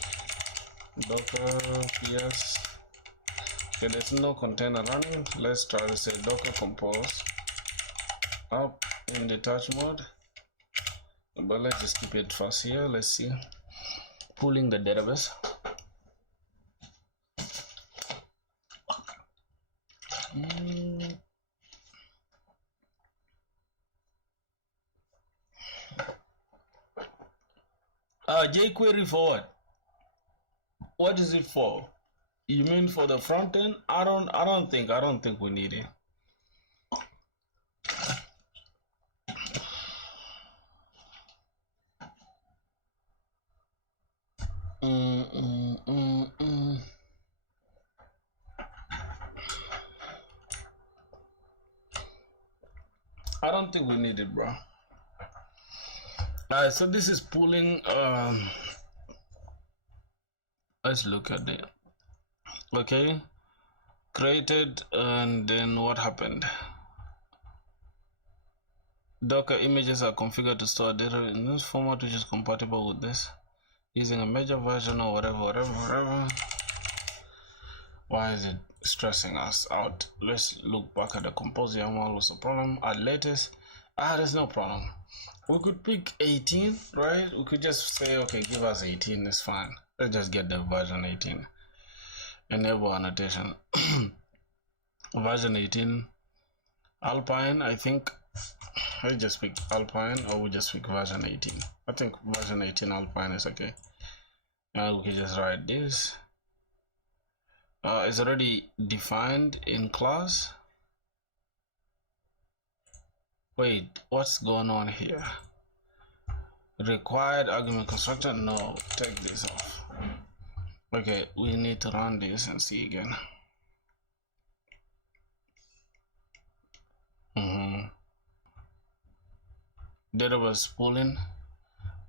docker ps. Okay, there's no container running. Let's try to say docker compose up in detach mode, but let's just keep it fast here. Let's see. pulling the database. jQuery for what? What is it for? You mean for the front end? I don't think we need it. I don't think we need it, bro. Alright, so this is pulling. Let's look at it. Okay, created, and then what happened? Docker images are configured to store data in this format, which is compatible with this, using a major version or whatever. Why is it stressing us out? Let's look back at the compose YAML. What's the problem? At latest, there's no problem. We could pick 18, right? We could just say, okay, give us 18, it's fine. Let's just get the version 18. Enable annotation. Version 18 Alpine, I think. I just pick Alpine, or we just pick version 18. I think version 18 Alpine is okay. And we can just write this. It's already defined in class. Wait, what's going on here? Required argument constructor? No, take this off. Okay, we need to run this and see again. Database pooling.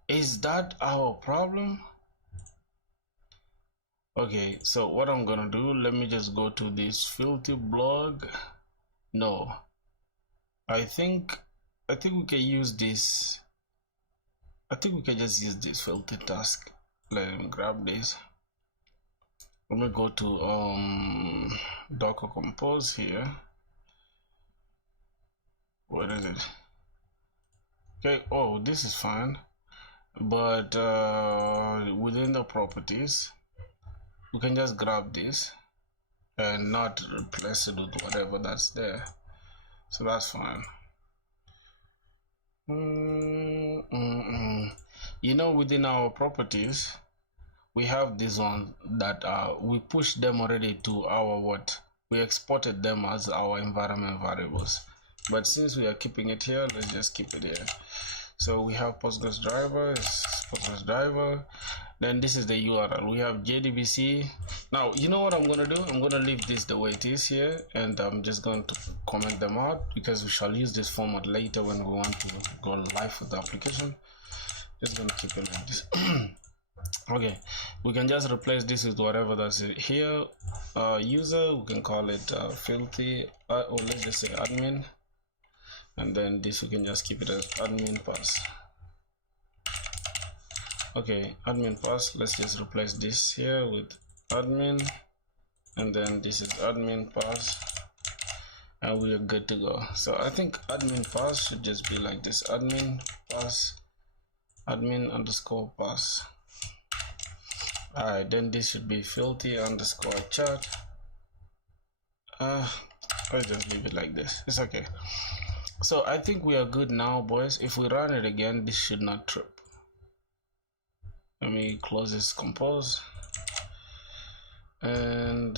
Is that our problem? Okay, so what I'm gonna do, let me just go to this filthy blog. No, I think we can use this. I think we can just use this filthy task. Let me grab this. Let me go to Docker Compose here. Where is it? Okay, oh, this is fine, but within the properties we can just grab this and not replace it with whatever that's there, so that's fine. You know, within our properties we have this one that we push them already to our we exported them as our environment variables, but since we are keeping it here, let's just keep it here. So we have Postgres driver, Postgres driver, then this is the URL. We have JDBC. Now, you know what I'm gonna do? I'm gonna leave this the way it is here, and I'm just going to comment them out because we shall use this format later when we want to go live with the application. Just gonna keep it like this. Okay, we can just replace this with whatever that's here. User, we can call it filthy, or let's just say admin. And then this we can just keep it as admin pass. Okay, admin pass. Let's just replace this here with admin, and then this is admin pass, and we are good to go. So I think admin pass should just be like this: admin pass, admin underscore pass. Alright, then this should be filthy underscore chat. Let's just leave it like this. It's okay. So I think we are good now, boys. If we run it again, this should not trip. Let me close this compose, and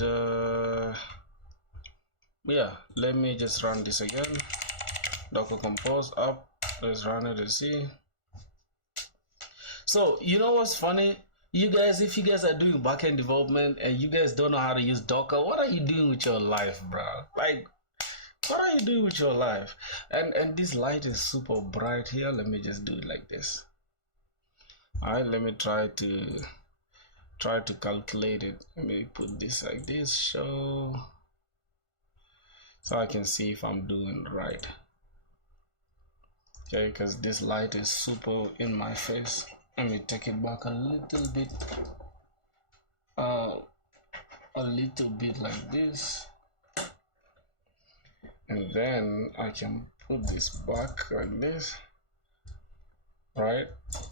yeah, let me just run this again. Docker compose up. Let's run it and see. So you know what's funny? You guys, if you guys are doing backend development and you guys don't know how to use Docker, what are you doing with your life, bro? Like, what are you doing with your life? And this light is super bright here. Let me just do it like this. All right, let me try to calculate it. Let me put this like this, show, so I can see if I'm doing right. Okay, because this light is super in my face. Let me take it back a little bit like this, and then I can put this back like this. right?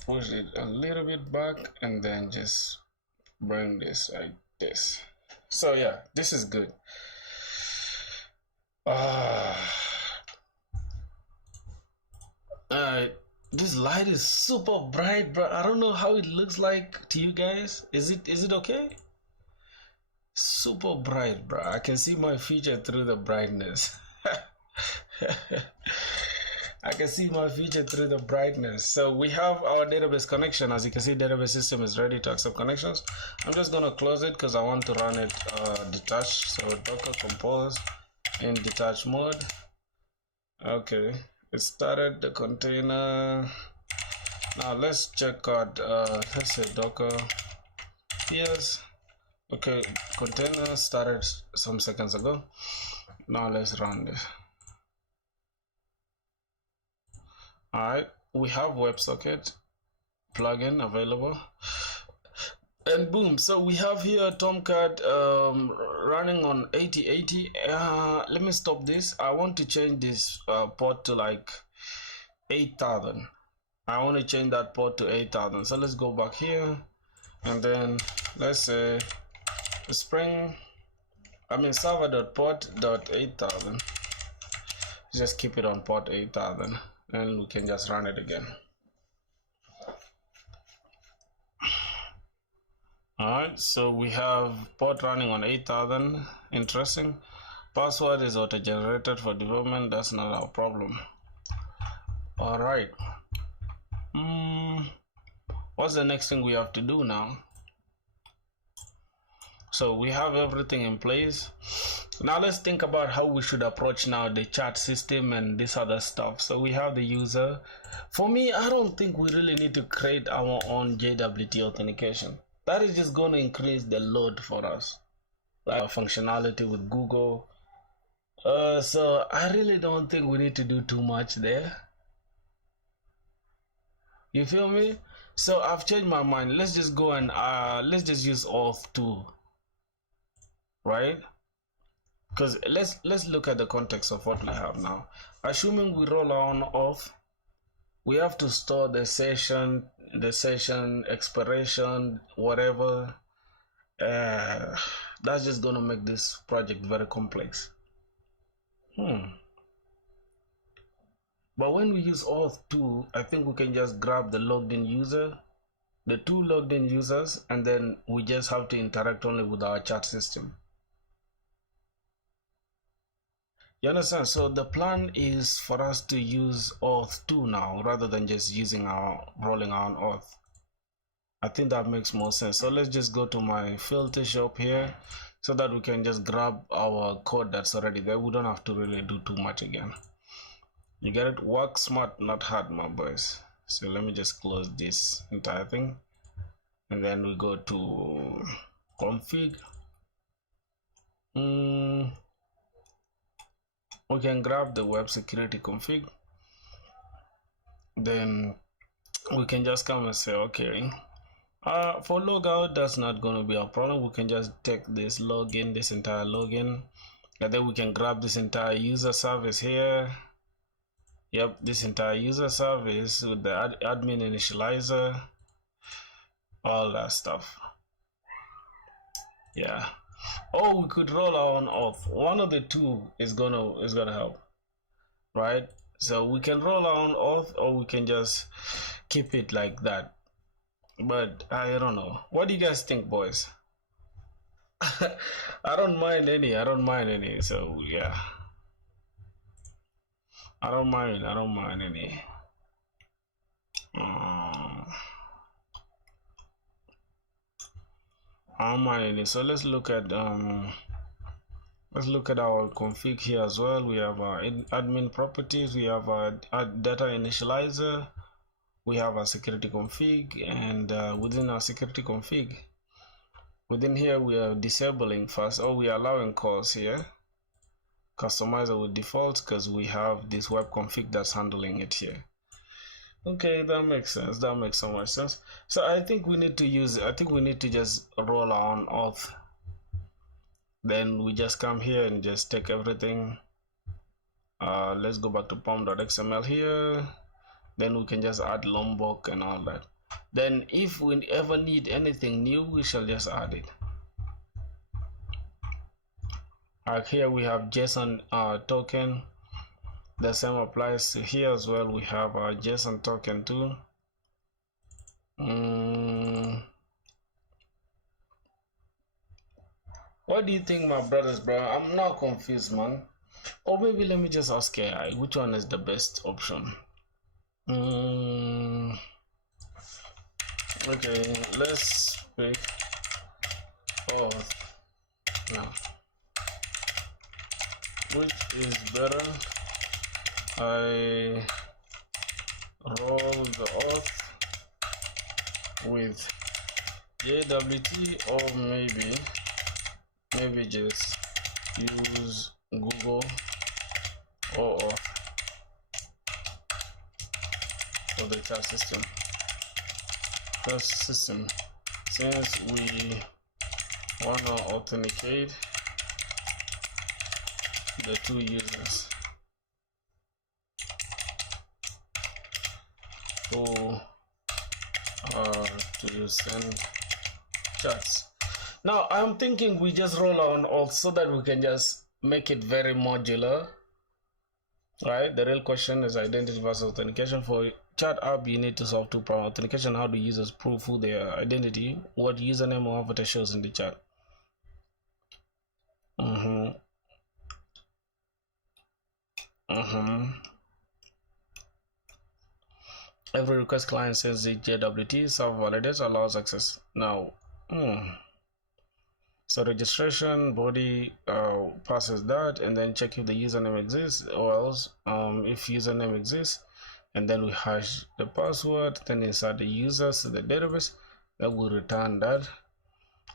Push it a little bit back and then just bring this like this. So yeah, this is good. This light is super bright, bro. I don't know how it looks like to you guys. Is it okay? Super bright, bro. I can see my feature through the brightness. I can see my feature through the brightness. So we have our database connection. As you can see, database system is ready to accept connections. I'm just gonna close it because I want to run it detached. So docker compose in detached mode. Okay, it started the container. Now let's check out let's say docker yes. Okay, container started some seconds ago. Now let's run this. Alright, we have WebSocket plugin available. And boom, so we have here Tomcat running on 8080. Let me stop this. I want to change this port to like 8000. I want to change that port to 8000. So let's go back here and then let's say server.port.8000. Just keep it on port 8000 and we can just run it again. Alright, so we have port running on 8000. Interesting. Password is auto-generated for development. That's not our problem. Alright. What's the next thing we have to do now? So we have everything in place. Now let's think about how we should approach now the chat system and this other stuff. So we have the user. For me, I don't think we really need to create our own JWT authentication. That is just going to increase the load for us, like functionality with Google. So I really don't think we need to do too much there. You feel me? So I've changed my mind. Let's just go and let's just use auth 2, right? Because let's look at the context of what we have now. Assuming we roll on auth, we have to store the session expiration, whatever. That's just gonna make this project very complex. But when we use auth 2, I think we can just grab the logged in user, the 2 logged in users, and then we just have to interact only with our chat system. You understand? So the plan is for us to use auth 2 now rather than just using rolling our auth. I think that makes more sense. So let's just go to my filter shop here so that we can just grab our code that's already there. We don't have to really do too much again. You get it? Work smart, not hard, my boys. So let me just close this entire thing and then we go to config. We can grab the web security config, then we can just come and say okay, for logout that's not going to be a problem. We can just take this login, this entire login, and then we can grab this entire user service here. Yep, this entire user service with the admin initializer, all that stuff. Yeah. Oh, we could roll our own auth. One of the two is gonna help, right? So we can roll our own auth, or we can just keep it like that. But I don't know. What do you guys think, boys? I don't mind any. So yeah, I don't mind any. So let's look at our config here as well. We have our admin properties, we have our data initializer, we have our security config, and within our security config, within here we are disabling first, or we are allowing calls here, customizer with default, because we have this web config that's handling it here. Okay, that makes sense. That makes so much sense. So I think we need to just roll our own auth. Then we just come here and just take everything. Let's go back to pom.xml here. then we can just add Lombok and all that. Then if we ever need anything new, we shall just add it. Here we have JSON token. The same applies to here as well. We have our JSON token too. What do you think, my brothers, bro? I'm not confused, man. Or maybe let me just ask AI, which one is the best option? Okay, let's pick auth now. Which is better? I roll the auth with JWT, or maybe just use Google or auth for the chat system. First system, since we wanna authenticate the two users who are to send chats. Now I'm thinking we just roll on auth so that we can just make it very modular, right? The real question is identity versus authentication. For chat app, you need to solve two problems: authentication, how do users prove who their identity, what username or avatar shows in the chat. Every request client sends the JWT, server validates, allows access. Now, so registration body passes that, and then check if the username exists, or else if username exists, and then we hash the password, then inside the users to the database, that will return that,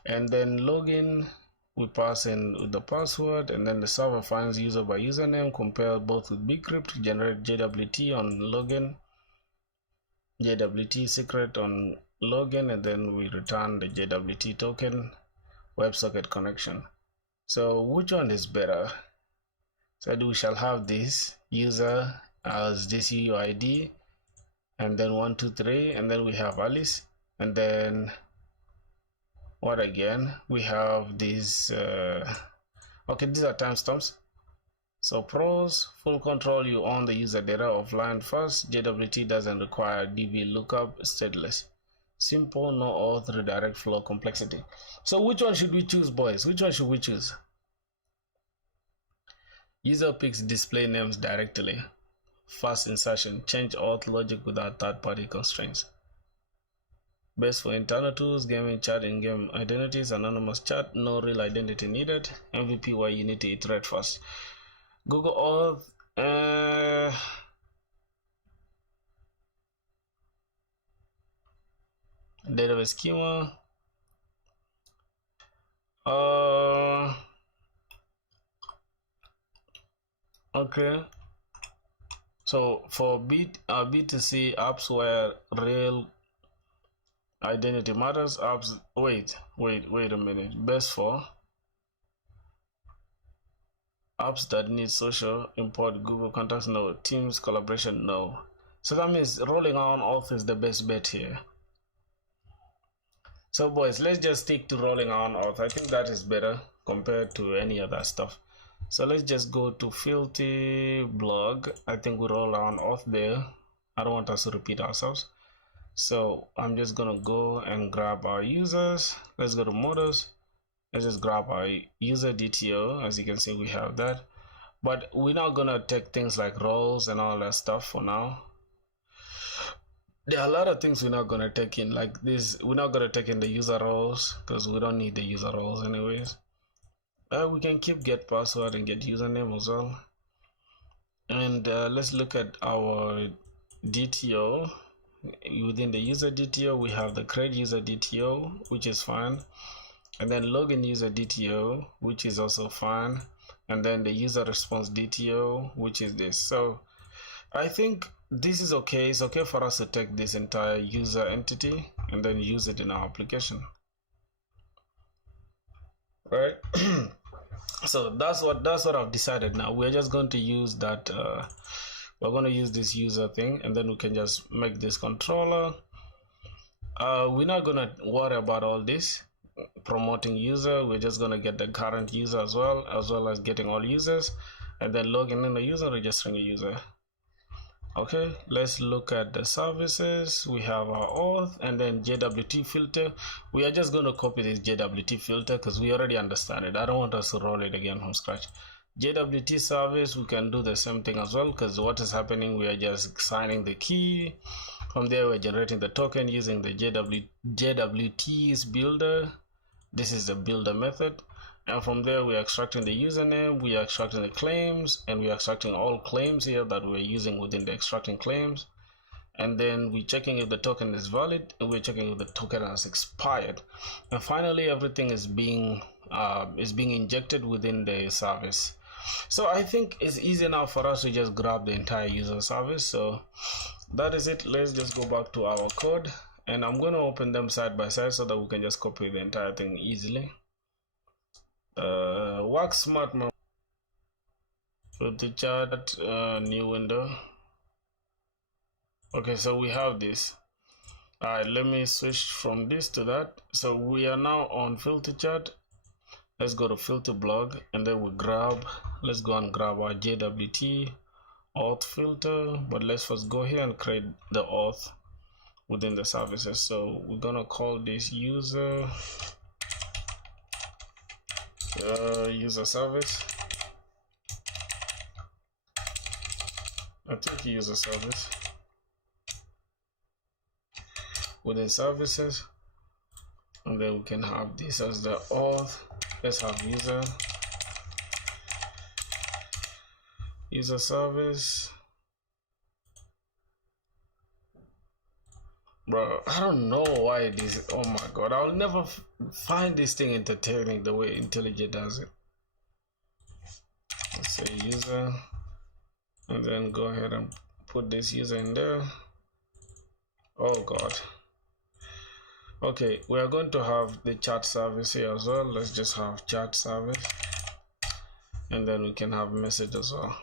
and then login, we pass in with the password, and then the server finds user by username, compare both with bcrypt, generate JWT on login, JWT secret on login, and then we return the JWT token WebSocket connection. So which one is better? So we shall have this user as this UID, and then 123, and then we have Alice, and then what again? We have these okay, these are timestamps. So pros, full control, you own the user data offline first. JWT doesn't require DB lookup, stateless. Simple, no auth, redirect flow, complexity. So which one should we choose, boys? Which one should we choose? User picks display names directly. Fast insertion, change auth logic without third-party constraints. Best for internal tools, gaming chat, in-game identities, anonymous chat, no real identity needed. MVP, why you need to iterate fast. Google auth, database schema, okay. So for B2C apps where real identity matters, apps, wait a minute, best for apps that need social, import Google Contacts, no. Teams collaboration, no. So that means rolling on auth is the best bet here. So boys, let's just stick to rolling on auth. I think that is better compared to any other stuff. So let's just go to Filthy blog. I think we roll on auth there. I don't want us to repeat ourselves. So I'm just gonna go and grab our users. Let's go to models. Let's just grab our user DTO. As you can see, we have that, but we're not gonna take things like roles and all that stuff for now. There are a lot of things we're not gonna take in, like this. We're not gonna take in the user roles because we don't need the user roles anyways. We can keep get password and get username as well. And let's look at our DTO. Within the user DTO, we have the create user DTO, which is fine, and then login user DTO, which is also fine, and then the user response DTO, which is this. So I think this is okay. It's okay for us to take this entire user entity and then use it in our application, right? So that's what I've decided. Now we're just going to use that we're going to use this user thing, and then we can just make this controller. We're not going to worry about all this promoting user. We're just going to get the current user as well as getting all users, and then logging in the user, registering a user. Okay, let's look at the services. We have our auth and then JWT filter. We are just going to copy this JWT filter because we already understand it. I don't want us to roll it again from scratch. JWT service, we can do the same thing as well, because what is happening, we are just signing the key. From there, we're generating the token using the JWT's builder. This is the builder method. And from there, we are extracting the username, we are extracting the claims, and we are extracting all claims here that we're using within the extracting claims. And then we're checking if the token is valid, and we're checking if the token has expired. And finally, everything is being injected within the service. So I think it's easy now for us to just grab the entire user service. So that is it. Let's just go back to our code, and I'm going to open them side by side so that we can just copy the entire thing easily. Work smart, man. With the chart, new window. Okay, so we have this. All right, let me switch from this to that. So we are now on filter chart. Let's go to filter blog, and then let's go and grab our JWT auth filter. But let's first go here and create the auth within the services. So we're gonna call this user service. I think user service within services, and then we can have this as the auth. Let's have user service. Bro, I don't know why this, oh my god, I'll never find this thing entertaining the way IntelliJ does it. Let's say user, and then go ahead and put this user in there. Oh god. Okay, we are going to have the chat service here as well. Let's just have chat service, and then we can have message as well.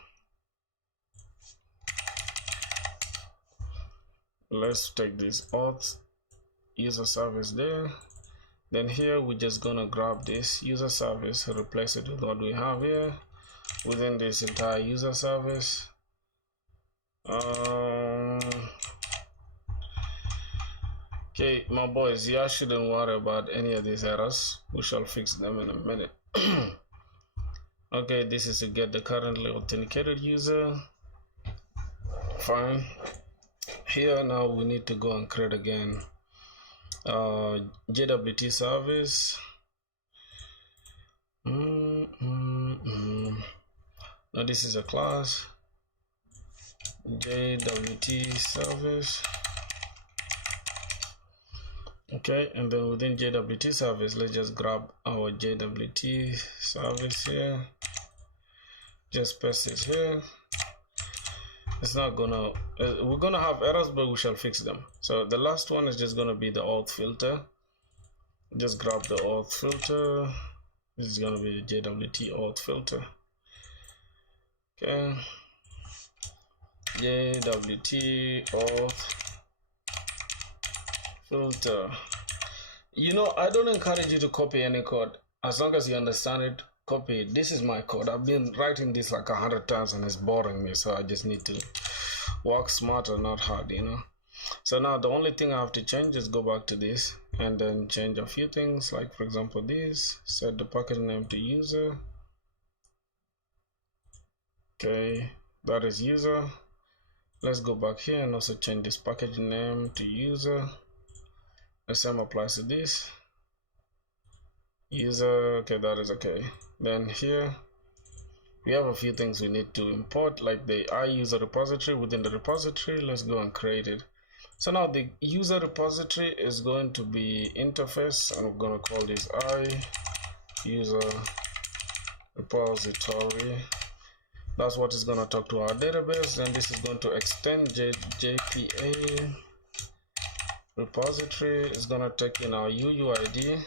Let's take this auth user service there. Then here we're just gonna grab this user service, replace it with what we have here within this entire user service. Okay, my boys, you shouldn't worry about any of these errors. We shall fix them in a minute. Okay, this is to get the currently authenticated user. Fine. Here now we need to go and create again JWT service. Now this is a class JWT service. Okay, and then within JWT service, let's just grab our JWT service here, just paste it here. It's not gonna, we're gonna have errors, but we shall fix them. So the last one is just gonna be the auth filter. Just grab the auth filter. This is gonna be the JWT auth filter. Okay, JWT auth filter. You know, I don't encourage you to copy any code. As long as you understand it, copy it. This is my code. I've been writing this like 100 times and it's boring me, so I just need to work smarter, not hard, you know. So now the only thing I have to change is go back to this and then change a few things, like for example this, set the package name to user. Okay, that is user. Let's go back here and also change this package name to user. The same applies to this user. Okay, that is okay. Then here we have a few things we need to import, like the iUser repository. Within the repository, let's go and create it. So now the user repository is going to be interface, and we're going to call this iUser repository. That's what is going to talk to our database. Then this is going to extend JPA repository. Is going to take in our UUID,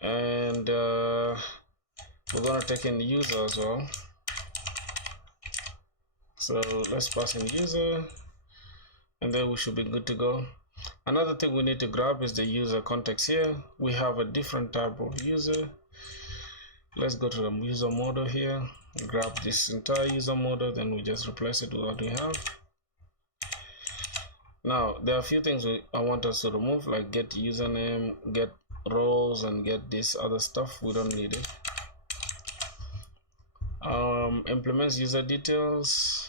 and we're going to take in the user as well. So let's pass in user, and then we should be good to go. Another thing we need to grab is the user context here. We have a different type of user. Let's go to the user model here, grab this entire user model, then we just replace it with what we have. Now there are a few things I want us to remove, like get username, get roles, and get this other stuff. We don't need it. Implements user details.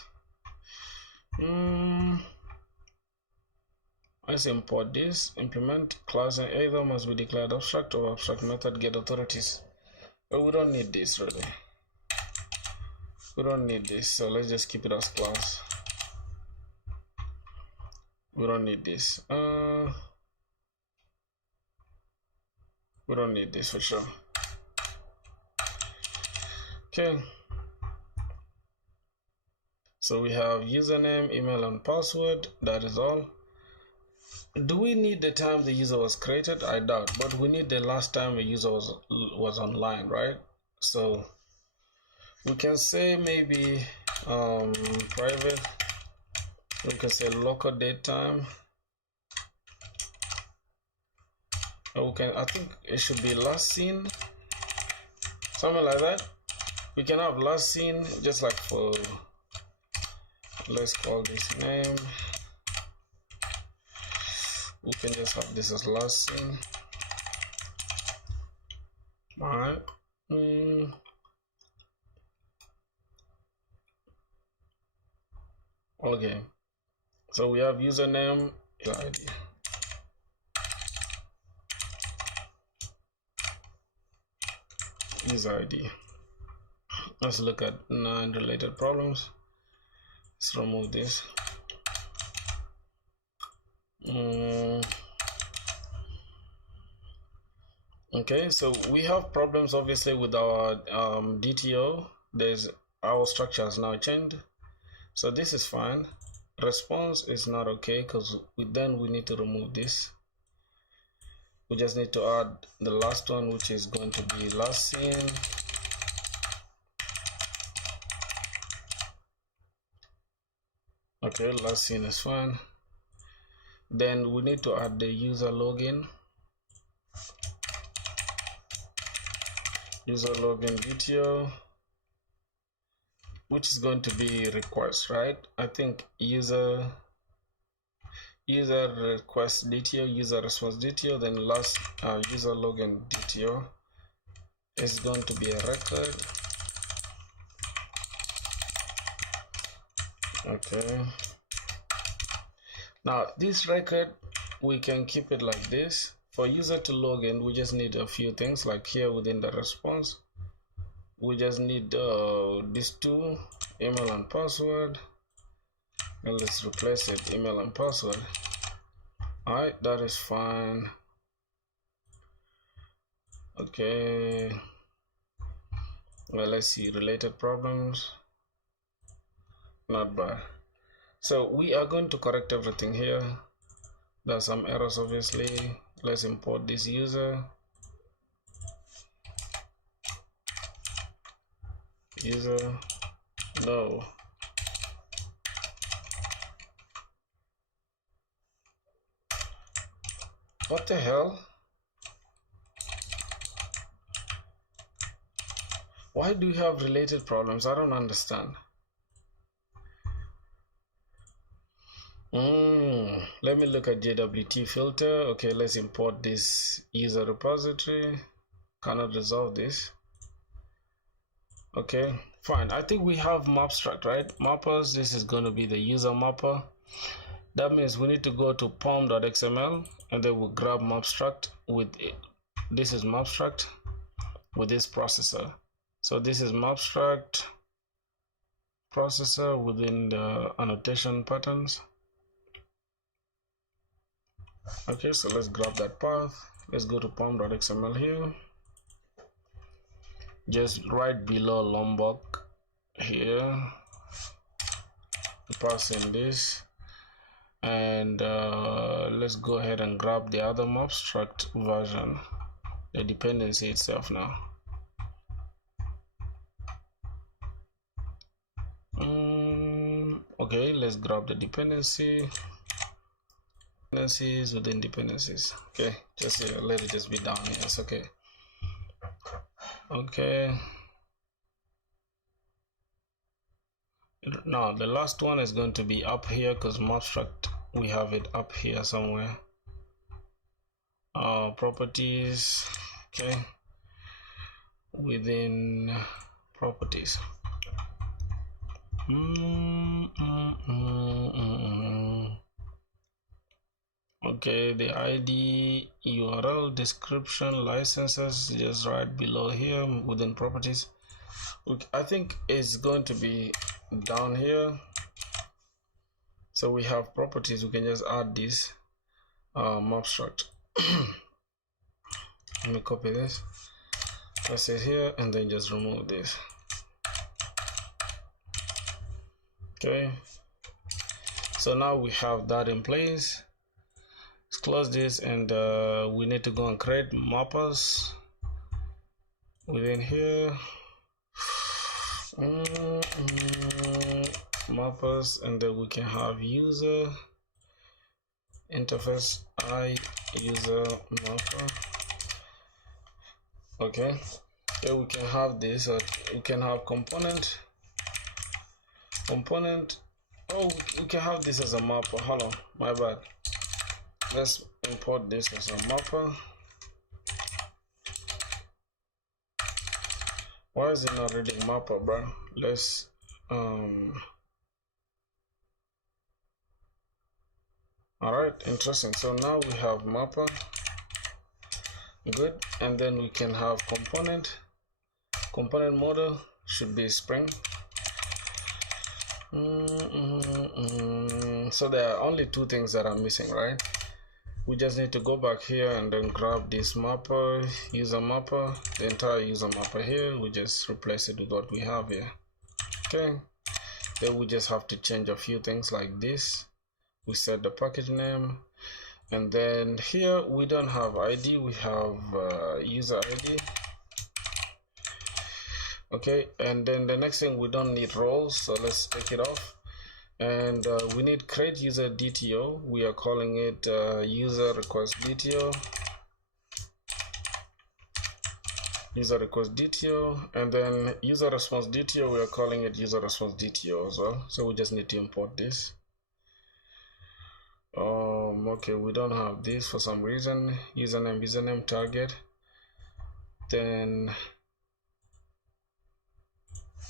Let's import this. Implement class and either must be declared abstract or abstract method get authorities. But we don't need this really. We don't need this, so let's just keep it as class. We don't need this. We don't need this for sure. Okay. So we have username, email, and password. That is all. Do we need the time the user was created? I doubt, but we need the last time a user was online, right? So we can say maybe private. We can say local date time. Or I think it should be last seen, something like that. We can have last seen, just like for, let's call this name. We can just have this as last seen. All right. Okay. So we have username, ID. User ID. Let's look at 9 related problems. Let's remove this. Okay, so we have problems obviously with our DTO. Our structure has now changed, so this is fine. Response is not okay because then we need to remove this. We just need to add the last one, which is going to be last seen. Okay, last seen is fine. Then we need to add the user login. User login DTO, which is going to be request, right? I think user request DTO, user response DTO, then last user login DTO is going to be a record. Okay. Now this record, we can keep it like this. For user to log in, we just need a few things, like here within the response, we just need these two, email and password, and let's replace it, email and password. All right, that is fine. Okay, well, let's see, related problems, not bad. So we are going to correct everything here. There's some errors obviously. Let's import this user. No. What the hell? Why do you have related problems? I don't understand. Let me look at JWT filter. Okay, let's import this user repository. Cannot resolve this. Okay, fine. I think we have mapstruct, right? Mappers, this is going to be the user mapper. That means we need to go to pom.xml and then we'll grab mapstruct with it. This is mapstruct with this processor. So this is mapstruct processor within the annotation patterns. Okay, so let's grab that path. Let's go to pom.xml here. Just right below Lombok here, pass in this, and let's go ahead and grab the other mapstruct version, the dependency itself now. Okay, let's grab the dependencies within dependencies. Okay, just let it just be down here. It's okay. Okay, now the last one is going to be up here because abstract we have it up here somewhere. Properties. Okay, within properties. Okay, the ID, URL, description, licenses, just right below here within properties. Okay, I think it's going to be down here. So we have properties, we can just add this abstract. Let me copy this, paste it here, and then just remove this. Okay, so now we have that in place. Let's close this, and we need to go and create mappers within here. Mappers, and then we can have user interface I user mapper. Okay, so we can have this, we can have component. Oh, we can have this as a mapper. Hold on, my bad. Let's import this as a mapper. Why is it not reading mapper, bro? Let's all right, interesting. So now we have mapper. Good, and then we can have component model should be Spring. So there are only two things that are missing, right? We just need to go back here and then grab this mapper, user mapper, the entire user mapper here. We just replace it with what we have here. Okay, then we just have to change a few things like this. We set the package name, and then here we don't have ID, we have user ID. Okay, and then the next thing, we don't need roles, so let's take it off. And we need create user DTO. We are calling it user request DTO. User request DTO, and then user response DTO, we are calling it user response DTO as well. So we just need to import this. Okay, we don't have this for some reason. Username target. Then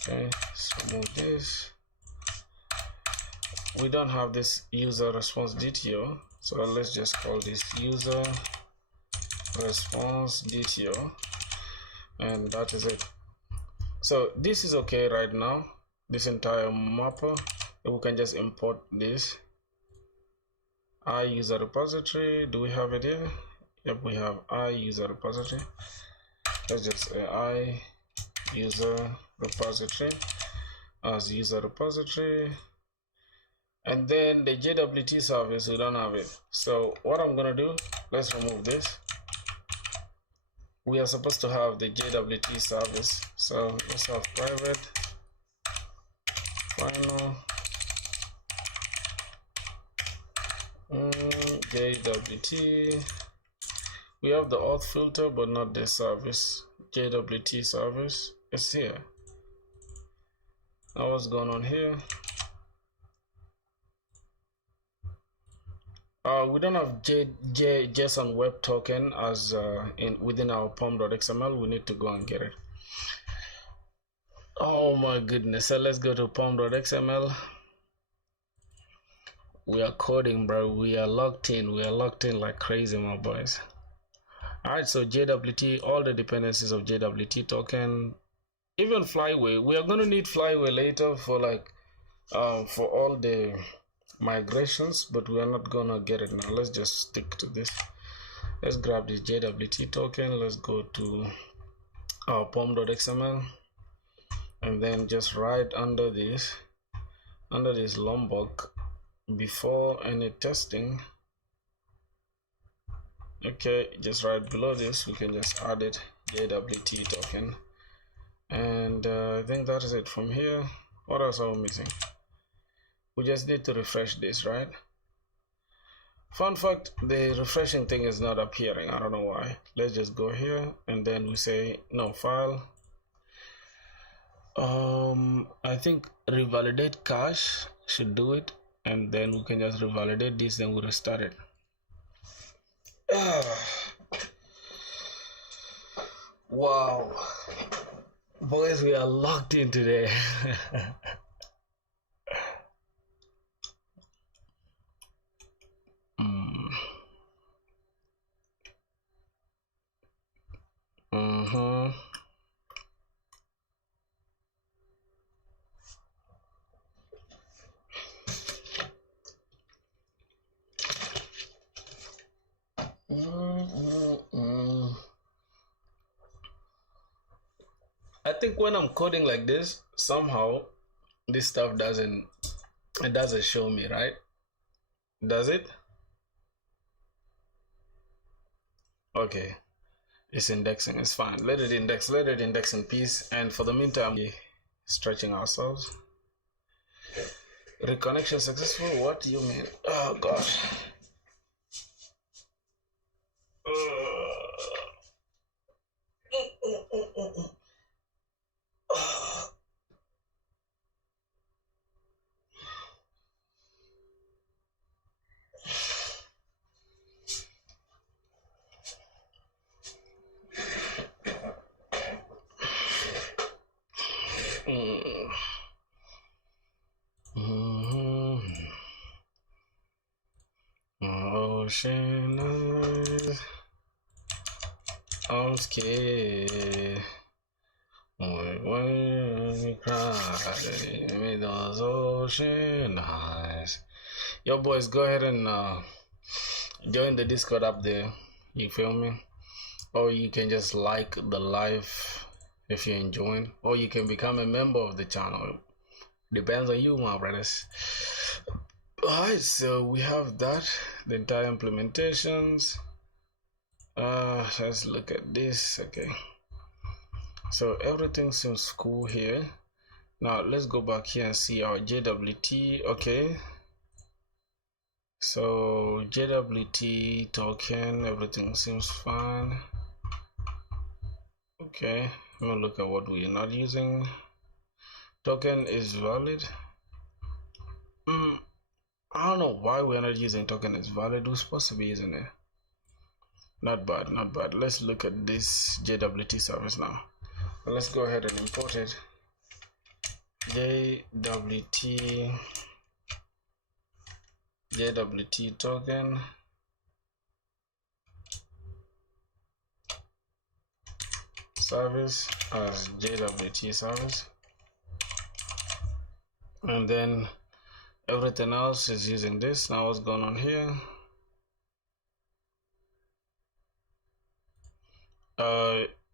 okay, let's remove this. We don't have this user response DTO, so let's just call this user response DTO, and that is it. So this is okay right now, this entire mapper. We can just import this I user repository. Do we have it here? Yep, we have I user repository. Let's just say I user repository as user repository. And then the JWT service, we don't have it. So what I'm gonna do, let's remove this. We are supposed to have the JWT service, so let's have private final JWT. We have the auth filter, but not the service. JWT service is here. Now what's going on here? We don't have JSON web token as within our pom.xml. We need to go and get it. Oh my goodness. So let's go to pom.xml. We are coding, bro. We are locked in. We are locked in like crazy, my boys. All right, so JWT, all the dependencies of JWT token, even Flyway. We are going to need Flyway later for like for all the migrations, but we are not gonna get it now. Let's just stick to this. Let's grab this JWT token. Let's go to our pom.xml, and then just right under this Lombok, before any testing. Okay, just right below this, we can just add it, JWT token, and I think that is it from here. What else are we missing? we just need to refresh this, right? Fun fact, the refreshing thing is not appearing. I don't know why. Let's just go here and then we say no file. I think revalidate cache should do it, and then we can just revalidate this, then we restart it. Wow, boys, we are locked in today. I think when I'm coding like this, somehow this stuff doesn't show me, right? Does it? Okay, it's indexing, it's fine. Let it index in peace. And for the meantime, we're stretching ourselves. Reconnection successful? What do you mean? Oh gosh. Ocean eyes, I'm scared. When you cry, me those ocean eyes. Yo, boys, go ahead and join the Discord up there. You feel me? Or you can just like the live if you're enjoying, or you can become a member of the channel. Depends on you, my brothers. Alright, so we have that, the entire implementations. Let's look at this. Okay, so everything seems cool here. Now let's go back here and see our JWT. Okay, so JWT token, everything seems fine. Okay, I'm gonna look at what we're not using. Token is valid. I don't know why we're not using token is valid. We're supposed to be using it. Not bad, not bad. Let's look at this JWT service now. Let's go ahead and import it. JWT token service as JWT service, and then everything else is using this. Now what's going on here?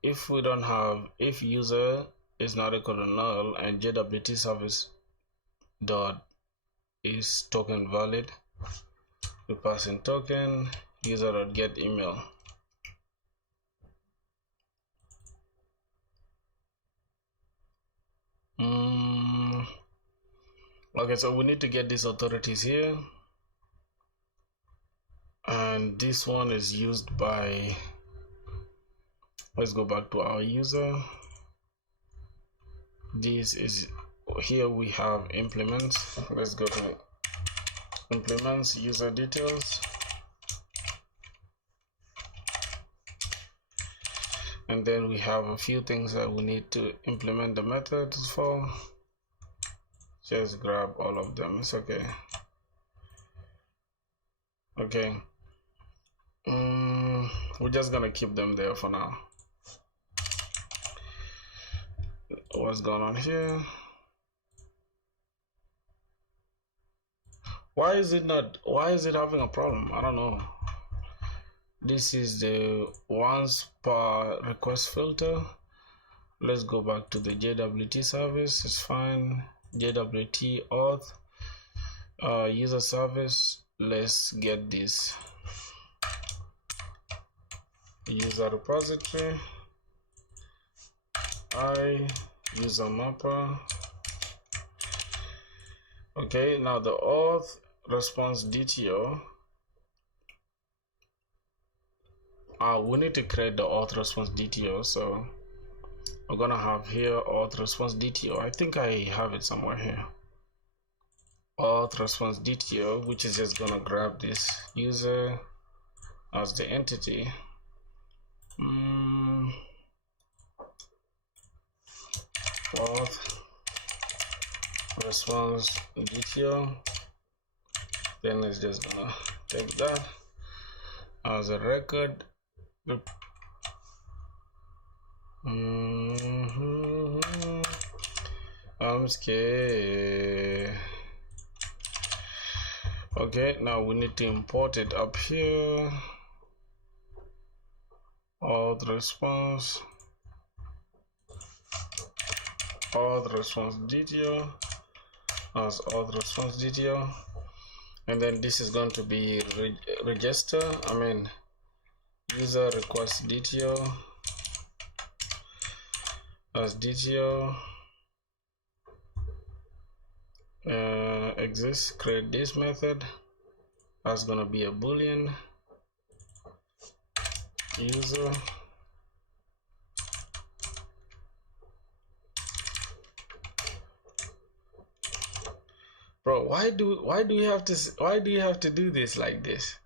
If we don't have, if user is not equal to null and JWT service dot is token valid, we pass in token user dot get email. Okay, so we need to get these authorities here, and this one is used by, let's go back to our user. This is here, we have implements. Let's go to implements, user details, and then we have a few things that we need to implement the methods for. Just grab all of them, it's okay. Okay, we're just gonna keep them there for now. What's going on here? Why is it having a problem? I don't know. This is the once per request filter. Let's go back to the JWT service. It's fine. JWT auth user service. Let's get this user repository. User mapper Okay, now the auth response DTO. We need to create the auth response DTO, so we're gonna have here auth response DTO. I think I have it somewhere here. Auth response DTO, which is just gonna grab this user as the entity. Auth response DTO. Then it's just gonna take that as a record. I'm scared. Okay, now we need to import it up here. Auth response DTO as auth response DTO, and then this is going to be register. User request DTO as DTO exists. Create this method as gonna be a boolean user bro. Why do you have to do this like this?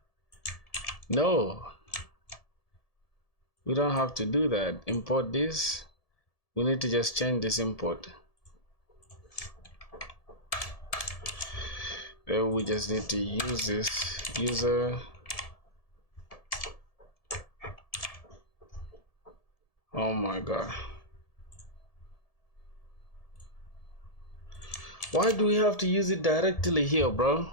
No, we don't have to do that. Import this. We need to just change this import. We just need to use this user. Oh my god, why do we have to use it directly here, bro?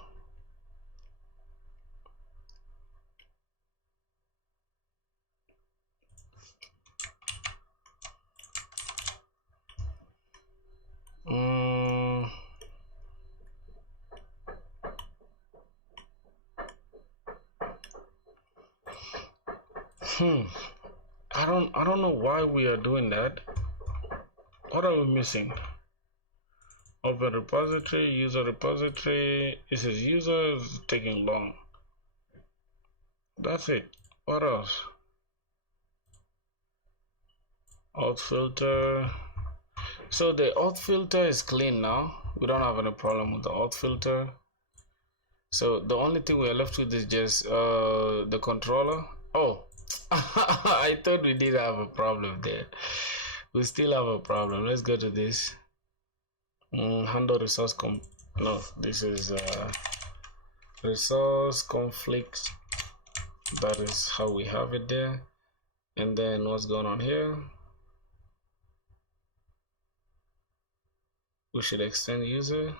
I don't know why we are doing that. What are we missing? Open repository, user repository. It says user is taking long. That's it. What else? Auth filter. So the auth filter is clean now. We don't have any problem with the auth filter. So the only thing we are left with is just the controller. Oh, I thought we did have a problem there. We still have a problem. Let's go to this. Handle resource no, this is resource conflict. That is how we have it there. And then what's going on here? We should extend user.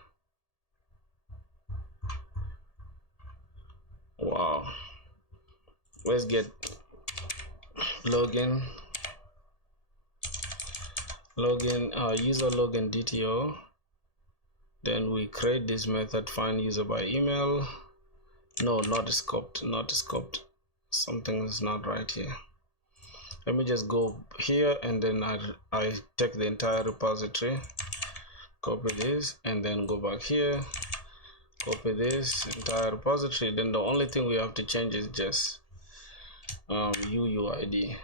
Wow. Let's get login user login DTO. Then we create this method find user by email. No, not scoped. Something is not right here. Let me just go here and then I take the entire repository, copy this, and then go back here, copy this entire repository. Then the only thing we have to change is just UUID,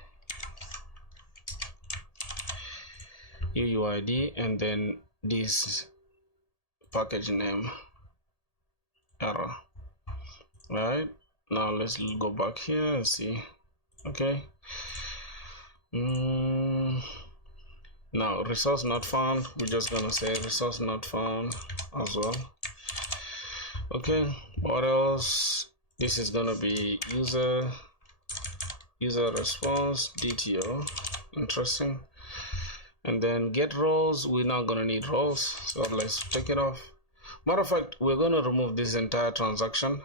and then this package name error. Right, now let's go back here and see. Okay, now resource not found, we're just gonna say resource not found as well. Okay, what else? This is gonna be user response DTO. Interesting. And then get roles, we're not gonna need roles, so let's take it off. Matter of fact, we're gonna remove this entire transaction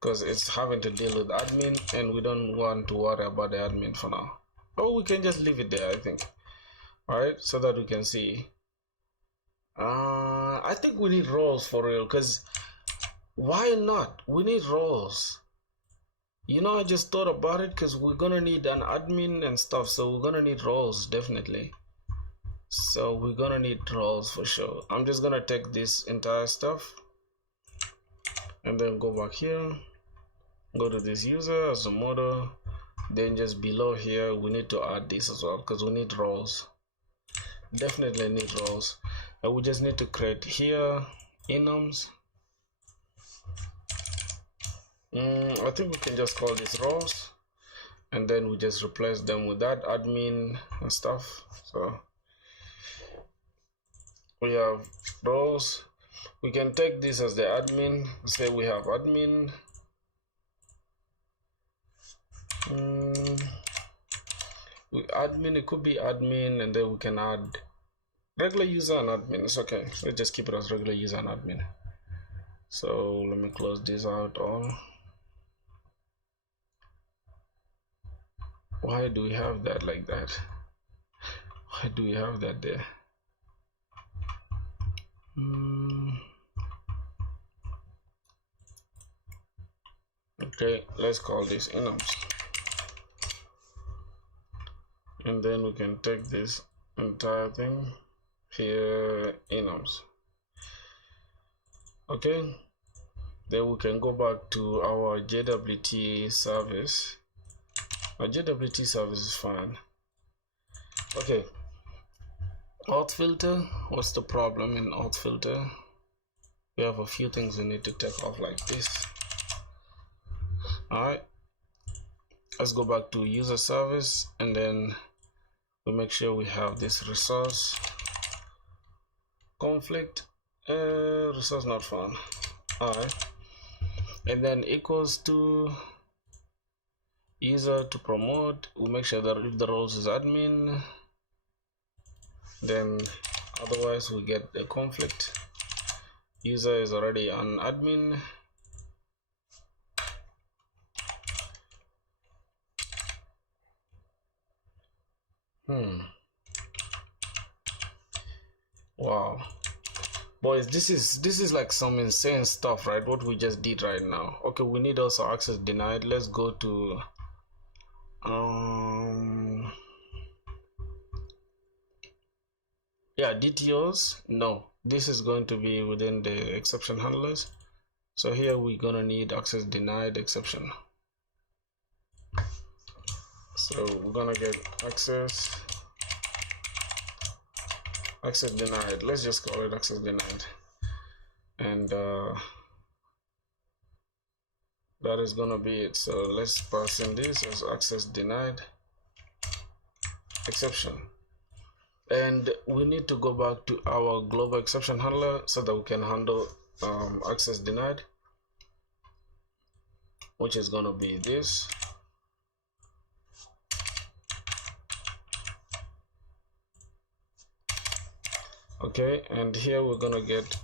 because it's having to deal with admin, and we don't want to worry about the admin for now. Or we can just leave it there, I think. Alright, so that we can see. I think we need roles for real, because why not? We need roles. You know, I just thought about it because we're gonna need an admin and stuff, so we're gonna need roles definitely. So we're gonna need roles for sure. I'm just gonna take this entire stuff and then go back here, go to this user as a model, then just below here we need to add this as well because we need roles. Definitely need roles, and we just need to create here enums. I think we can just call this roles, and then we just replace them with that admin and stuff. So we have roles. We can take this as the admin. Say we have admin. Admin, it could be admin, and then we can add regular user and admin. It's okay. Let's just keep it as regular user and admin. So let me close this out all. Why do we have that like that? Why do we have that there? Okay, let's call this enums, and then we can take this entire thing here enums. Okay, then we can go back to our JWT service. Our JWT service is fine. Okay, auth filter. What's the problem in auth filter? We have a few things we need to take off like this. Alright, let's go back to user service, and then we make sure we have this resource conflict, resource not found. Alright, and then equals to user to promote. We make sure that if the roles is admin, then otherwise we get the conflict. User is already an admin. Wow, boys, this is like some insane stuff, right? What we just did right now. Okay, we need also access denied. Let's go to yeah, DTOs. No, this is going to be within the exception handlers. So here we're gonna need access denied exception. So we're gonna get access denied. Let's just call it access denied, and that is gonna be it. So let's pass in this as access denied exception, and we need to go back to our global exception handler so that we can handle access denied, which is gonna be this. Okay, and here we're gonna get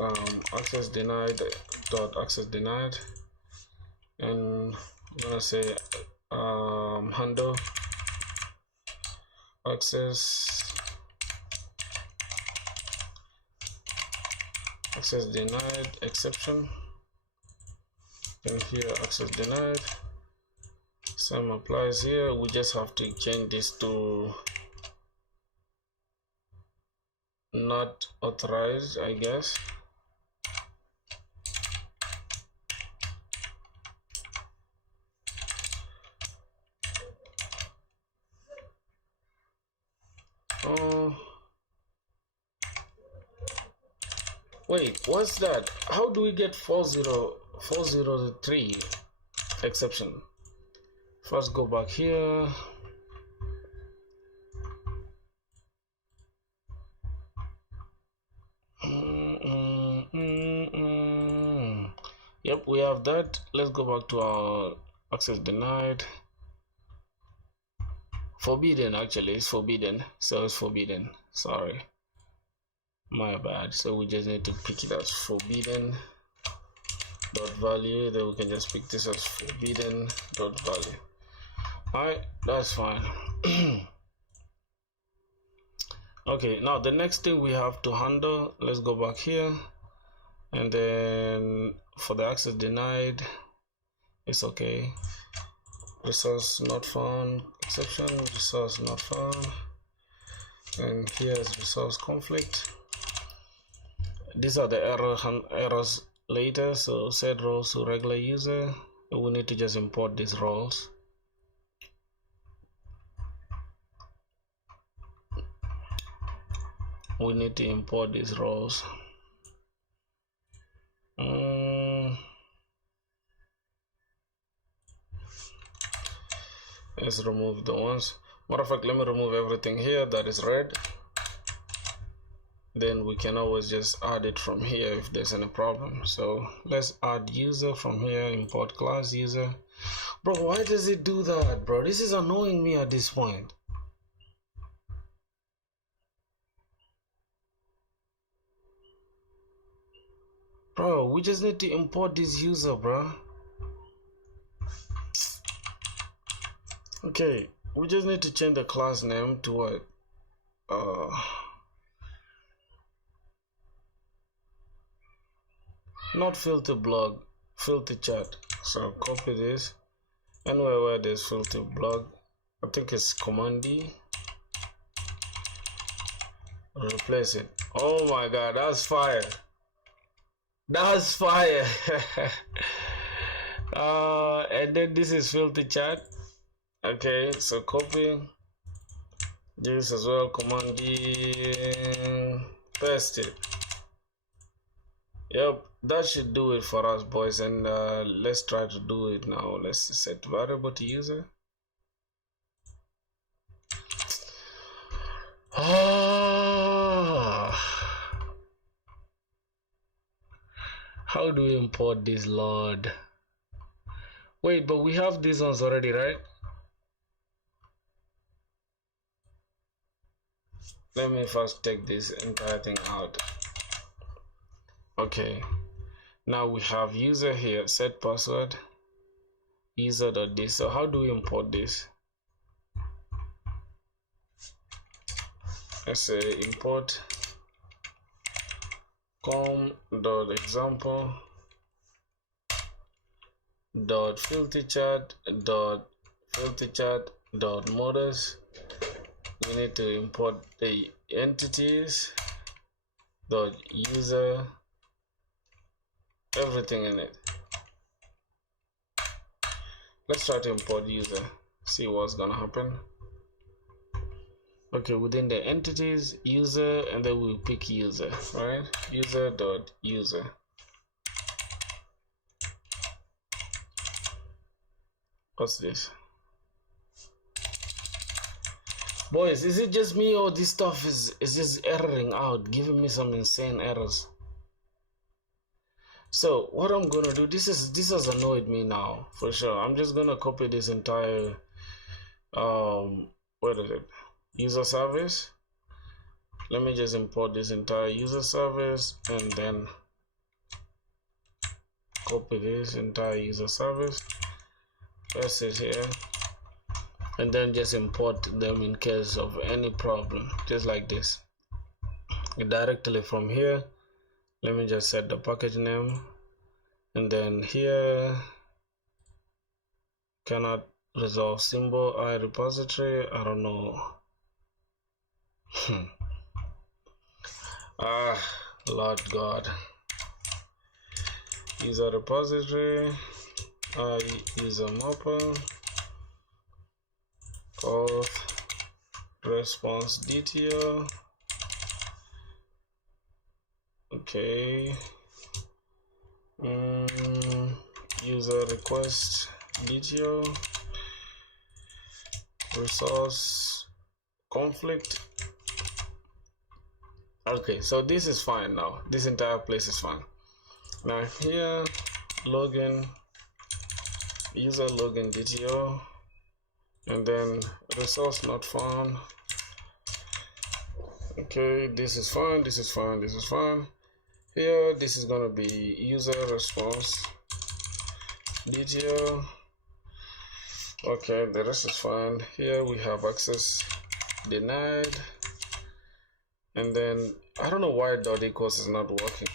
access denied dot access denied, and we're gonna say handle access denied exception, and here access denied. Same applies here. We just have to change this to not authorized, I guess. Wait, what's that? How do we get 403 exception? First go back here. Yep, we have that. Let's go back to our access denied. Forbidden, actually, it's forbidden. So it's forbidden. Sorry, my bad. So we just need to pick it as forbidden dot value. Then we can just pick this as forbidden dot value. Alright, that's fine. Okay, now the next thing we have to handle, let's go back here, and then for the access denied, it's okay. Resource not found exception, resource not found. and here's resource conflict. These are the errors later. So set roles to regular user. We need to just import these roles. We need to import these roles. Let's remove the ones. Matter of fact, let me remove everything here that is red. Then we can always just add it from here if there's any problem. So let's add user from here, import class user. Bro, why does it do that, bro? This is annoying me at this point. Bro, we just need to import this user, bro. Okay, we just need to change the class name to what? Not filter blog, filter chat. So copy this. Anywhere where there's filter blog, I think it's Command D. Replace it. Oh my god, that's fire. That's fire. And then this is filter chat. Okay, so copy this as well, Command D, paste it. Yep, that should do it for us, boys. And let's try to do it now. Let's set variable to user. How do we import this, Lord? Wait, but we have these ones already, right? Let me first take this entire thing out. Okay, now we have user here, set password, user.this. So how do we import this? Let's say import com.example dot filterchat dot models. We need to import the entities dot user, everything in it. Let's try to import user, see what's gonna happen. Okay, within the entities, user, and then we'll pick user, right? User.user. What's this? Boys, is it just me or this stuff is just erroring out, giving me some insane errors? So what I'm gonna do, this has annoyed me now for sure. I'm just gonna copy this entire what is it? User service. Let me just import this entire user service and then copy this entire user service, paste it here, and then just import them in case of any problem, just like this. Directly from here, let me just set the package name, and then here cannot resolve symbol I repository. I don't know. Lord God. User repository, user mapper of response detail. Okay. User request detail, resource conflict. Okay, so this is fine now. This entire place is fine. Now here, login, user login DTO, and then resource not found. Okay, this is fine, this is fine, this is fine. Here, this is gonna be user response DTO. Okay, the rest is fine. Here we have access denied. And then I don't know why dot equals is not working.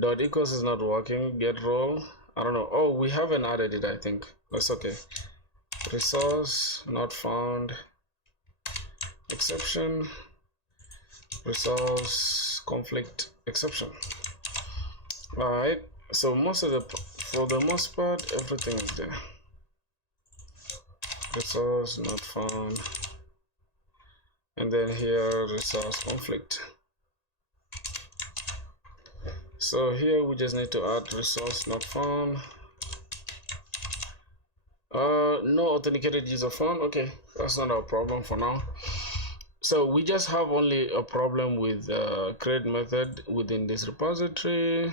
Dot equals is not working. Get role. I don't know. Oh, we haven't added it, I think. That's okay. resource not found exception, resource conflict exception. All right, so for the most part everything is there. Resource not found, and then here resource conflict. So here we just need to add resource not found. No authenticated user found. Okay, that's not our problem for now. So we just have only a problem with create method within this repository.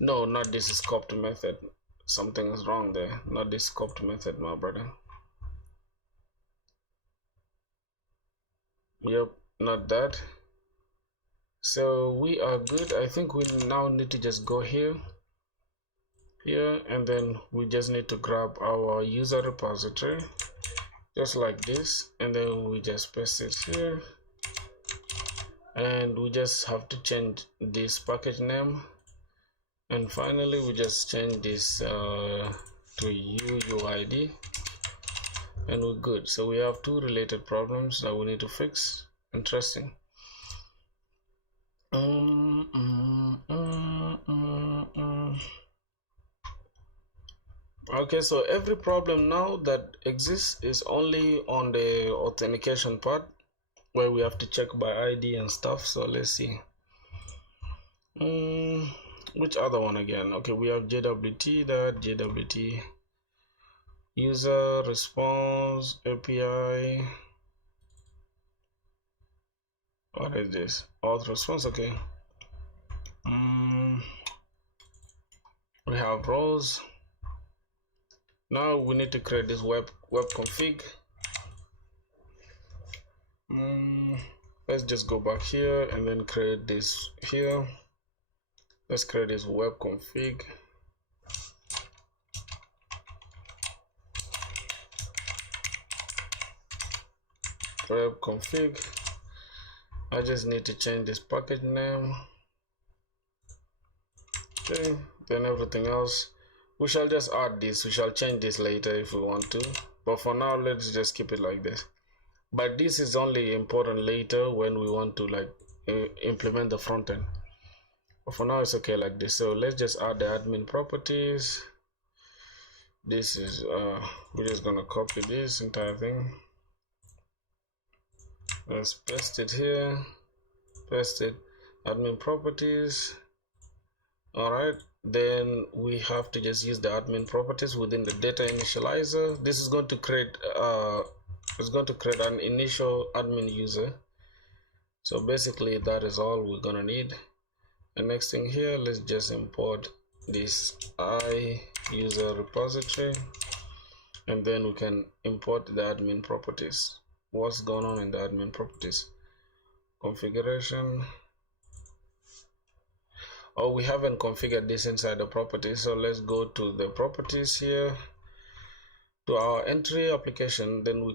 No, not this scoped method. Something is wrong there. Not this scoped method, my brother. Yep, not that. So we are good. I think we now need to just go here, and then we just need to grab our user repository just like this, and then we just paste it here, and we just have to change this package name, and finally we just change this to UUID, and we're good. So we have two related problems that we need to fix. Interesting. Okay, so every problem now that exists is only on the authentication part, where we have to check by ID and stuff. So let's see. Which other one again? Okay, we have JWT, that JWT user response API. What is this? Auth response. Okay. We have roles. Now we need to create this web config. Let's just go back here and then create this here. Let's create this web config. Web config. I just need to change this package name. Okay, then everything else we shall just add this. We shall change this later if we want to, but for now let's just keep it like this. But this is only important later when we want to like implement the front end, but for now it's okay like this. So let's just add the admin properties. This is we're just gonna copy this entire thing. Let's paste it here, paste it, admin properties. All right, then we have to just use the admin properties within the data initializer. This is going to create an initial admin user. So basically that is all we're gonna need. The next thing here, let's just import this user repository, and then we can import the admin properties. What's going on in the admin properties? Configuration. Oh, we haven't configured this inside the properties, so let's go to the properties here, to our entry application. Then we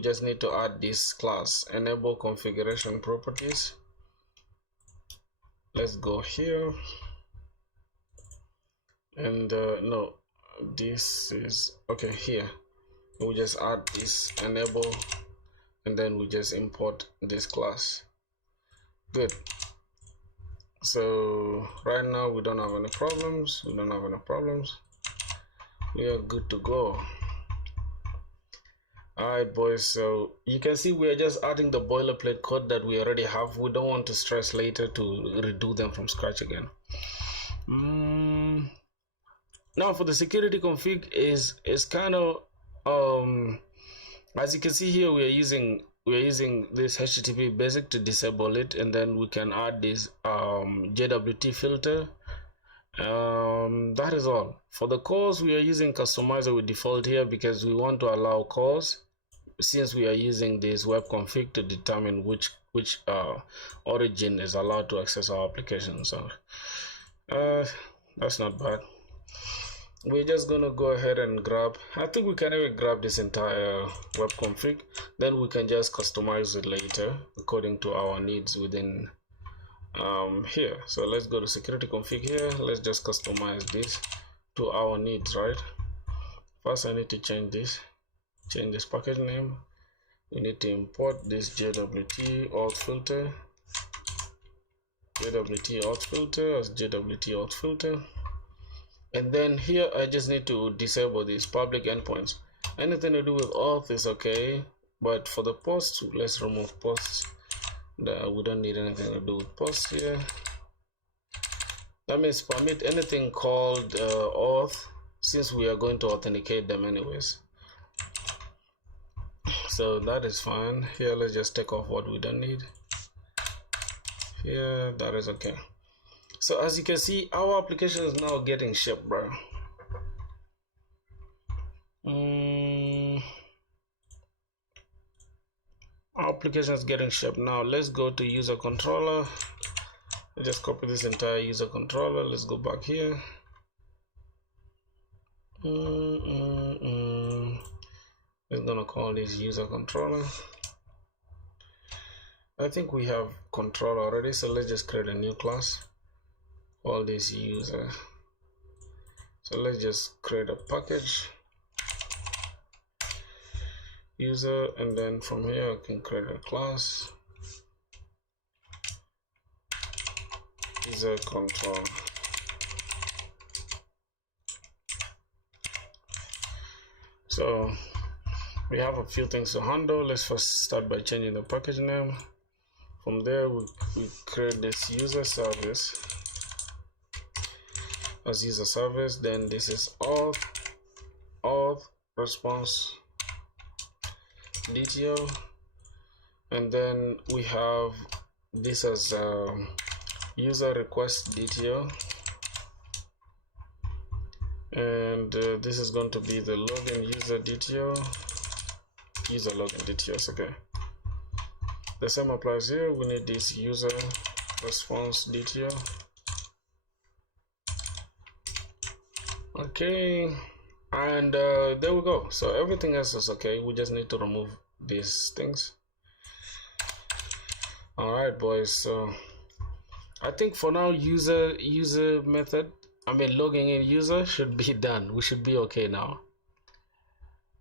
just need to add this class, enable configuration properties. Let's go here, and no, this is okay. Here we just add this enable, and then we just import this class. Good. So right now we don't have any problems. We are good to go. All right, boys, so you can see we are just adding the boilerplate code that we already have. We don't want to stress later to redo them from scratch again. Now for the security config is kind of as you can see here, we are using this HTTP basic to disable it, and then we can add this JWT filter. That is all. For the cores, we are using customizer with default here because we want to allow cores, since we are using this web config to determine which origin is allowed to access our application. So that's not bad. We're just gonna go ahead and grab, I think we can even grab this entire web config, then we can just customize it later according to our needs within here. So let's go to security config here. Let's just customize this to our needs, right? First I need to change this. change this package name. We need to import this JWT auth filter, JWT auth filter as JWT auth filter. And then here I just need to disable these public endpoints. Anything to do with auth is okay, but for the post, let's remove posts. We don't need anything to do with posts here. That means permit anything called auth, since we are going to authenticate them anyways. So that is fine. Here, let's just take off what we don't need. Here, that is okay. So as you can see, our application is now getting shipped, bro. Our application is getting shipped. Now let's go to user controller. Let's just copy this entire user controller. Let's go back here. We're gonna call this user controller. I think we have control already, so let's just create a new class. Call this user. So let's just create a package user, and then from here I can create a class user control. So we have a few things to handle. Let's first start by changing the package name. From there we create this user service as user service. Then this is auth response DTO, and then we have this as user request DTO, and this is going to be the login user DTO, user login DTOs. Okay, the same applies here. We need this user response DTO. Okay, and there we go. So everything else is okay. We just need to remove these things. All right, boys. So I think for now, user method, logging in user should be done. We should be okay now.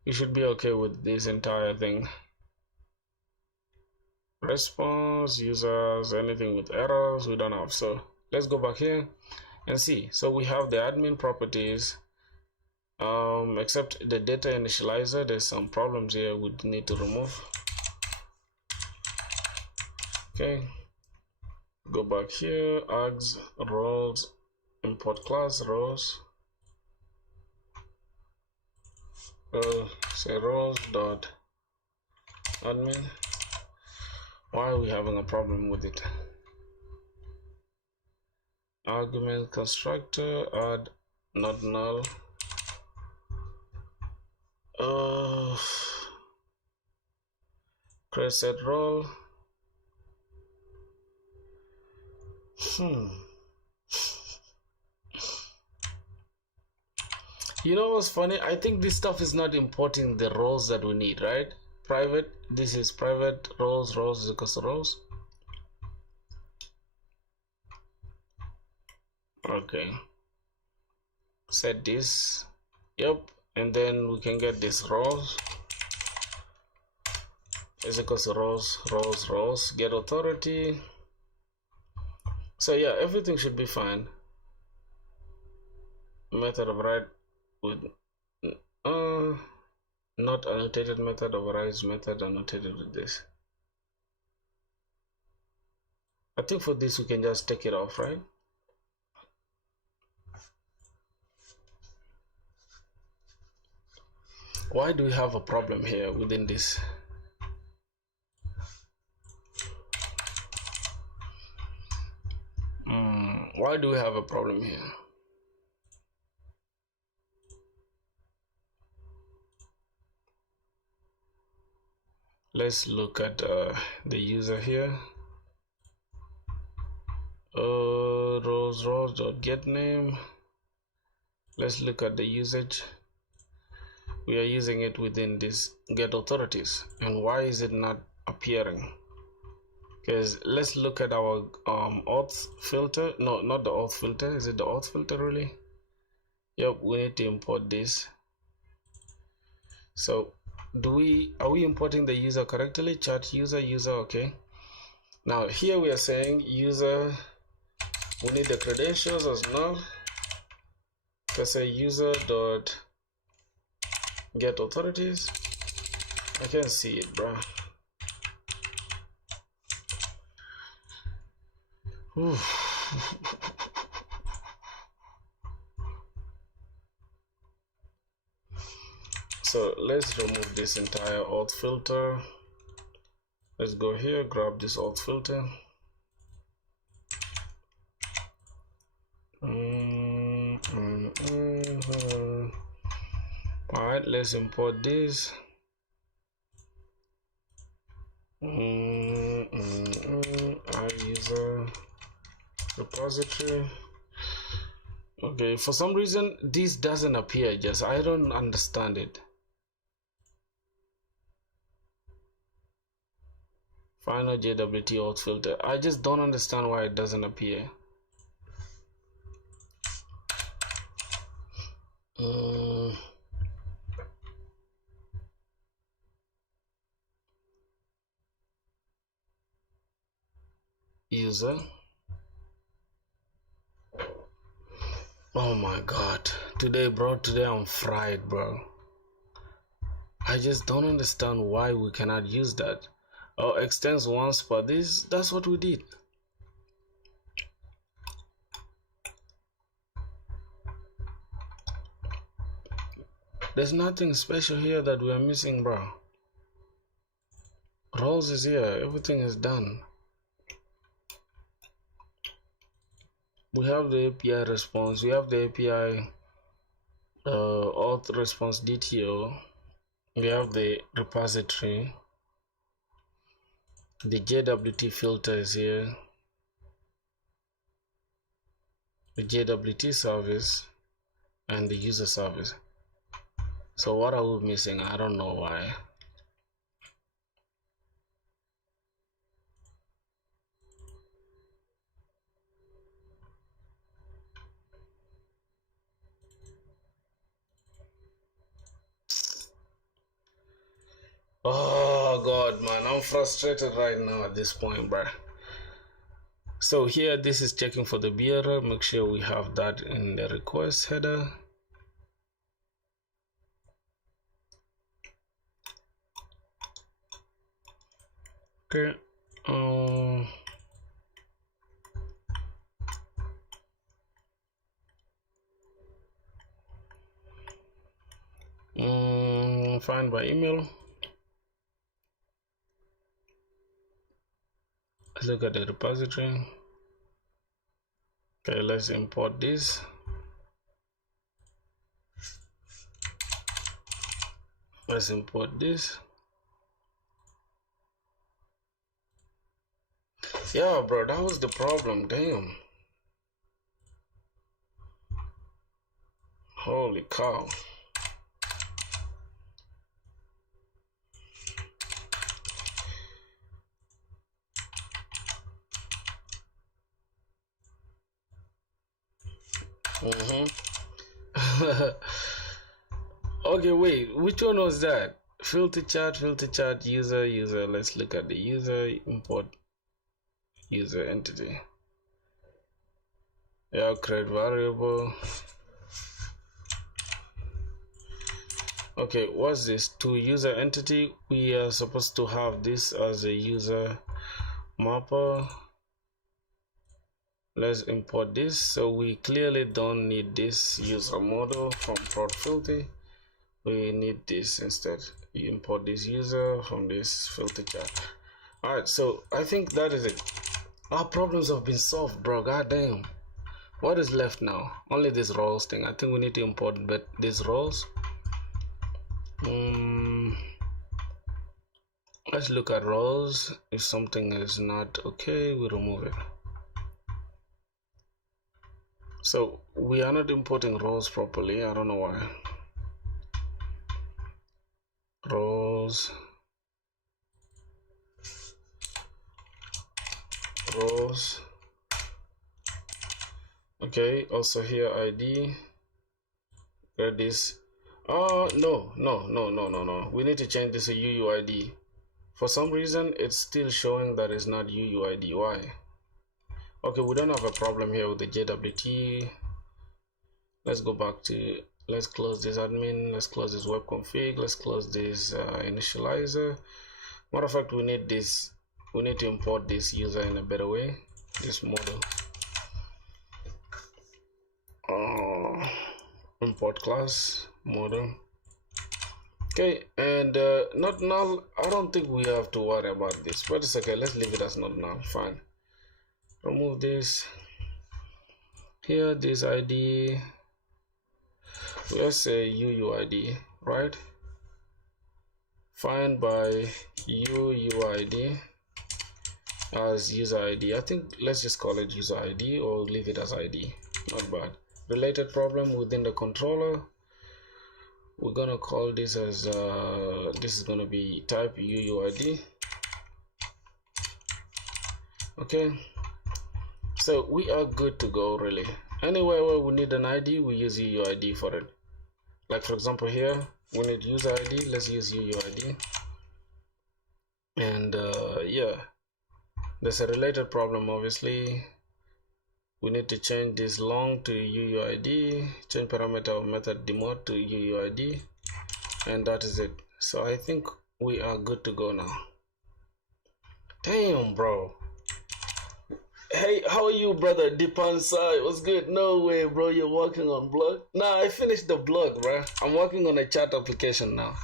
You should be okay with this entire thing. Response, users, anything with errors we don't have. So let's go back here and see. So we have the admin properties, except the data initializer. There's some problems here we need to remove. Okay, go back here, args, roles, import class roles. Say roles dot admin. Why are we having a problem with it? Argument constructor add not null. Create set role. You know what's funny? I think this stuff is not importing the roles that we need, right? Private, this is private roles is equals to roles. Okay, set this, yep, and then we can get this roles is equals to roles, get authority. So yeah, everything should be fine. Method override with not annotated method overrides method annotated with this. I think for this we can just take it off, right? Why do we have a problem here within this? Why do we have a problem here? Let's look at the user here. Roles.get name. Let's look at the usage. We are using it within this get authorities, and why is it not appearing? Because let's look at our auth filter. No, not the auth filter. Is it the auth filter really? Yep, we need to import this. So are we importing the user correctly? Chat user, okay. Now here we are saying user, we need the credentials as null. Let's say user dot get authorities. I can't see it, bro. So let's remove this entire alt filter. Let's go here, grab this alt filter. Alright, let's import this. Our user repository. Okay, for some reason this doesn't appear. Just I don't understand it. Final JWT alt filter. I just don't understand why it doesn't appear. User. Oh my god, today I'm fried, bro. I just don't understand why we cannot use that. Oh, extends once per this, that's what we did. There's nothing special here that we are missing, bro. Roles is here, everything is done. We have the API response, we have the API auth response DTO, we have the repository, the JWT filter is here, the JWT service, and the user service. So what are we missing? I don't know why. Oh god, man, I'm frustrated right now at this point, bruh. So here, this is checking for the bearer. Make sure we have that in the request header. Okay. Find by email. Let's look at the repository. Okay, let's import this. Let's import this. Yeah, bro, that was the problem. Damn. Holy cow. Okay, wait, which one was that? Filter chart, user. Let's look at the user. Import user entity. Yeah, create variable. Okay, what's this? To user entity, we are supposed to have this as a user mapper. Let's import this. So we clearly don't need this user model from prod filter. We need this instead. You import this user from this filter chart. All right, so I think that is it. Our problems have been solved, bro. God damn. What is left now? Only this roles thing. I think we need to import these roles. Let's look at roles. If something is not okay, we remove it. So we are not importing roles properly. I don't know why. Roles. Okay, also here ID. Get this. No. We need to change this to UUID. For some reason, it's still showing that it's not UUID. Why? Okay, we don't have a problem here with the JWT. Let's go back to, let's close this admin, let's close this web config, let's close this initializer. Matter of fact, we need this, we need to import this user in a better way, this model. Import class model. Okay, and not null. I don't think we have to worry about this, but it's okay. Let's leave it as not null. Fine. Remove this. Here, this ID. Let's say UUID, right? Find by UUID as user ID. I think let's just call it user ID or leave it as ID. Not bad. Related problem within the controller. We're gonna call this as this is gonna be type UUID. Okay, so we are good to go really. Anywhere where we need an ID, we use UUID for it. Like for example here, we need user ID, let's use UUID. And yeah, there's a related problem obviously. We need to change this long to UUID, change parameter of method demote to UUID, and that is it. So I think we are good to go now. Damn, bro. Hey, how are you, brother? Dipansai, what's good? No way, bro. You're working on blog? Nah, I finished the blog, bro. I'm working on a chat application now.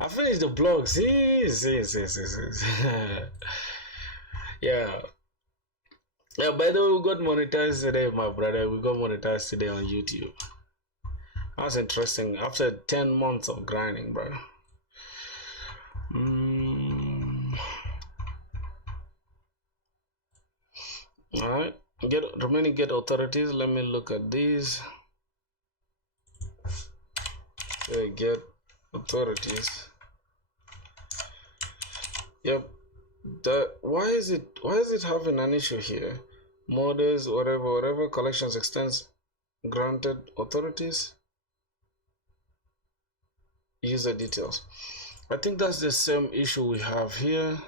I finished the blog. See. Yeah. Yeah, by the way, we got monetized today, my brother. We got monetized today on YouTube. That's interesting. After 10 months of grinding, bro. Alright. Remaining get authorities. Let me look at these. Okay, get authorities. Yep. Why is it having an issue here? Models, whatever, collections extends granted authorities, user details. I think that's the same issue we have here.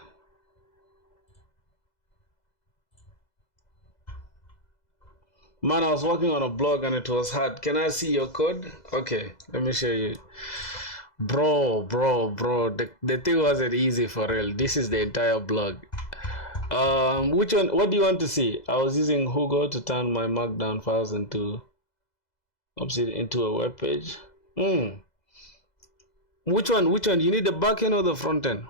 Man, I was working on a blog and it was hard. Can I see your code? Okay, let me show you. Bro, the thing wasn't easy for real. This is the entire blog. Which one? What do you want to see? I was using Hugo to turn my markdown files into a web page. Which one? You need the back end or the front end?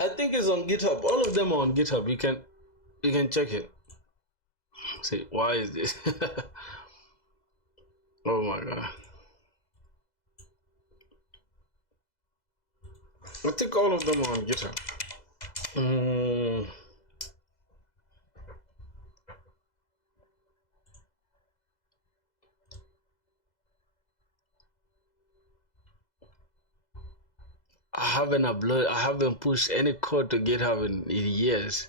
I think it's on GitHub. All of them are on GitHub. You can check it. See, why is this? Oh my god. I think all of them are on GitHub. I haven't pushed any code to GitHub in years.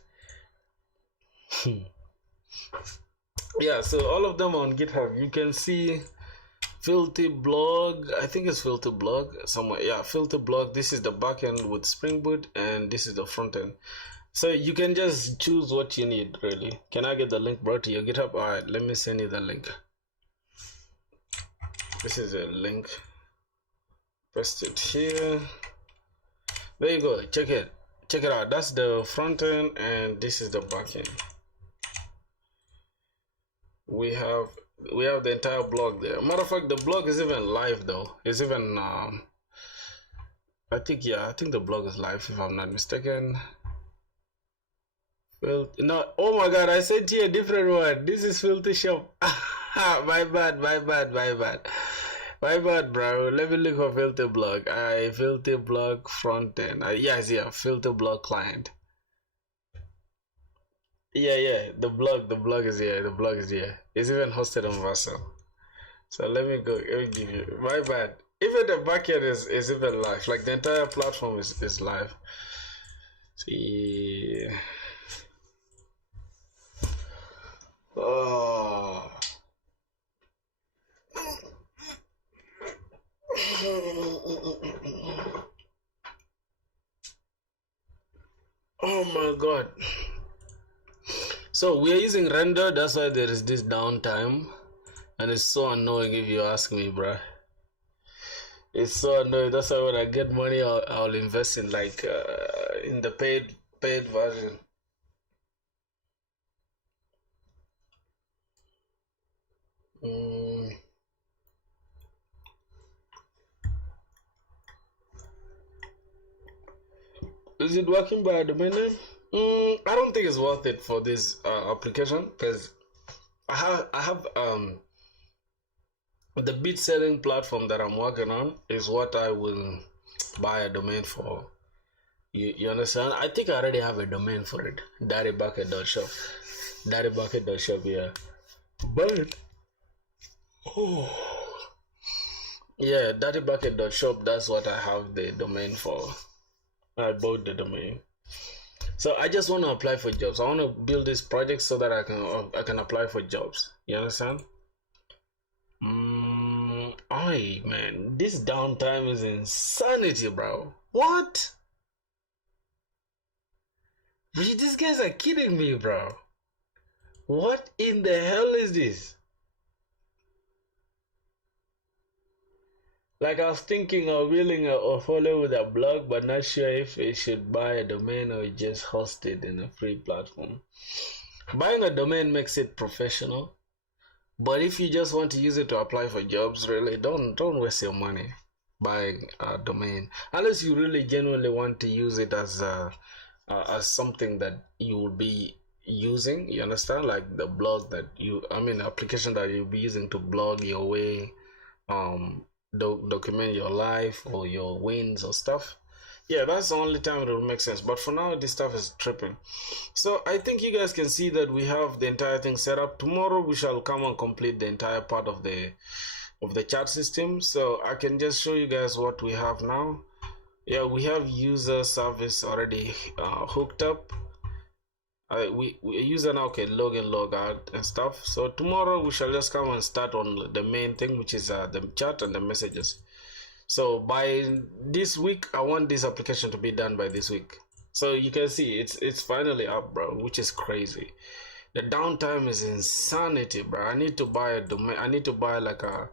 Yeah, so all of them on GitHub. You can see Filthy Blog. I think it's Filthy Blog somewhere. Yeah, Filthy Blog. This is the backend with Spring Boot, and this is the front end. So you can just choose what you need, really. Can I get the link brought to your GitHub? All right, let me send you the link. This is a link. Paste it here. There you go. Check it out. That's the front end, and this is the back end. We have the entire blog there. Matter of fact, the blog is even live though. It's even I think the blog is live if I'm not mistaken. No, oh my god, I sent you a different one. This is Filthy Shop. My bad, bro. Let me look for Filthy Blog. Filthy Blog front end. Yes, Filthy Blog client. Yeah, the blog is here. It's even hosted on Vassal. So let me give you, my bad. Even the backend is even live. Like the entire platform is live. See. Oh. Oh my god. So we are using render, that's why there is this downtime, and it's so annoying if you ask me, bruh. It's so annoying. That's why when I get money, I'll invest in like in the paid version. Mm. Is it working by a domain name? I don't think it's worth it for this application because I have the bid selling platform that I'm working on is what I will buy a domain for. You understand? I think I already have a domain for it. daddybucket.shop. Daddybucket.shop, yeah. But oh yeah, daddybucket.shop, that's what I have the domain for. I bought the domain. So I just want to apply for jobs. I want to build this project so that I can apply for jobs. You understand? Aye, man, this downtime is insanity, bro. What? These guys are kidding me, bro. What in the hell is this? Like I was thinking of building a follow with a blog, but not sure if I should buy a domain or just host it in a free platform. Buying a domain makes it professional, but if you just want to use it to apply for jobs, really don't waste your money buying a domain unless you really genuinely want to use it as something that you will be using. You understand, like the blog that application that you'll be using to blog your way, document your life or your wins or stuff. Yeah, that's the only time it will make sense. But for now, this stuff is tripping. So I think you guys can see that we have the entire thing set up. Tomorrow we shall come and complete the entire part of the chat system. So I can just show you guys what we have now. Yeah, we have user service already hooked up. We user now can log in, log out and stuff. So tomorrow we shall just come and start on the main thing, which is the chat and the messages. So by this week, I want this application to be done by this week. So you can see it's finally up, bro, which is crazy. The downtime is insanity, bro. I need to buy a domain. I need to buy like a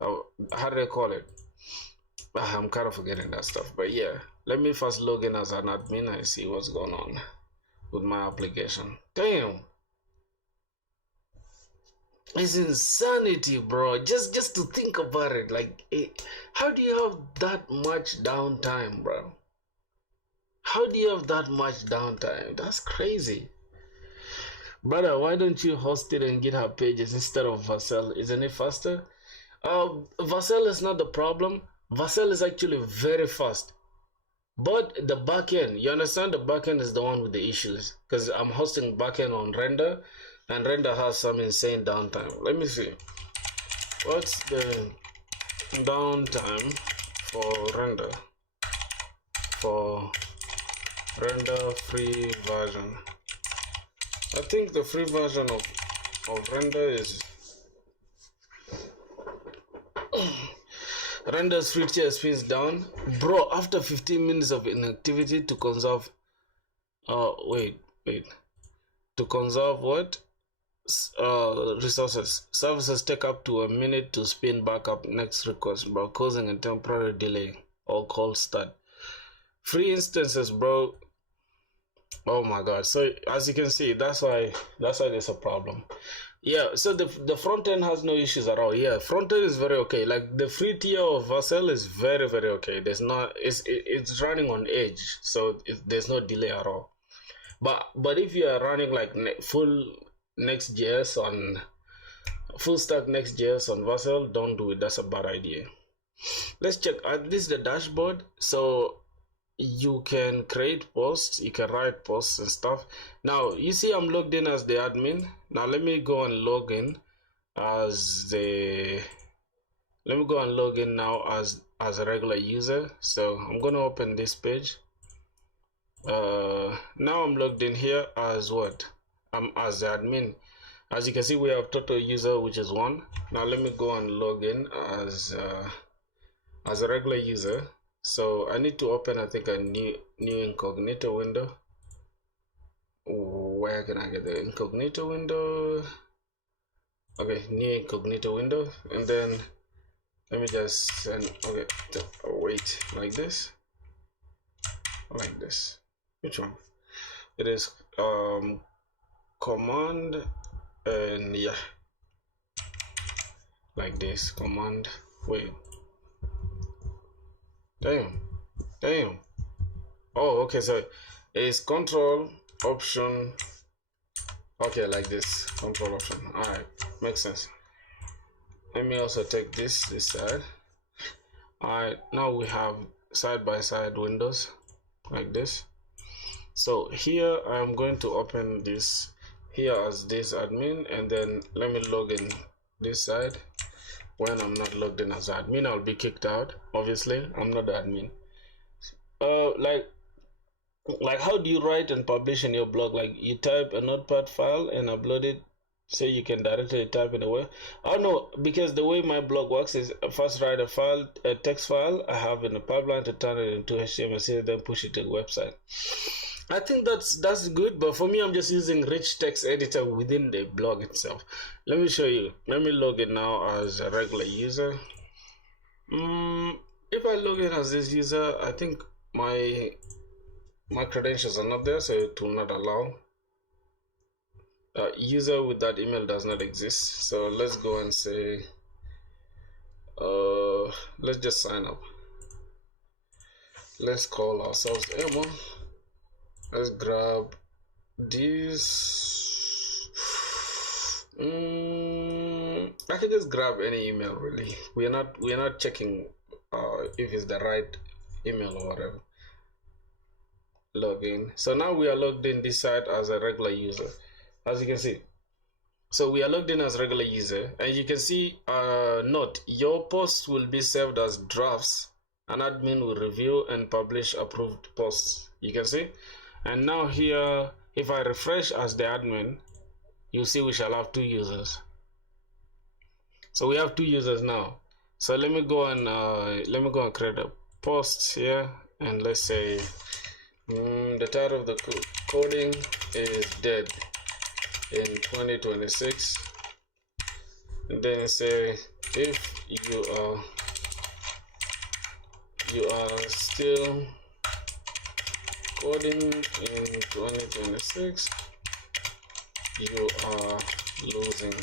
how do they call it? I'm kind of forgetting that stuff, but yeah. Let me first log in as an admin and see what's going on with my application. Damn, it's insanity, bro. Just to think about it, like how do you have that much downtime, bro? How do you have that much downtime? That's crazy, brother. Why don't you host it in GitHub pages instead of Vercel? Isn't it faster? Vercel is not the problem. Vercel is actually very fast. But the backend, you understand, the backend is the one with the issues because I'm hosting backend on render and render has some insane downtime. Let me see. What's the downtime for render? For render free version. I think the free version of render is renders free speeds down, bro. After 15 minutes of inactivity to conserve to conserve what resources, services take up to a minute to spin back up next request, bro, causing a temporary delay or cold start. Free instances, bro. Oh my god. So as you can see, that's why there's a problem. Yeah, so the front end has no issues at all. Yeah, front end is very okay. Like the free tier of Vercel is very okay. There's not it's running on edge, so there's no delay at all. But if you are running like full Next.js on full stack Next.js on Vercel, don't do it. That's a bad idea. Let's check. This is the dashboard. So you can create posts, you can write posts and stuff. Now you see I'm logged in as the admin. Now let me go and log in as now as a regular user. So I'm gonna open this page. Now I'm logged in here as what? I'm as the admin. As you can see, we have total user, which is 1. Now let me go and log in as a regular user. So I need to open, I think, a new incognito window. Where can I get the incognito window? Okay, new incognito window, and then let me just send, okay, wait, like this, which one? It is command, and yeah, like this, command, wait, damn, oh, okay, so it's control option, okay, like this, control option. All right, makes sense. Let me also take this side. All right, now we have side by side windows like this. So here I'm going to open this here as this admin, and then let me log in this side. When I'm not logged in as admin, I'll be kicked out. Obviously, I'm not the admin. Like how do you write and publish in your blog? Like you type a notepad file and upload it so you can directly type it away? Oh no, because the way my blog works is I first write a text file I have in the pipeline to turn it into HTML, then push it to the website. I think that's good, but for me, I'm just using rich text editor within the blog itself. Let me show you. Let me log in now as a regular user. If I log in as this user, I think my credentials are not there, so it will not allow. User with that email does not exist. So let's go and say, let's just sign up. Let's call ourselves Emma. Let's grab this. I can just grab any email really. We are not checking if it's the right email or whatever. Login. So now we are logged in this side as a regular user, as you can see. So we are logged in as regular user, and you can see note, your posts will be saved as drafts. An admin will review and publish approved posts. You can see. And now here, if I refresh as the admin, you see we shall have 2 users. So we have 2 users now. So let me go and create a post here, and let's say the title of the coding is dead in 2026, and then say if you are still coding in 2026, you are losing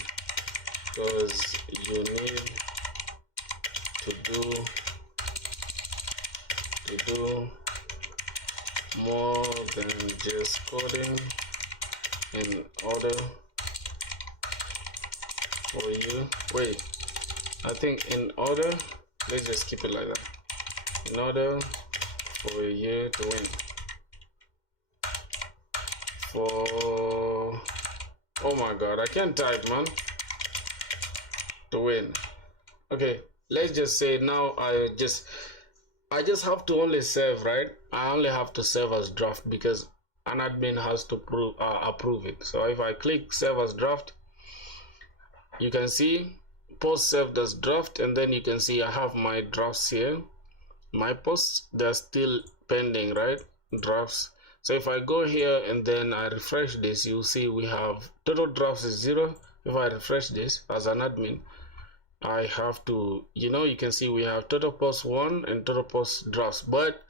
because you need to do more than just coding in order for you. Wait, I think in order, let's just keep it like that. In order for you to win. Oh my god, I can't type, man. To win. Okay, let's just say now I just have to only save, right? I only have to save as draft because an admin has to approve it. So if I click save as draft, you can see post saved as draft, and then you can see I have my drafts here. My posts, they're still pending, right? Drafts. So if I go here and then I refresh this, you'll see we have total drafts is 0. If I refresh this as an admin, I have to, you can see we have total post 1 and total post drafts. But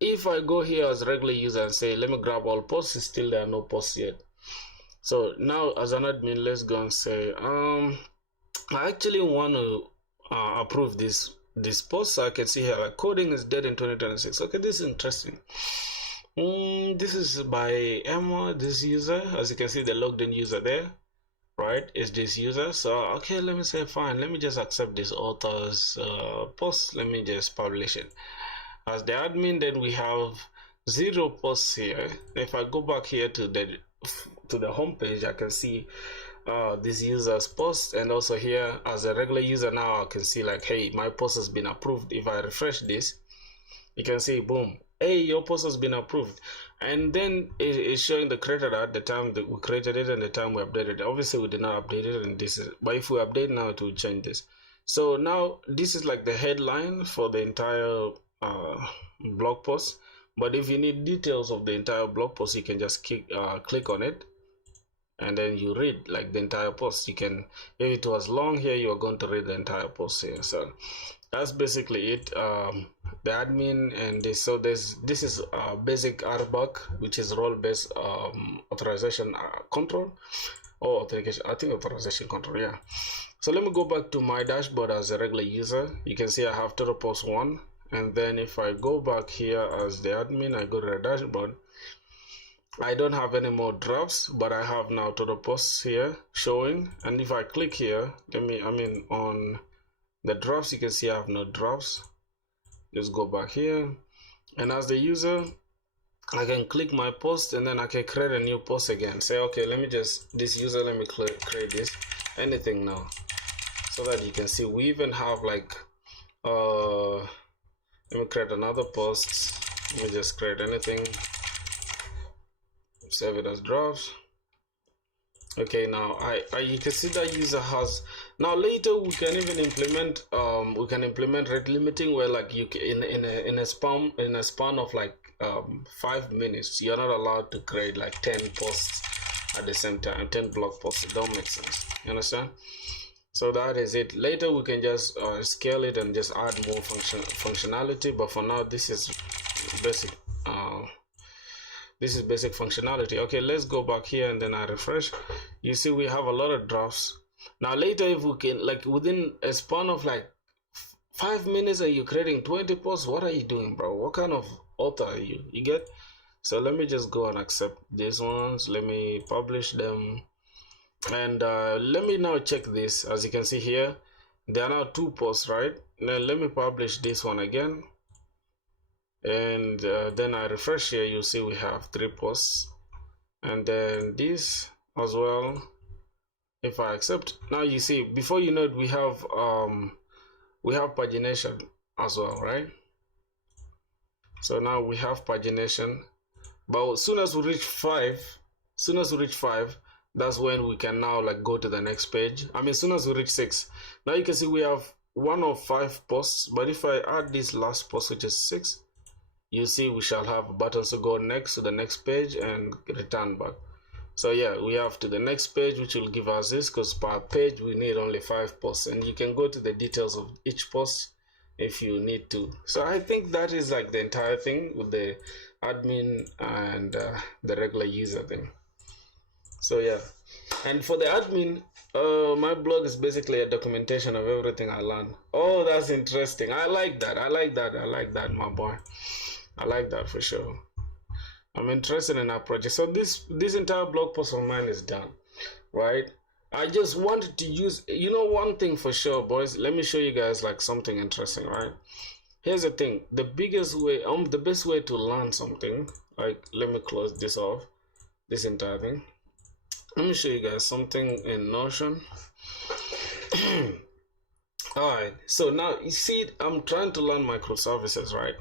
if I go here as regular user and say let me grab all posts, still there are no posts yet. So now as an admin, let's go and say I actually want to approve this post. So I can see here like coding is dead in 2026. Okay, this is interesting. This is by Emma, this user. As you can see, the logged in user there, right, is this user. So okay, let me say fine, let me just accept this author's post. Let me just publish it as the admin. Then we have 0 posts here. If I go back here to the home page, I can see this user's post, and also here as a regular user now I can see like, hey, my post has been approved. If I refresh this, You can see, boom, hey, your post has been approved. And then it's showing the creator at the time that we created it and the time we updated it. Obviously we did not update it, and this is, but if we update now it will change this. So now this is like the headline for the entire blog post. But if you need details of the entire blog post, you can just click on it, and then you read like the entire post. You can, if it was long here, you are going to read the entire post here. So that's basically it. The admin and this. So this is basic RBAC, which is role-based authorization control or authentication. I think authorization control. Yeah. So let me go back to my dashboard as a regular user. You can see I have total post 1, and then if I go back here as the admin, I go to the dashboard. I don't have any more drafts, but I have now total posts here showing. And if I click here, on the drafts, you can see I have no drafts. Just go back here, and as the user, I can click my post, and then I can create a new post again. Say, okay, let me just, this user, let me create this, anything now, so that you can see we even have like, let me create another post. Let me just create anything, save it as drafts. Okay, now you can see that user has, now later we can even implement rate limiting, where like you can, in a span of like 5 minutes, you're not allowed to create like 10 posts at the same time, 10 blog posts. It don't make sense, you understand? So that is it. Later we can just scale it and just add more functionality, but for now this is basic. This is basic functionality. Okay, let's go back here, and then I refresh. You see we have a lot of drafts. Now later, if we can, like within a span of like 5 minutes, and you're creating 20 posts, what are you doing, bro? What kind of author are you? You get? So let me just go and accept these ones. Let me publish them, and let me now check this. As you can see here, there are now 2 posts, right? Now let me publish this one again, and then I refresh here. You see we have 3 posts, and then this as well. If I accept, now you see, before you know it, we have pagination as well, right? So now we have pagination, but as soon as we reach 5, that's when we can now like go to the next page. I mean, as soon as we reach 6, now you can see we have 1 of 5 posts. But if I add this last post, which is 6, you see we shall have buttons to go next to the next page and return back. So yeah, we have to the next page, which will give us this, because per page we need only 5 posts, and you can go to the details of each post if you need to. So I think that is like the entire thing with the admin and the regular user thing. So yeah, and for the admin, my blog is basically a documentation of everything I learned. Oh, that's interesting. I like that, my boy. I like that for sure. I'm interested in our project. So this entire blog post of mine is done, right? I just wanted to use, you know, one thing for sure, boys. Let me show you guys like something interesting, right? Here's the thing. The best way to learn something, like, let me close this off, this entire thing. Let me show you guys something in Notion. All right. So now you see, I'm trying to learn microservices, right?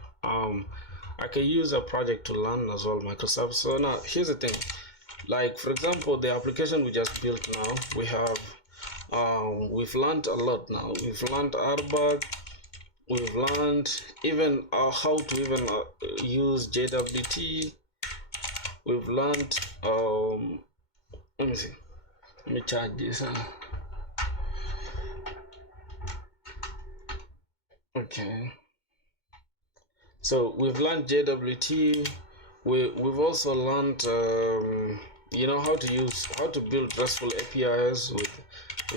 I can use a project to learn as well microservices. So now here's the thing, like for example, the application we just built now, we have we've learned a lot now. We've learned RBAC, we've learned even how to even use JWT. We've learned let me see, let me charge this. Okay. So we've learned JWT. We've also learned, you know, how to build RESTful APIs with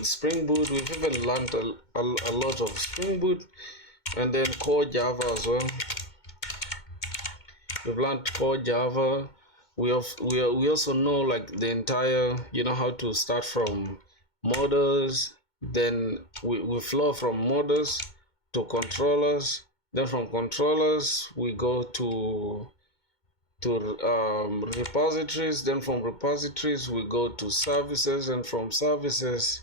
Spring Boot. We've even learned a lot of Spring Boot, and then core Java as well. We've learned core Java. We also know like the entire, you know, how to start from models. Then we flow from models to controllers. Then from controllers we go to repositories. Then from repositories we go to services, and from services,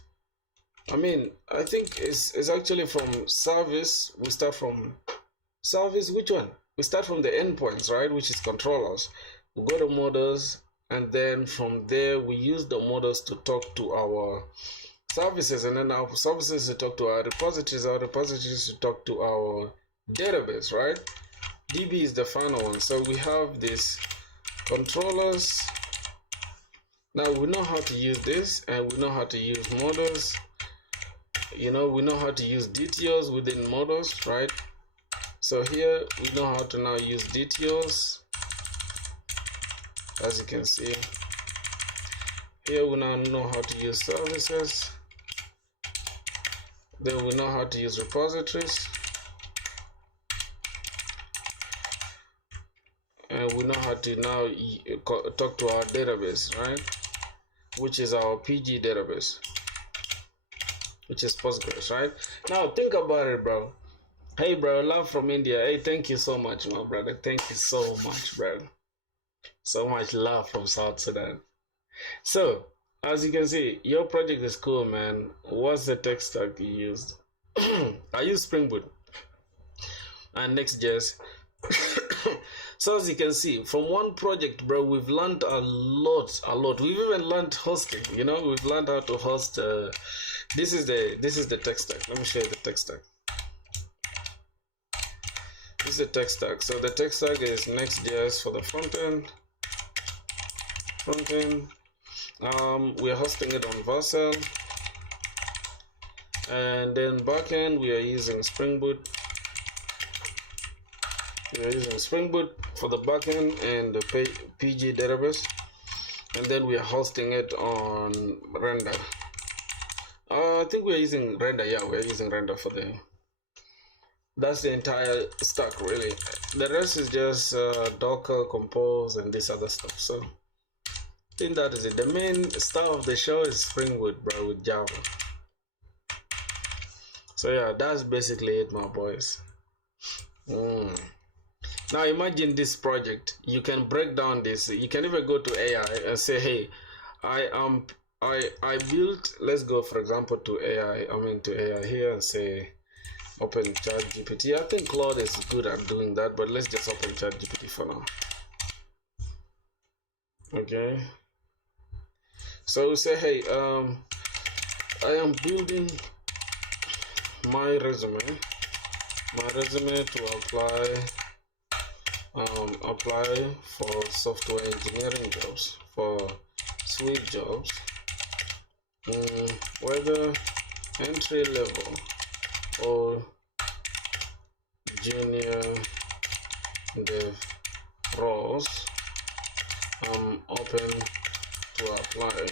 I mean, I think it's actually from service. We start from service. Which one? we start from the endpoints, right, which is controllers. We go to models, and then from there we use the models to talk to our services, and then our services to talk to our repositories to talk to our database, right? DB is the final one. So we have these controllers. Now we know how to use this, and we know how to use models. You know, we know how to use DTOs within models, right? So here we know how to now use DTOs. As you can see, here we now know how to use services. Then we know how to use repositories. And we know how to now talk to our database, right? Which is our PG database, which is Postgres, right? Now think about it, bro. Hey, bro, love from India. Hey, thank you so much, my brother. Thank you so much, bro. So much love from South Sudan. So, as you can see, your project is cool, man. What's the tech stack you used? I use Spring Boot and Next.js. So as you can see, from one project, bro, we've learned a lot. We've even learned hosting. You know, we've learned how to host. This is the tech stack. Let me show you the tech stack. This is the tech stack. So the tech stack is Next.js for the front end. We're hosting it on Vercel, and then backend we are using Spring Boot. We are using Spring Boot for the backend and the PG database, and then we are hosting it on Render. I think we are using Render. Yeah, we are using Render for the. That's the entire stack, really. The rest is just Docker, Compose, and this other stuff. So I think that is it. The main star of the show is Spring Boot, bro, with Java. So yeah, that's basically it, my boys. Now imagine this project. You can break down this. You can even go to AI and say, hey, I built. Let's go, for example, to AI. To AI here and say, open ChatGPT. I think Claude is good at doing that, but let's just open ChatGPT for now. Okay. So we say, hey, I am building my resume to apply for software engineering jobs, for sweet jobs, whether entry level or junior dev roles. I'm open to apply,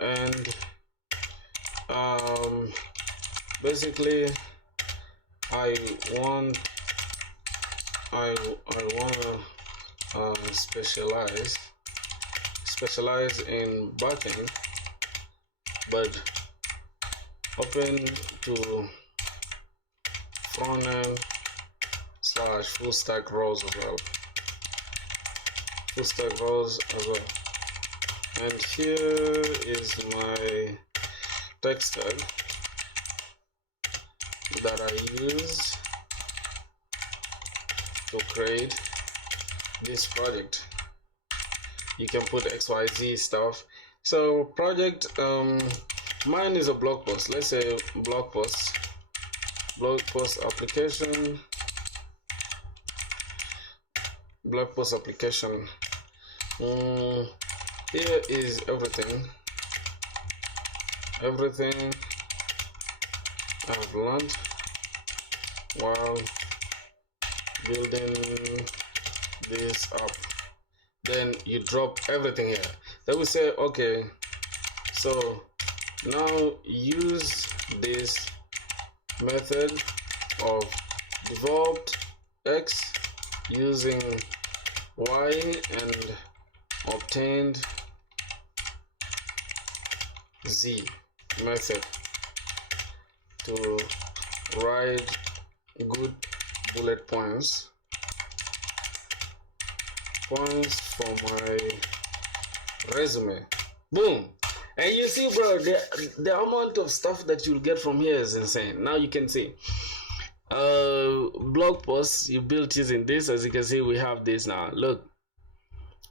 and basically I wanna specialize in backend, but open to front end / full stack roles as well. And here is my tech stack that I use to create this project. You can put XYZ stuff. So project, mine is a blog post. Let's say blog post application. Here is everything I've learned while building this up. Then you drop everything here. Then we say, okay, so now use this method of developed X using Y and obtained Z method to write good bullet points for my resume. Boom. And you see, bro, the amount of stuff that you'll get from here is insane. Now you can see blog posts you built using this. As you can see, we have this now.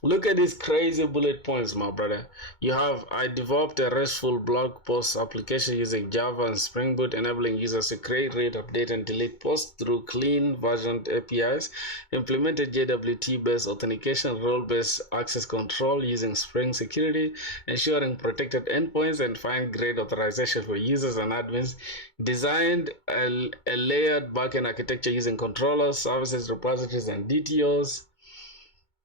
Look at these crazy bullet points, my brother. You have, I developed a RESTful blog post application using Java and Spring Boot, enabling users to create, read, update, and delete posts through clean versioned APIs. Implemented JWT-based authentication, role-based access control using Spring Security, ensuring protected endpoints and fine-grained authorization for users and admins. Designed a layered backend architecture using controllers, services, repositories, and DTOs.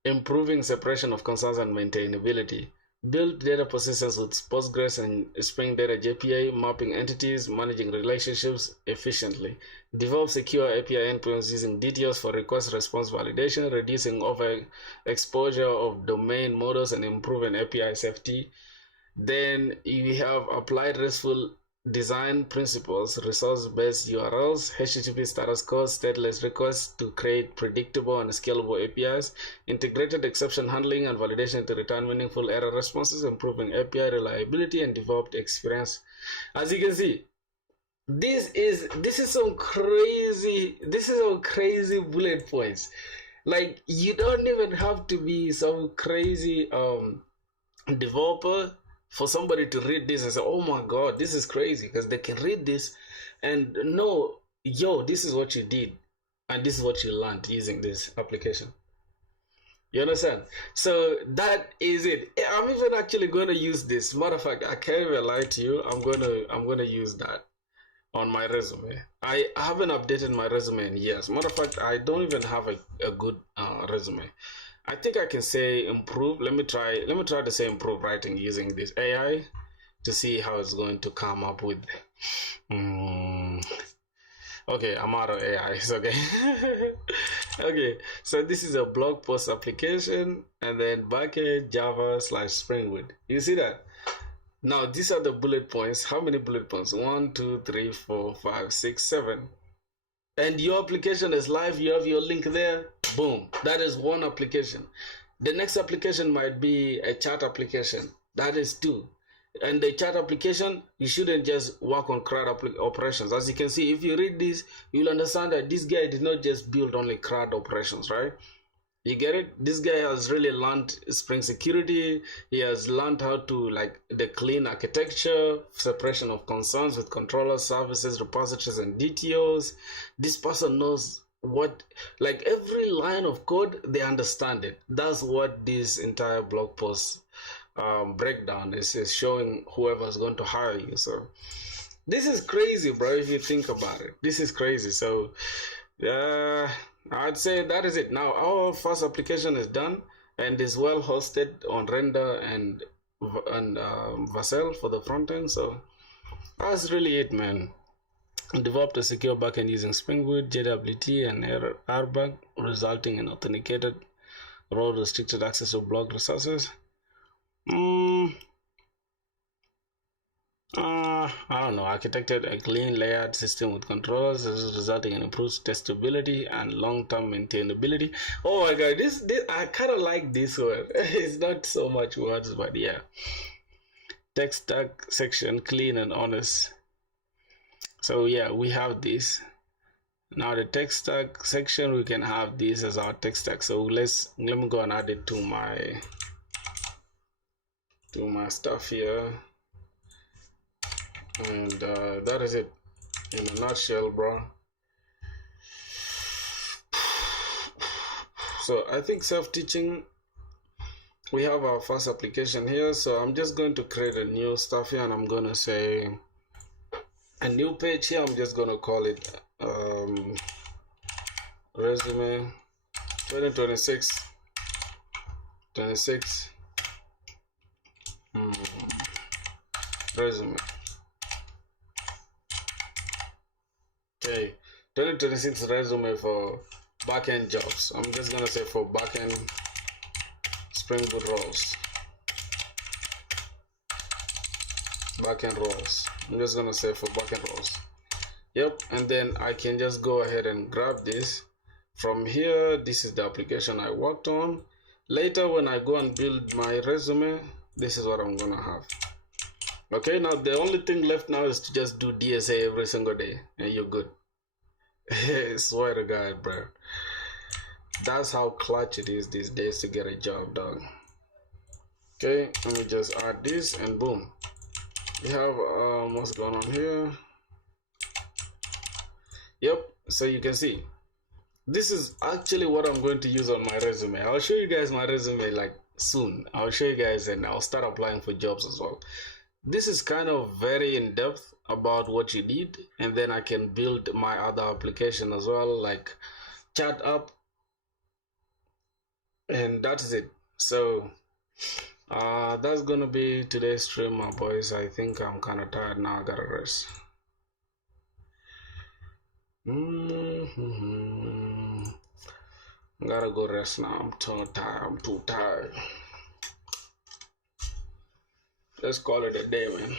Improving separation of concerns and maintainability. Build data processors with Postgres and Spring Data JPA, mapping entities, managing relationships efficiently. Develop secure API endpoints using DTOs for request response validation, reducing overexposure of domain models and improving API safety. Then you have applied RESTful design principles, resource-based URLs, HTTP status code, stateless requests to create predictable and scalable APIs, integrated exception handling and validation to return meaningful error responses, improving API reliability and developed experience. As you can see, this is some crazy bullet points. Like, you don't even have to be some crazy developer for somebody to read this and say, oh my god, this is crazy, because they can read this and know, yo, this is what you did and this is what you learned using this application. You understand? So that is it. I'm even actually going to use this. Matter of fact, I can't even lie to you. I'm gonna use that on my resume. I haven't updated my resume in years. Matter of fact, I don't even have a good resume. I think I can say improve. Let me try to say improve writing using this AI to see how it's going to come up with. Okay, I'm out of AI. It's okay. Okay, so this is a blog post application and then backend Java / Spring Boot. You see that? Now these are the bullet points. How many bullet points? 1, 2, 3, 4, 5, 6, 7. And your application is live. You have your link there. Boom. That is one application. The next application might be a chat application. That is 2. And the chat application, you shouldn't just work on CRUD operations. As you can see, if you read this, you'll understand that this guy did not just build only CRUD operations, right? You get it? This guy has really learned Spring Security. He has learned how to, like, the clean architecture, separation of concerns with controllers, services, repositories, and DTOs. This person knows what, like, every line of code, they understand it. That's what this entire blog post breakdown is showing whoever's going to hire you. So this is crazy, bro, if you think about it. This is crazy. So I'd say that is it. Now our first application is done and is well hosted on Render and Vercel for the front end. So that's really it, man. Developed a secure backend using Spring Boot, JWT, and Airbag, resulting in authenticated role-restricted access to blog resources. I don't know, architected a clean layered system with controllers, resulting in improved testability and long-term maintainability. Oh my god, this I kind of like this one. It's not so much words, but yeah. Tech stack section, clean and honest. So yeah, we have this. Now the tech stack section, we can have this as our tech stack. So let me go and add it to my stuff here. And that is it in a nutshell, bro. So I think self-teaching, we have our first application here. So I'm just going to create a new stuff here, and I'm going to say a new page here. I'm just going to call it resume 2026 resume. Okay, 2026 resume for backend jobs. I'm just gonna say for backend Spring Boot roles. Backend roles. I'm just gonna say for backend roles. Yep, and then I can just go ahead and grab this from here. This is the application I worked on. Later, when I go and build my resume, this is what I'm gonna have. Okay, now the only thing left now is to just do DSA every single day and you're good. Swear to God, bro. That's how clutch it is these days to get a job done. Okay, let me just add this and boom. We have what's going on here. Yep, so you can see this is actually what I'm going to use on my resume. I'll show you guys my resume like soon. I'll show you guys and I'll start applying for jobs as well. This is kind of very in depth about what you need, and then I can build my other application as well, like chat up, and that's it. So that's gonna be today's stream, my boys. I think I'm kind of tired now. I gotta rest. Gotta go rest now. I'm too tired. I'm too tired. Let's call it a day, man.